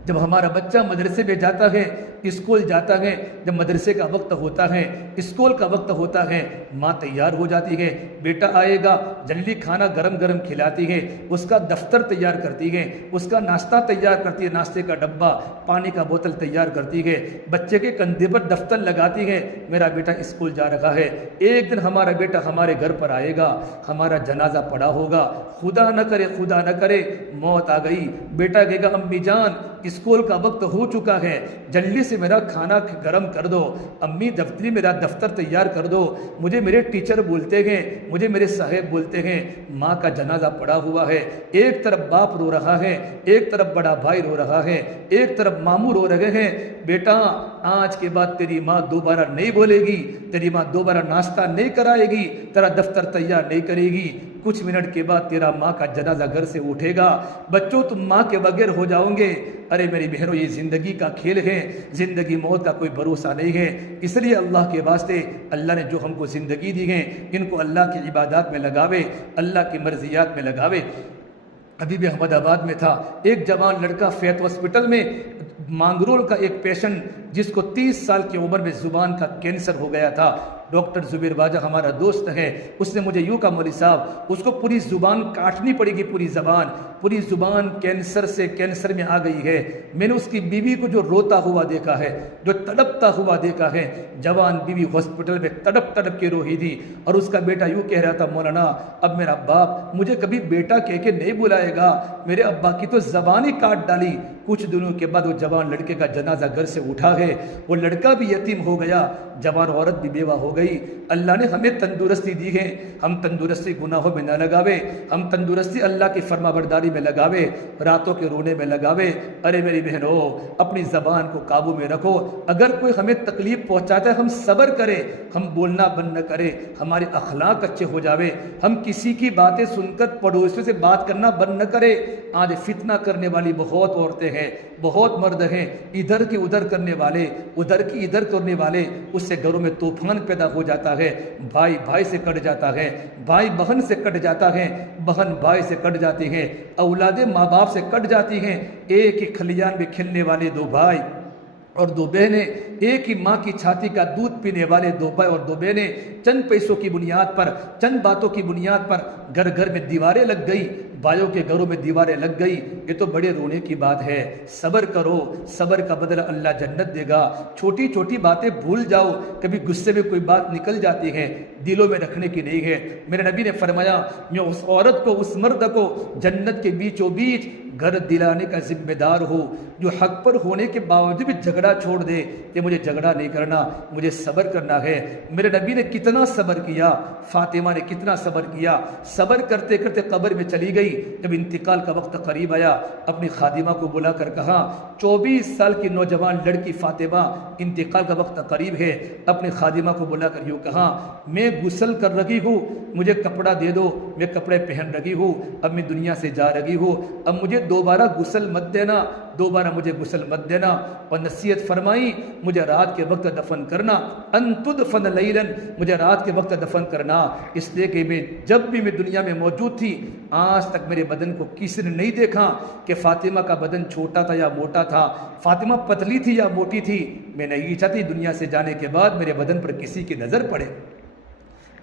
جب ہمارا بچہ مدرسے میں جاتا ہے, اسکول جاتا ہے, جب مدرسے کا وقت ہوتا ہے, اسکول کا وقت ہوتا ہے, ماں تیار ہو جاتی ہے, بیٹا آئے گا, جلدی کھانا گرم گرم کھلاتی ہے, اس کا دفتر تیار کرتی ہے, اس کا ناشتہ تیار کرتی ہے, ناشتے کا ڈبہ, پانی کا بوتل تیار کرتی ہے, بچے کے کندھے پر دفتر لگاتی ہے, میرا بیٹا اسکول جا رہا ہے. ایک دن ہمارا بیٹا ہمارے گھر پر آئے گا, ہمارا جنازہ پڑا ہوگا, خدا نہ کرے موت آ گئی, بیٹا کہے گا امی جان اسکول کا وقت ہو چکا ہے, جلدی سے میرا کھانا گرم کر دو, امی دفتری میرا دفتر تیار کر دو, مجھے میرے ٹیچر بولتے ہیں, مجھے میرے صاحب بولتے ہیں. ماں کا جنازہ پڑا ہوا ہے, ایک طرف باپ رو رہا ہے, ایک طرف بڑا بھائی رو رہا ہے, ایک طرف ماموں رو رہے ہیں. بیٹا آج کے بعد تیری ماں دوبارہ نہیں بولے گی, تیری ماں دوبارہ ناشتہ نہیں کرائے گی, تیرا دفتر تیار نہیں کرے گی. کچھ منٹ کے بعد تیرا ماں کا جنازہ گھر سے اٹھے گا. بچوں تم ماں کے بغیر ہو جاؤ گے. ارے میری بہنوں یہ زندگی کا کھیل ہے, زندگی موت کا کوئی بھروسہ نہیں ہے. اس لیے اللہ کے واسطے اللہ نے جو ہم کو زندگی دی ہے ان کو اللہ کی عبادات میں لگاوے, اللہ کی مرضیات میں لگاوے. ابھی بھی احمد آباد میں تھا, ایک جوان لڑکا فیت ہاسپٹل میں مانگرول کا ایک پیشنٹ جس کو 30 سال کی عمر میں زبان کا کینسر ہو گیا تھا. ڈاکٹر زبیر واجہ ہمارا دوست ہے, اس نے مجھے یوں کہا مولوی صاحب اس کو پوری زبان کاٹنی پڑے گی, پوری زبان کینسر میں آ گئی ہے. میں نے اس کی بیوی کو جو روتا ہوا دیکھا ہے, جو تڑپتا ہوا دیکھا ہے. جوان بیوی ہاسپٹل میں تڑپ کے روئی تھی, اور اس کا بیٹا یوں کہہ رہا تھا مولانا اب میرا باپ مجھے کبھی بیٹا کہہ کے نہیں بلائے گا, میرے ابا کی تو زبان ہی کاٹ ڈالی. کچھ دنوں کے بعد وہ جوان لڑکے کا جنازہ گھر سے اٹھا ہے, وہ لڑکا بھی یتیم ہو گیا, جوان عورت بھی بیوہ ہو گئی. اللہ نے ہمیں تندرستی دی ہے, ہم تندرستی گناہوں میں نہ لگاوے, ہم تندرستی اللہ کی فرما برداری میں لگاوے, راتوں کے رونے میں لگاوے. ارے میری بہنوں اپنی زبان کو قابو میں رکھو. اگر کوئی ہمیں تکلیف پہنچاتا ہے ہم صبر کریں, ہم بولنا بند نہ کریں, ہمارے اخلاق اچھے ہو جاوے, ہم کسی کی باتیں سن کر پڑوسیوں سے بات کرنا بند نہ کریں. آج فتنہ کرنے والی بہت عورتیں ہیں, بہت مرد ہیں, ادھر کی ادھر کرنے والے, ادھر کی ادھر کرنے والے. اس سے گھروں میں طوفان پیدا ہو جاتا ہے, بھائی سے کٹ جاتا ہے, بھائی بہن سے کٹ جاتا ہے, بہن بھائی سے کٹ جاتی ہیں, اولادیں ماں باپ سے کٹ جاتی ہیں. ایک ہی کھلیان میں کھیلنے والے دو بھائی اور دو بہنیں, ایک ہی ماں کی چھاتی کا دودھ پینے والے دو بھائی اور دو بہنیں, چند پیسوں کی بنیاد پر, چند باتوں کی بنیاد پر گھر میں دیواریں لگ گئی, بھائیوں کے گھروں میں دیواریں لگ گئی. یہ تو بڑے رونے کی بات ہے. صبر کرو, صبر کا بدلہ اللہ جنت دے گا. چھوٹی چھوٹی باتیں بھول جاؤ, کبھی غصے میں کوئی بات نکل جاتی ہے, دلوں میں رکھنے کی نہیں ہے. میرے نبی نے فرمایا میں اس عورت کو, اس مرد کو جنت کے بیچوں بیچ گھر دلانے کا ذمہ دار ہوں جو حق پر ہونے کے باوجود بھی جھگڑا چھوڑ دے کہ مجھے جھگڑا نہیں کرنا, مجھے صبر کرنا ہے. میرے نبی نے کتنا صبر کیا, فاطمہ نے کتنا صبر کیا. صبر کرتے کرتے قبر میں چلی گئی. جب انتقال کا وقت قریب آیا اپنی خادمہ کو بلا کر کہا, 24 سال کی نوجوان لڑکی فاطمہ, انتقال کا وقت قریب ہے. اپنی خادمہ کو بلا کر یوں کہا میں غسل کر رہی ہوں, مجھے کپڑا دے دو, میں کپڑے پہن رہی ہوں, اب میں دنیا سے جا رہی ہوں, اب مجھے دوبارہ غسل مت دینا, دوبارہ مجھے غسل مت دینا. اور نصیحت فرمائی مجھے رات کے وقت دفن کرنا, ان تدفن لیلا, مجھے رات کے وقت دفن کرنا, اس لیے کہ میں جب بھی میں دنیا میں موجود تھی آج تک میرے بدن کو کسی نے نہیں دیکھا کہ فاطمہ کا بدن چھوٹا تھا یا موٹا تھا, فاطمہ پتلی تھی یا موٹی تھی. میں نہیں چاہتی دنیا سے جانے کے بعد میرے بدن پر کسی کی نظر پڑے.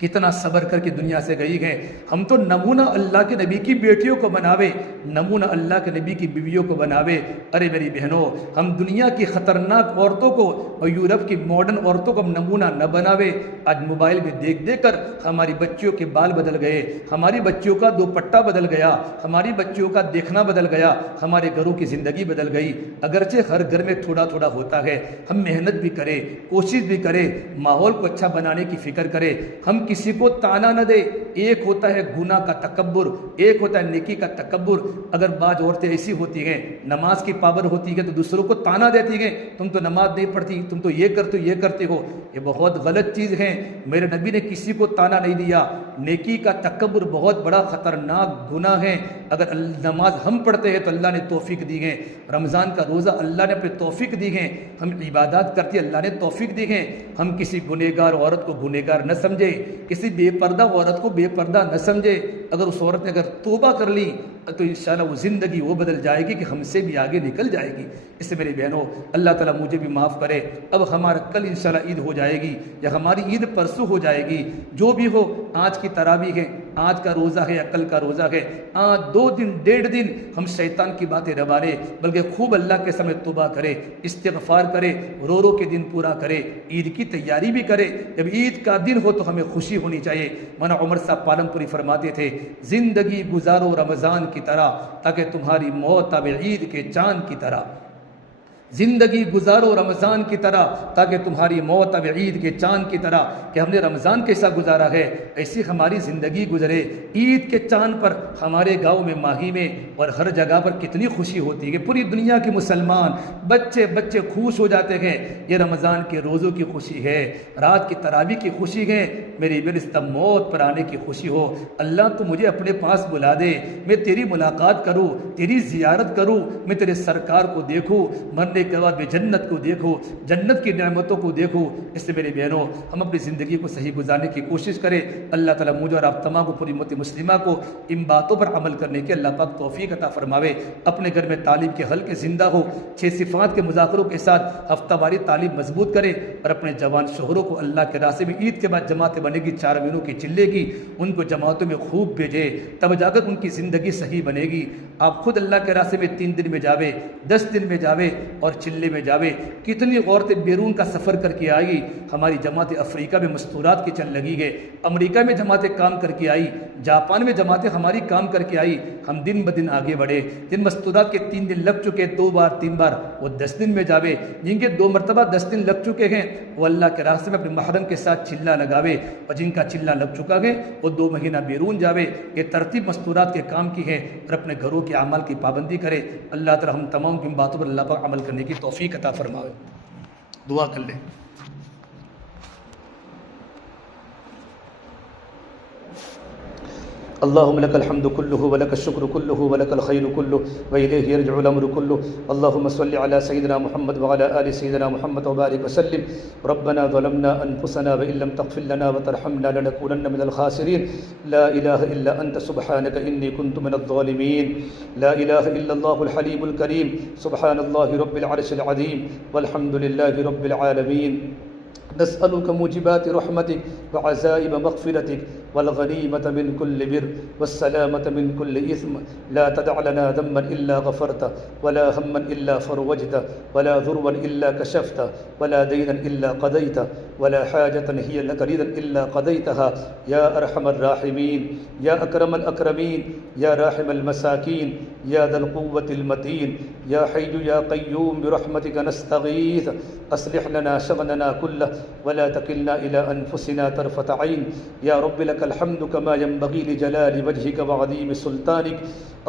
کتنا صبر کر کے دنیا سے گئی ہے. ہم تو نمونہ اللہ کے نبی کی بیٹیوں کو بناوے, نمونہ اللہ کے نبی کی بیویوں کو بناوے. ارے میری بہنوں ہم دنیا کی خطرناک عورتوں کو اور یورپ کی ماڈرن عورتوں کو ہم نمونہ نہ بناوے. آج موبائل میں دیکھ دیکھ کر ہماری بچیوں کے بال بدل گئے, ہماری بچیوں کا دوپٹہ بدل گیا, ہماری بچیوں کا دیکھنا بدل گیا, ہمارے گھروں کی زندگی بدل گئی. اگرچہ ہر گھر میں تھوڑا تھوڑا ہوتا ہے, ہم محنت بھی کریں, کوشش بھی کریں, ماحول کو اچھا بنانے کی فکر کریں. ہم کسی کو تانا نہ دے. ایک ہوتا ہے گناہ کا تکبر، ایک ہوتا ہے نیکی کا تکبر. اگر بعض عورتیں ایسی ہوتی ہیں نماز کی پابند ہوتی ہے تو دوسروں کو تانا دیتی ہیں تم تو نماز نہیں پڑھتی، تم تو یہ کرتے ہو. یہ بہت غلط چیز ہے. میرے نبی نے کسی کو تانا نہیں دیا. نیکی کا تکبر بہت بڑا خطرناک گناہ ہے. اگر نماز ہم پڑھتے ہیں تو اللہ نے توفیق دی ہے، رمضان کا روزہ اللہ نے اپنے توفیق دی ہے، ہم عبادات کرتے اللہ نے توفیق دی ہے. ہم کسی گنہگار عورت کو گنہگار نہ سمجھے، کسی بے پردہ عورت کو بے پردہ نہ سمجھے. اگر اس عورت نے اگر توبہ کر لی تو انشاءاللہ وہ زندگی وہ بدل جائے گی کہ ہم سے بھی آگے نکل جائے گی. اس سے میری بہنوں اللہ تعالیٰ مجھے بھی معاف کرے. اب ہمارا کل انشاءاللہ عید ہو جائے گی یا ہماری عید پرسوں ہو جائے گی. جو بھی ہو، آج کی تراویح ہے، آج کا روزہ ہے یا کل کا روزہ ہے، آج 2 دن 1.5 دن ہم شیطان کی باتیں روارے بلکہ خوب اللہ کے سامنے توبہ کرے، استغفار کرے، رو کے دن پورا کرے، عید کی تیاری بھی کرے. جب عید کا دن ہو تو ہمیں خوشی ہونی چاہیے. مولانا عمر صاحب پالم پوری فرماتے تھے زندگی گزارو رمضان کی طرح تاکہ تمہاری موت اب عید کے چاند کی طرح. زندگی گزارو رمضان کی طرح تاکہ تمہاری موت اب عید کے چاند کی طرح. کہ ہم نے رمضان کیسا گزارا ہے ایسی ہماری زندگی گزرے. عید کے چاند پر ہمارے گاؤں میں، ماہی میں اور ہر جگہ پر کتنی خوشی ہوتی ہے. پوری دنیا کے مسلمان بچے خوش ہو جاتے ہیں. یہ رمضان کے روزوں کی خوشی ہے، رات کی تراویح کی خوشی ہے. میری برستہ موت پر آنے کی خوشی ہو. اللہ تو مجھے اپنے پاس بلا دے، میں تیری ملاقات کروں، تیری زیارت کروں، میں تیرے سرکار کو دیکھوں، مرنے کے بعد میں جنت کو دیکھوں، جنت کی نعمتوں کو دیکھوں. اس سے میرے بہنوں ہم اپنی زندگی کو صحیح گزارنے کی کوشش کریں. اللہ تعالیٰ مجھے اور آپ تمام کو، پوری امت مسلمہ کو ان باتوں پر عمل کرنے کے اللہ پاک توفیق عطا فرماوے. اپنے گھر میں تعلیم کے حلقے زندہ ہو، 6 صفات کے مذاکروں کے ساتھ ہفتہ واری تعلیم مضبوط کرے اور اپنے جوان شوہروں کو اللہ کے راستے میں عید کے بعد جماعتیں بنے گی 4 مہینوں کی چلے گی، ان کو جماعتوں میں خوب بھیجے، تب جا کر ان کی زندگی صحیح بنے گی. آپ خود اللہ کے راستے میں 3 دن میں جاوے، 10 دن میں جاوے اور چلے میں جاوے. کتنی عورتیں بیرون کا سفر کر کے آئی. ہماری جماعت افریقہ میں مستورات کی چل لگی ہے، امریکہ میں جماعتیں کام کر کے آئی، جاپان میں جماعتیں ہماری کام کر کے آئی. ہم دن بدن آگے بڑھے. جن مستورات کے 3 دن لگ چکے 2 بار 3 بار وہ 10 دن میں جاوے. جن کے 2 مرتبہ 10 دن لگ چکے ہیں وہ اللہ کے راستے میں اپنے محرم کے ساتھ چلہ لگاوے، اور جن کا چلہ لگ چکا ہے وہ 2 مہینہ بیرون جاوے. یہ ترتیب مستورات کے کام کی ہے اور اپنے گھروں کے اعمال کی پابندی کرے. اللہ تعالی ہم تمام کی باتوں پر اللہ پاک عمل کرنے کی توفیق عطا فرمائے. دعا کر لیں. اللهم لك الحمد كله ولك الشكر كله ولك الخير كله وإليه يرجع الأمر كله. اللهم صل على سيدنا محمد وعلى آل سيدنا محمد وبارك وسلم. ربنا ظلمنا أنفسنا وإن لم تغفر لنا وترحمنا لنكونن من الخاسرين. لا إله إلا أنت سبحانك إني كنت من الظالمين. لا إله إلا الله الحليم الكريم. سبحان الله رب العرش العظيم والحمد لله رب العالمين. نسألك موجبات رحمتك وعزائم مغفرتك والغنيمة من كل بر والسلامة من كل إثم. لا تدع لنا ذنبا إلا غفرته ولا هما إلا فرجته ولا ذروا إلا كشفته ولا دينا إلا قضيته ولا حاجة هي لك رضا إلا قضيتها. يا أرحم الراحمين، يا أكرم الأكرمين، يا راحم المساكين، يا ذا القوة المتين، يا حي يا قيوم برحمتك نستغيث. أصلح لنا شغلنا كله ولا تكلنا إلى أنفسنا طرفة عين. يا رب لك الحمد كما ينبغي لجلال وجهك وعظيم سلطانك.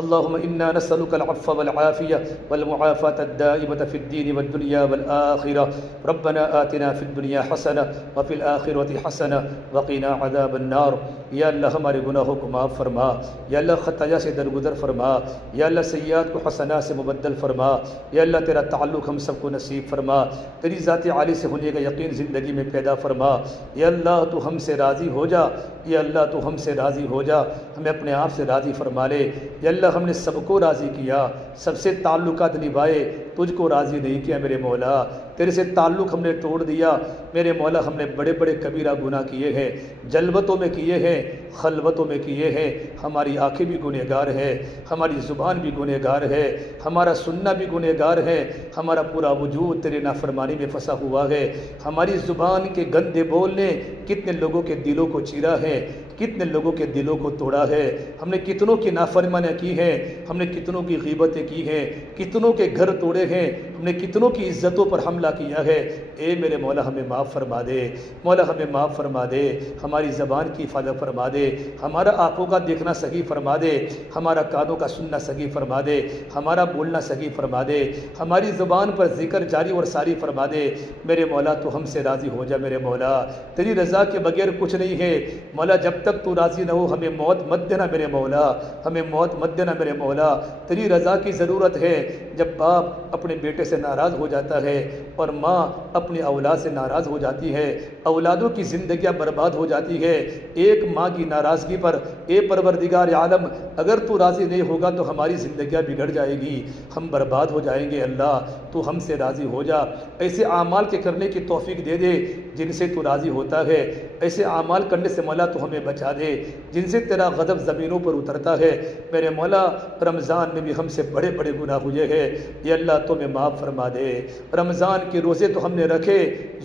اللهم إنا نسألك العفو والعافية والمعافاة الدائمة في الدين والدنيا والآخرة. ربنا آتنا في الدنيا حسنة وفي الآخرة حسنة وقنا عذاب النار. یا اللہ ہمارے گناہوں کو معاف فرما، یا اللہ خطایا سے درگزر فرما، یا اللہ سیئات کو حسنات سے مبدل فرما. یا اللہ تیرا تعلق ہم سب کو نصیب فرما، تیری ذات عالی سے ہونے کا یقین زندگی میں پیدا فرما. یا اللہ تو ہم سے راضی ہو جا، یا اللہ تو ہم سے راضی ہو جا، ہمیں اپنے آپ سے راضی فرما لے. یا اللہ ہم نے سب کو راضی کیا، سب سے تعلقات نبھائے، تجھ کو راضی نہیں کیا میرے مولا. تیرے سے تعلق ہم نے توڑ دیا میرے مولا. ہم نے بڑے بڑے کبیرہ گناہ کیے ہیں، جلوتوں میں کیے ہیں، خلوتوں میں کیے ہیں. ہماری آنکھیں بھی گنہگار ہے، ہماری زبان بھی گنہگار ہے، ہمارا سننا بھی گنہگار ہے، ہمارا پورا وجود تیرے نافرمانی میں پھنسا ہوا ہے. ہماری زبان کے گندے بول نے کتنے لوگوں کے دلوں کو چیرا ہے، کتنے لوگوں کے دلوں کو توڑا ہے، ہم نے کتنوں کی نافرمانیاں کی ہیں، ہم نے کتنوں کی غیبتیں کی ہیں، کتنوں کے گھر توڑے ہیں، ہم نے کتنوں کی عزتوں پر حملہ کیا ہے۔ اے میرے مولا ہمیں معاف فرما دے، مولا ہمیں معاف فرما دے، ہماری زبان کی حفاظت فرما دے، ہمارا آنکھوں کا دیکھنا صحیح فرما دے، ہمارا کانوں کا سننا صحیح فرما دے، ہمارا بولنا صحیح فرما دے، ہماری زبان پر ذکر جاری اور ساری فرما دے۔ میرے مولا تو ہم سے راضی ہو جا میرے مولا، تیری رضا کے بغیر کچھ نہیں ہے مولا، جب تک تو راضی نہ ہو ہمیں موت مت دینا میرے مولا، ہمیں موت مت دینا میرے مولا، تیری رضا کی ضرورت ہے۔ جب باپ اپنے بیٹے سے ناراض ہو جاتا ہے اور ماں اپنی اولاد سے ناراض ہو جاتی ہے، اولادوں کی زندگیاں برباد ہو جاتی ہے ایک ماں کی ناراضگی پر۔ اے پروردگار عالم، اگر تو راضی نہیں ہوگا تو ہماری زندگیاں بگڑ جائے گی، ہم برباد ہو جائیں گے۔ اللہ تو ہم سے راضی ہو جا، ایسے اعمال کے کرنے کی توفیق دے دے جن سے تو راضی ہوتا ہے، ایسے اعمال کرنے سے مولا تو ہمیں بچا دے جن سے تیرا غضب زمینوں پر اترتا ہے۔ میرے مولا رمضان میں بھی ہم سے بڑے بڑے گناہ ہوئے ہیں، یہ اللہ تو میں معاف فرما دے۔ رمضان کے روزے تو ہم نے رکھے،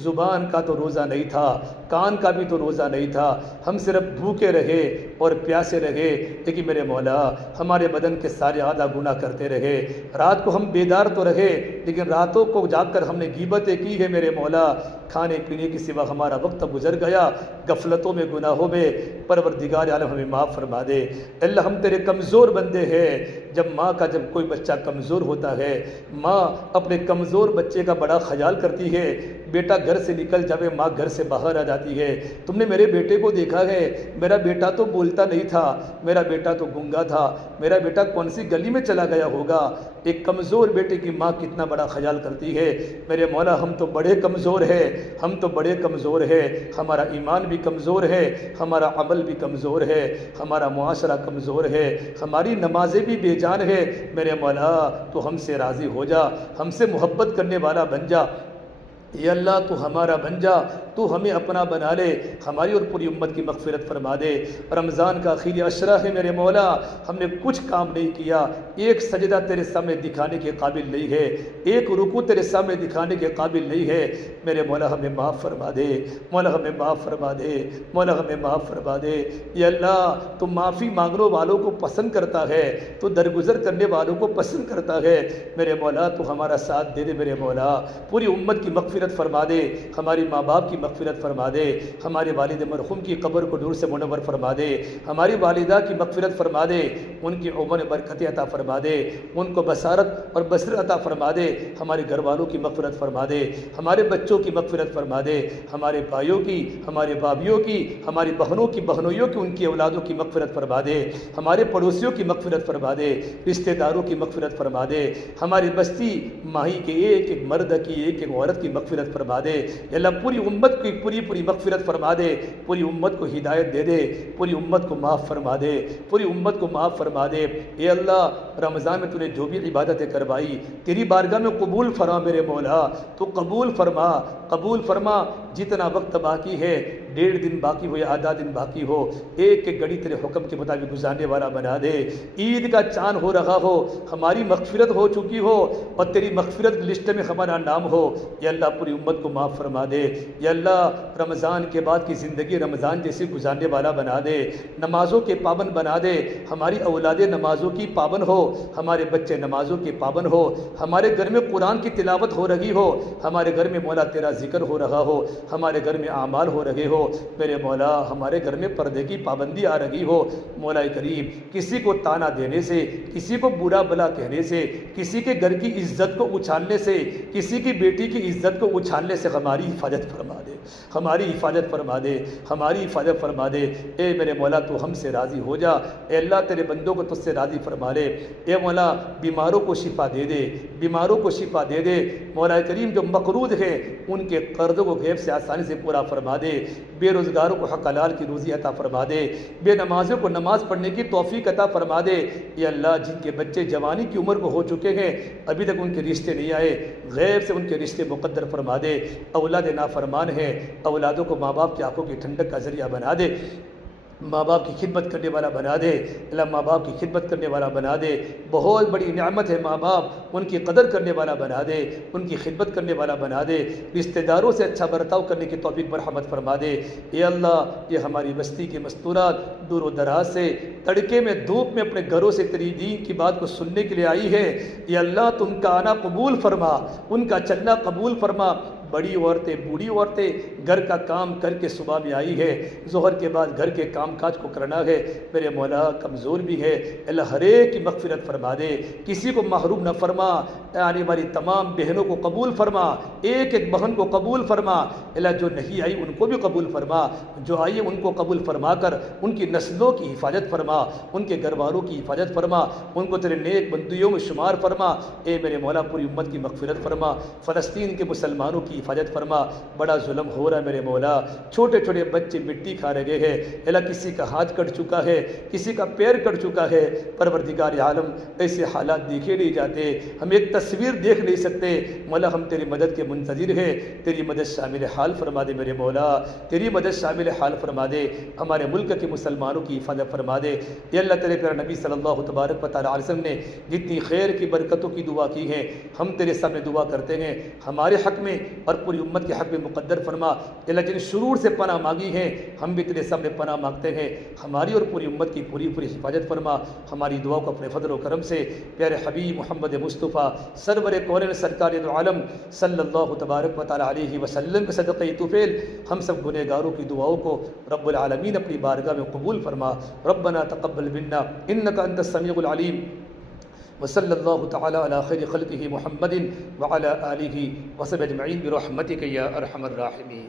زبان کا تو روزہ نہیں تھا، کان کا بھی تو روزہ نہیں تھا، ہم صرف بھوکے رہے اور پیاسے رہے، لیکن میرے مولا ہمارے بدن کے سارے اعضاء گناہ کرتے رہے۔ رات کو ہم بیدار تو رہے لیکن راتوں کو جاگ کر ہم نے غیبتیں کی ہے میرے مولا، کھانے پینے کے سوا ہمارا وقت گزر گیا غفلتوں میں، گناہوں میں۔ پروردگار عالم ہمیں معاف فرما دے۔ اللہ ہم تیرے کمزور بندے ہیں، جب کوئی بچہ کمزور ہوتا ہے، ماں اپنے کمزور بچے کا بڑا خیال کرتی ہے، بیٹا گھر سے نکل جاوے ماں گھر سے باہر آ جاتی ہے۔ تم نے میرے بیٹے کو دیکھا ہے، میرا بیٹا تو بولتا نہیں تھا، میرا بیٹا تو گنگا تھا، میرا بیٹا کون سی گلی میں چلا گیا ہوگا۔ ایک کمزور بیٹے کی ماں کتنا بڑا خیال کرتی ہے۔ میرے مولا ہم تو بڑے کمزور ہیں، ہم تو بڑے کمزور ہیں، ہمارا ایمان بھی کمزور ہے، ہمارا عمل بھی کمزور ہے، ہمارا معاشرہ کمزور ہے، ہماری نمازیں بھی بے جان ہے۔ میرے مولا تو ہم سے راضی ہو جا، ہم سے محبت کرنے والا بن جا، یا اللہ تو ہمارا بن جا، تو ہمیں اپنا بنا لے، ہماری اور پوری امت کی مغفرت فرما دے۔ رمضان کا آخری عشرہ ہے میرے مولا، ہم نے کچھ کام نہیں کیا، ایک سجدہ تیرے سامنے دکھانے کے قابل نہیں ہے، ایک رکوع تیرے سامنے دکھانے کے قابل نہیں ہے۔ میرے مولا ہمیں معاف فرما دے، مولا ہمیں معاف فرما دے، مولا ہمیں معاف فرما دے۔ یا اللہ تو معافی مانگنے والوں کو پسند کرتا ہے، تو درگزر کرنے والوں کو پسند کرتا ہے۔ میرے مولا تو ہمارا ساتھ دے دے میرے مولا، پوری امت کی مغفرت فرما دے، ہماری ماں باپ کی مغفرت فرما دے، ہمارے والد مرحوم کی قبر کو نور سے منور فرما دے، ہماری والدہ کی مغفرت فرما دے، ان کی عمر میں برکت عطا فرما دے، ان کو بصارت اور بصیرت عطا فرما دے، ہمارے گھر والوں کی مغفرت فرما دے، ہمارے بچوں کی مغفرت فرما دے، ہمارے بھائیوں کی، ہمارے بھابھیوں کی، ہماری بہنوں کی، بہنوئیوں کی، ان کی اولادوں کی مغفرت فرما دے، ہمارے پڑوسیوں کی مغفرت فرما دے، رشتہ داروں کی مغفرت فرما دے، ہماری بستی ماہی کے ایک ایک مرد کی، ایک ایک عورت کی مغفرت فرما دے۔ یا اللہ پوری امت کی پوری مغفرت فرما دے، پوری امت کو ہدایت دے دے، پوری امت کو معاف فرما دے، پوری امت کو معاف فرما دے۔ اے اللہ رمضان میں تو نے جو بھی عبادتیں کروائی تیری بارگاہ میں قبول فرما میرے مولا، تو قبول فرما، قبول فرما۔ جتنا وقت باقی ہے، 1.5 دن باقی ہو یا آدھا دن باقی ہو، ایک ایک گھڑی تیرے حکم کے مطابق گزارنے والا بنا دے۔ عید کا چاند ہو رہا ہو، ہماری مغفرت ہو چکی ہو اور تیری مغفرت لسٹ میں ہمارا نام ہو، یا اللہ پوری امت کو معاف فرما دے۔ یا اللہ رمضان کے بعد کی زندگی رمضان جیسی گزارنے والا بنا دے، نمازوں کے پابند بنا دے، ہماری اولاد نمازوں کی پابند ہو، ہمارے بچے نمازوں کے پابند ہو، ہمارے گھر میں قرآن کی تلاوت ہو رہی ہو، ہمارے گھر میں مولا تیرا ذکر ہو رہا ہو، ہمارے گھر میں اعمال ہو رہے ہو، میرے مولا ہمارے گھر میں پردے کی پابندی آ رہی ہو۔ مولا کریم کسی کو تانا دینے سے، کسی کو برا بلا کہنے سے، کسی کے گھر کی عزت کو اچھالنے سے، کسی کی بیٹی کی عزت کو اچھالنے سے ہماری حفاظت فرما دے، ہماری حفاظت فرما دے، ہماری حفاظت فرما دے۔ اے میرے مولا تو ہم سے راضی ہو جا، اے اللہ تیرے بندوں کو تجھ سے راضی فرما لے۔ اے مولا بیماروں کو شفا دے دے، بیماروں کو شفا دے دے۔ مولا کریم جو مقروض ہے ان کے قرضوں کو غیب سے آسانی سے پورا فرما دے، بے روزگاروں کو حق حلال کی روزی عطا فرما دے، بے نمازوں کو نماز پڑھنے کی توفیق عطا فرما دے۔ یا اللہ جن کے بچے جوانی کی عمر کو ہو چکے ہیں، ابھی تک ان کے رشتے نہیں آئے، غیب سے ان کے رشتے مقدر فرما دے۔ اولاد نافرمان ہیں، اولادوں کو ماں باپ کی آنکھوں کی ٹھنڈک کا ذریعہ بنا دے۔ ماں باپ کی خدمت کرنے والا بنا دے، اللہ ماں باپ کی خدمت کرنے والا بنا دے، بہت بڑی نعمت ہے ماں باپ، ان کی قدر کرنے والا بنا دے، ان کی خدمت کرنے والا بنا دے، رشتہ داروں سے اچھا برتاؤ کرنے کی توفیق مرحمت فرما دے۔ اے اللہ یہ ہماری بستی کے مستورات دور و دراز سے تڑکے میں دھوپ میں اپنے گھروں سے تیری دین کی بات کو سننے کے لیے آئی ہے، یا اللہ تم کا آنا قبول فرما، ان کا چلنا قبول فرما۔ بڑی عورتیں بوڑھی عورتیں گھر کا کام کر کے صبح میں آئی ہے، ظہر کے بعد گھر کے کام کاج کو کرنا ہے، میرے مولا کمزور بھی ہے، اللہ ہر ایک کی مغفرت فرما دے، کسی کو محروم نہ فرما، آنے والی تمام بہنوں کو قبول فرما، ایک ایک بہن کو قبول فرما، اللہ جو نہیں آئی ان کو بھی قبول فرما، جو آئی ان کو قبول فرما کر ان کی نسلوں کی حفاظت فرما، ان کے گھر والوں کی حفاظت فرما، ان کو تیرے نیک بندیوں میں شمار فرما۔ اے میرے مولا پوری امت کی مغفرت فرما، فلسطین کے مسلمانوں کی حفاظت فرما، بڑا ظلم ہو رہا ہے میرے مولا، چھوٹے چھوٹے بچے مٹی کھا رہے ہیں، اللہ کسی کا ہاتھ کٹ چکا ہے، کسی کا پیر کٹ چکا ہے، پروردگار عالم ایسے حالات دیکھے نہیں جاتے، ہم ایک تصویر دیکھ نہیں سکتے، مولا ہم تیری مدد کے منتظر ہیں، تیری مدد شامل حال فرما دے میرے مولا، تیری مدد شامل حال فرما دے، ہمارے ملک کے مسلمانوں کی حفاظت فرما دے۔ یہ اللہ تیرے پیارے نبی صلی اللہ تبارک و تعالی علیہ وسلم نے جتنی خیر کی برکتوں کی دعا کی ہے، ہم تیرے سامنے دعا کرتے ہیں، ہمارے حق میں اور پوری امت کے حق میں مقدر فرما۔ اللہ جن شرور سے پناہ مانگی ہے ہم بھی تیرے سامنے پناہ مانگتے ہیں، ہماری اور پوری امت کی پوری حفاظت فرما، ہماری دعا کو اپنے فضل و کرم سے پیارے حبیب محمد مصطفیٰ سرور کونین سرکار دو عالم صلی اللہ تبارک و تعالی علیہ وسلم کے صدقہ طفیل ہم سب گنہگاروں کی دعاؤں کو رب العالمین اپنی بارگاہ میں قبول فرما۔ ربنا تقبل منا انک انت السمیع العلیم، وصلی اللہ تعالی علی خیر خلقہ محمد وعلی آلہ وصحبہ اجمعین برحمتک یا ارحم الراحمین۔